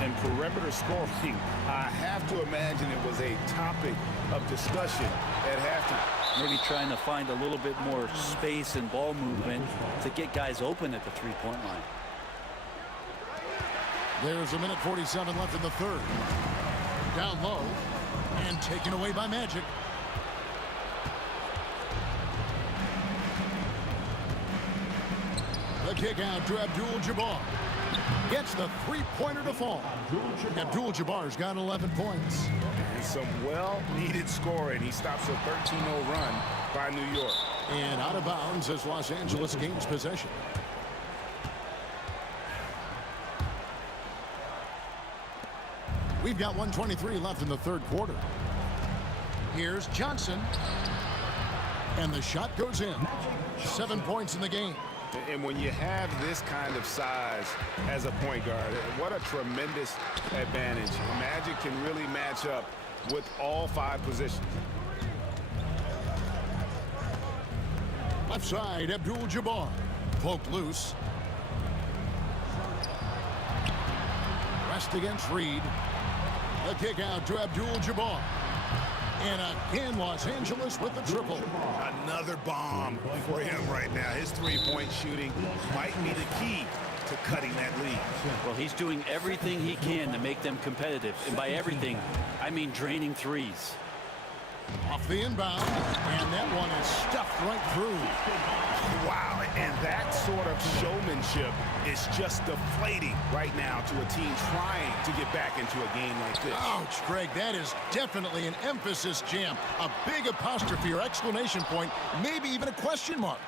And perimeter scoring, I have to imagine it was a topic of discussion at halftime. Maybe trying to find a little bit more space and ball movement to get guys open at the three-point line. There's a minute 47 left in the third. Down low and taken away by Magic. The kick out to Abdul-Jabbar. Gets the three-pointer to fall. Abdul-Jabbar's got 11 points. And some well-needed scoring. He stops a 13-0 run by New York. And out of bounds as Los Angeles gains possession. We've got 1:23 left in the third quarter. Here's Johnson. And the shot goes in. 7 points in the game. And when you have this kind of size as a point guard, what a tremendous advantage. Magic can really match up with all 5 positions. Left side, Abdul-Jabbar. Poked loose. Rest against Reed. The kick out to Abdul-Jabbar. And again, Los Angeles with the triple. Another bomb for him right now. His three-point shooting might be the key to cutting that lead. Well, he's doing everything he can to make them competitive. And by everything, I mean draining threes. Off the inbound, and that one is stuffed right through. Wow, and that sort of showmanship is just deflating right now to a team trying to get back into a game like this. Ouch, Greg, that is definitely an emphasis jam. A big apostrophe or exclamation point, maybe even a question mark.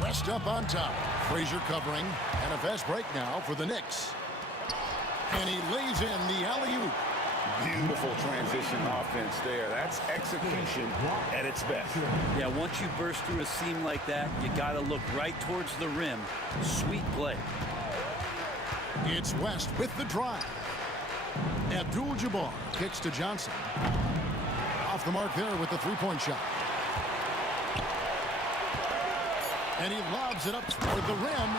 West up on top. Frazier covering, and a fast break now for the Knicks. And he lays in the alley-oop. Beautiful transition offense there. That's execution at its best. Yeah, once you burst through a seam like that, you got to look right towards the rim. Sweet play. It's West with the drive. Abdul-Jabbar kicks to Johnson. Off the mark there with the three-point shot. And he lobs it up toward the rim.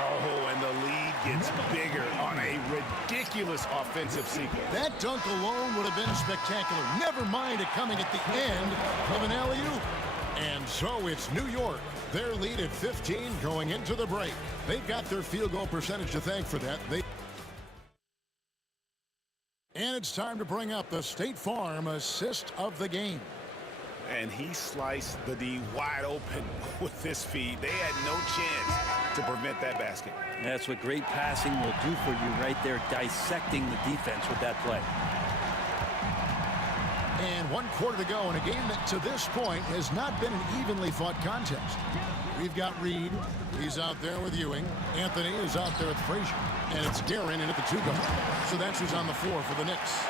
Oh, and the lead gets bigger on a ridiculous offensive sequence. That dunk alone would have been spectacular. Never mind it coming at the end of an alley-oop. And so it's New York. Their lead at 15 going into the break. They've got their field goal percentage to thank for that. And it's time to bring up the State Farm assist of the game. And he sliced the D wide open with this feed. They had no chance to prevent that basket. That's what great passing will do for you right there, dissecting the defense with that play. And 1 quarter to go in a game that to this point has not been an evenly fought contest. We've got Reed. He's out there with Ewing. Anthony is out there with Frazier. And it's Guerin in at the 2-guard. So that's who's on the floor for the Knicks.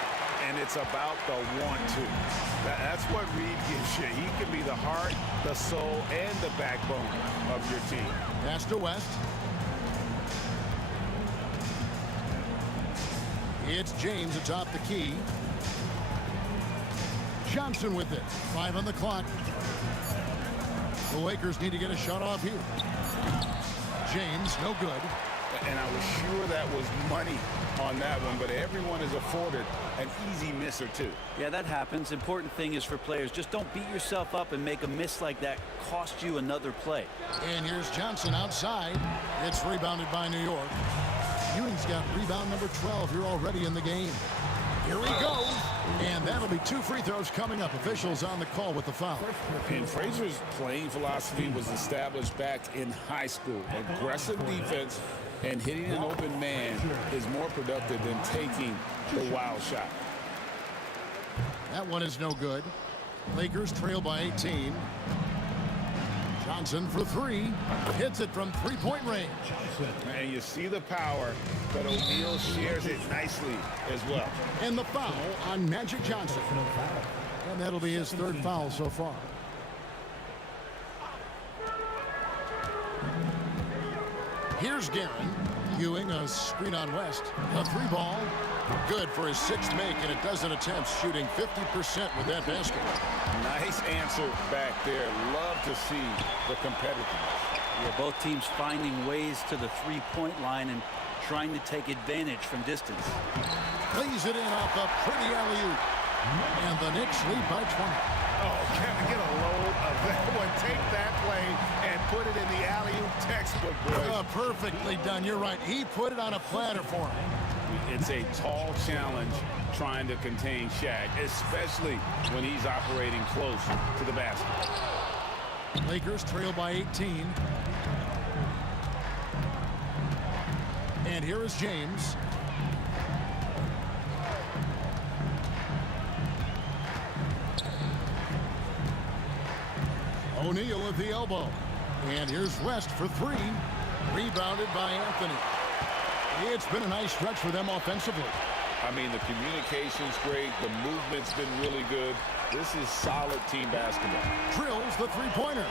And it's about the 1-2. That's what Reed gives you. He can be the heart, the soul, and the backbone of your team. Pass to West. It's James atop the key. Johnson with it. 5 on the clock. The Lakers need to get a shot off here. James, no good. And I was sure that was money on that one, but everyone is afforded an easy miss or two. Yeah, that happens. Important thing is for players, just don't beat yourself up and make a miss like that cost you another play. And here's Johnson outside. It's rebounded by New York. Ewing's got rebound number 12 here already in the game. Here we go. And that'll be 2 free throws coming up. Officials on the call with the foul. And Frazier's playing philosophy was established back in high school. Aggressive defense and hitting an open man is more productive than taking the wild shot. That one is no good. Lakers trail by 18. Johnson for 3. Hits it from 3-point range. And you see the power, but O'Neal shares it nicely as well. And the foul on Magic Johnson. And that'll be his 3rd foul so far. Here's Guerin. Ewing, a screen on West. A 3-ball. Good for his 6th make, and a dozen attempts, shooting 50% with that basket. Nice answer back there. Love to see the competitiveness. Yeah, both teams finding ways to the 3-point line and trying to take advantage from distance. Lays it in off a pretty alley-oop. And the Knicks lead by 20. Oh, Kevin, get a load of that one. Take that play and put it in the alley-oop textbook, boys. Perfectly done. You're right. He put it on a platter for him. It's a tall challenge trying to contain Shaq, especially when he's operating close to the basket. Lakers trail by 18. And here is James. O'Neal at the elbow. And here's West for 3. Rebounded by Anthony. It's been a nice stretch for them offensively. I mean, the communication's great. The movement's been really good. This is solid team basketball. Drills the 3-pointer.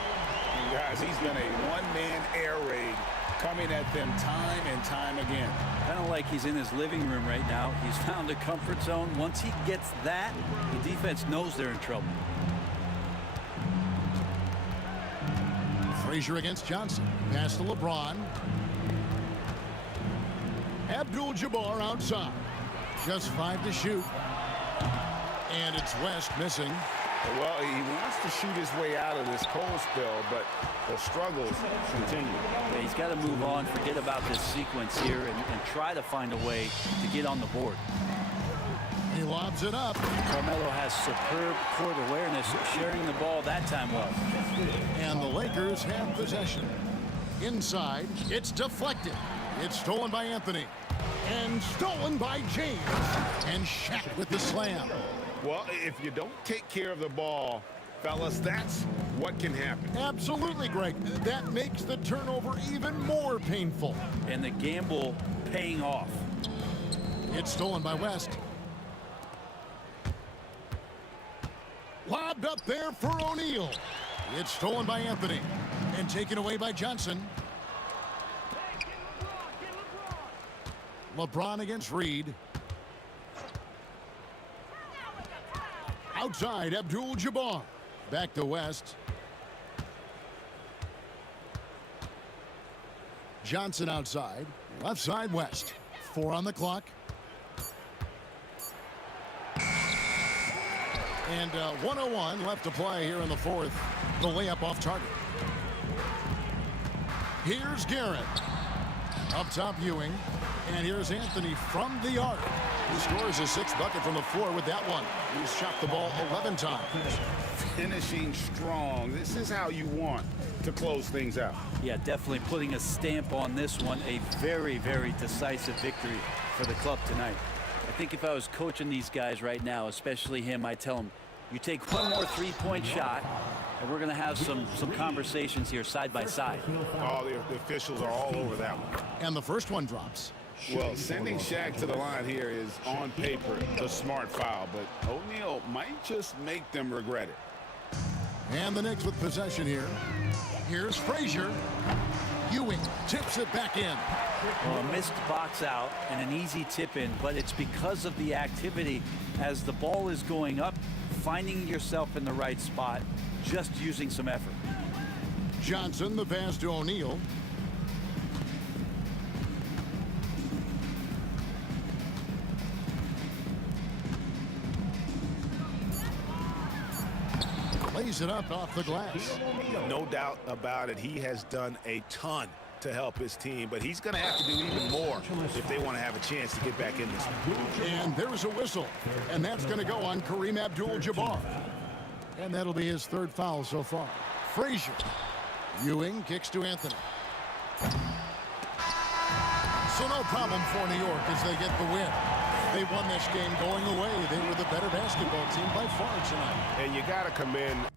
Guys, he's been a one-man air raid coming at them time and time again. Kind of like he's in his living room right now. He's found a comfort zone. Once he gets that, the defense knows they're in trouble. Frazier against Johnson. Pass to LeBron. Abdul-Jabbar outside. Just 5 to shoot. And it's West missing. Well, he wants to shoot his way out of this cold spell, but the struggles continue. Yeah, he's got to move on, forget about this sequence here, and try to find a way to get on the board. He lobs it up. Carmelo has superb court awareness, sharing the ball that time well. And the Lakers have possession. Inside, it's deflected. It's stolen by Anthony. And stolen by James. And Shaq with the slam. Well, if you don't take care of the ball, fellas, that's what can happen. Absolutely, Greg. That makes the turnover even more painful. And the gamble paying off. It's stolen by West. Lobbed up there for O'Neal. It's stolen by Anthony. And taken away by Johnson. LeBron against Reed. Outside, Abdul-Jabbar. Back to West. Johnson outside. Left side, West. 4 on the clock. And 1:01 left to play here in the fourth. The layup off target. Here's Garrett. Up top, Ewing. And here's Anthony from the arc. He scores his 6th bucket from the floor with that one. He's shot the ball 11 times. Finishing strong. This is how you want to close things out. Yeah, definitely putting a stamp on this one. A very, very decisive victory for the club tonight. I think if I was coaching these guys right now, especially him, I'd tell him, you take one more three-point shot, and we're going to have some conversations here side by side. Oh, the officials are all over that one. And the first one drops. Well, sending Shaq to the line here is, on paper, the smart foul, but O'Neal might just make them regret it. And the Knicks with possession here. Here's Frazier. Ewing tips it back in. Well, a missed box out and an easy tip in, but it's because of the activity as the ball is going up, finding yourself in the right spot, just using some effort. Johnson, the pass to O'Neal. Lays it up off the glass. No doubt about it. He has done a ton to help his team, but he's going to have to do even more if they want to have a chance to get back in this one. And there's a whistle, and that's going to go on Kareem Abdul-Jabbar. And that'll be his 3rd foul so far. Frazier. Ewing kicks to Anthony. So no problem for New York as they get the win. They won this game going away. They were the better basketball team by far tonight. And you got to commend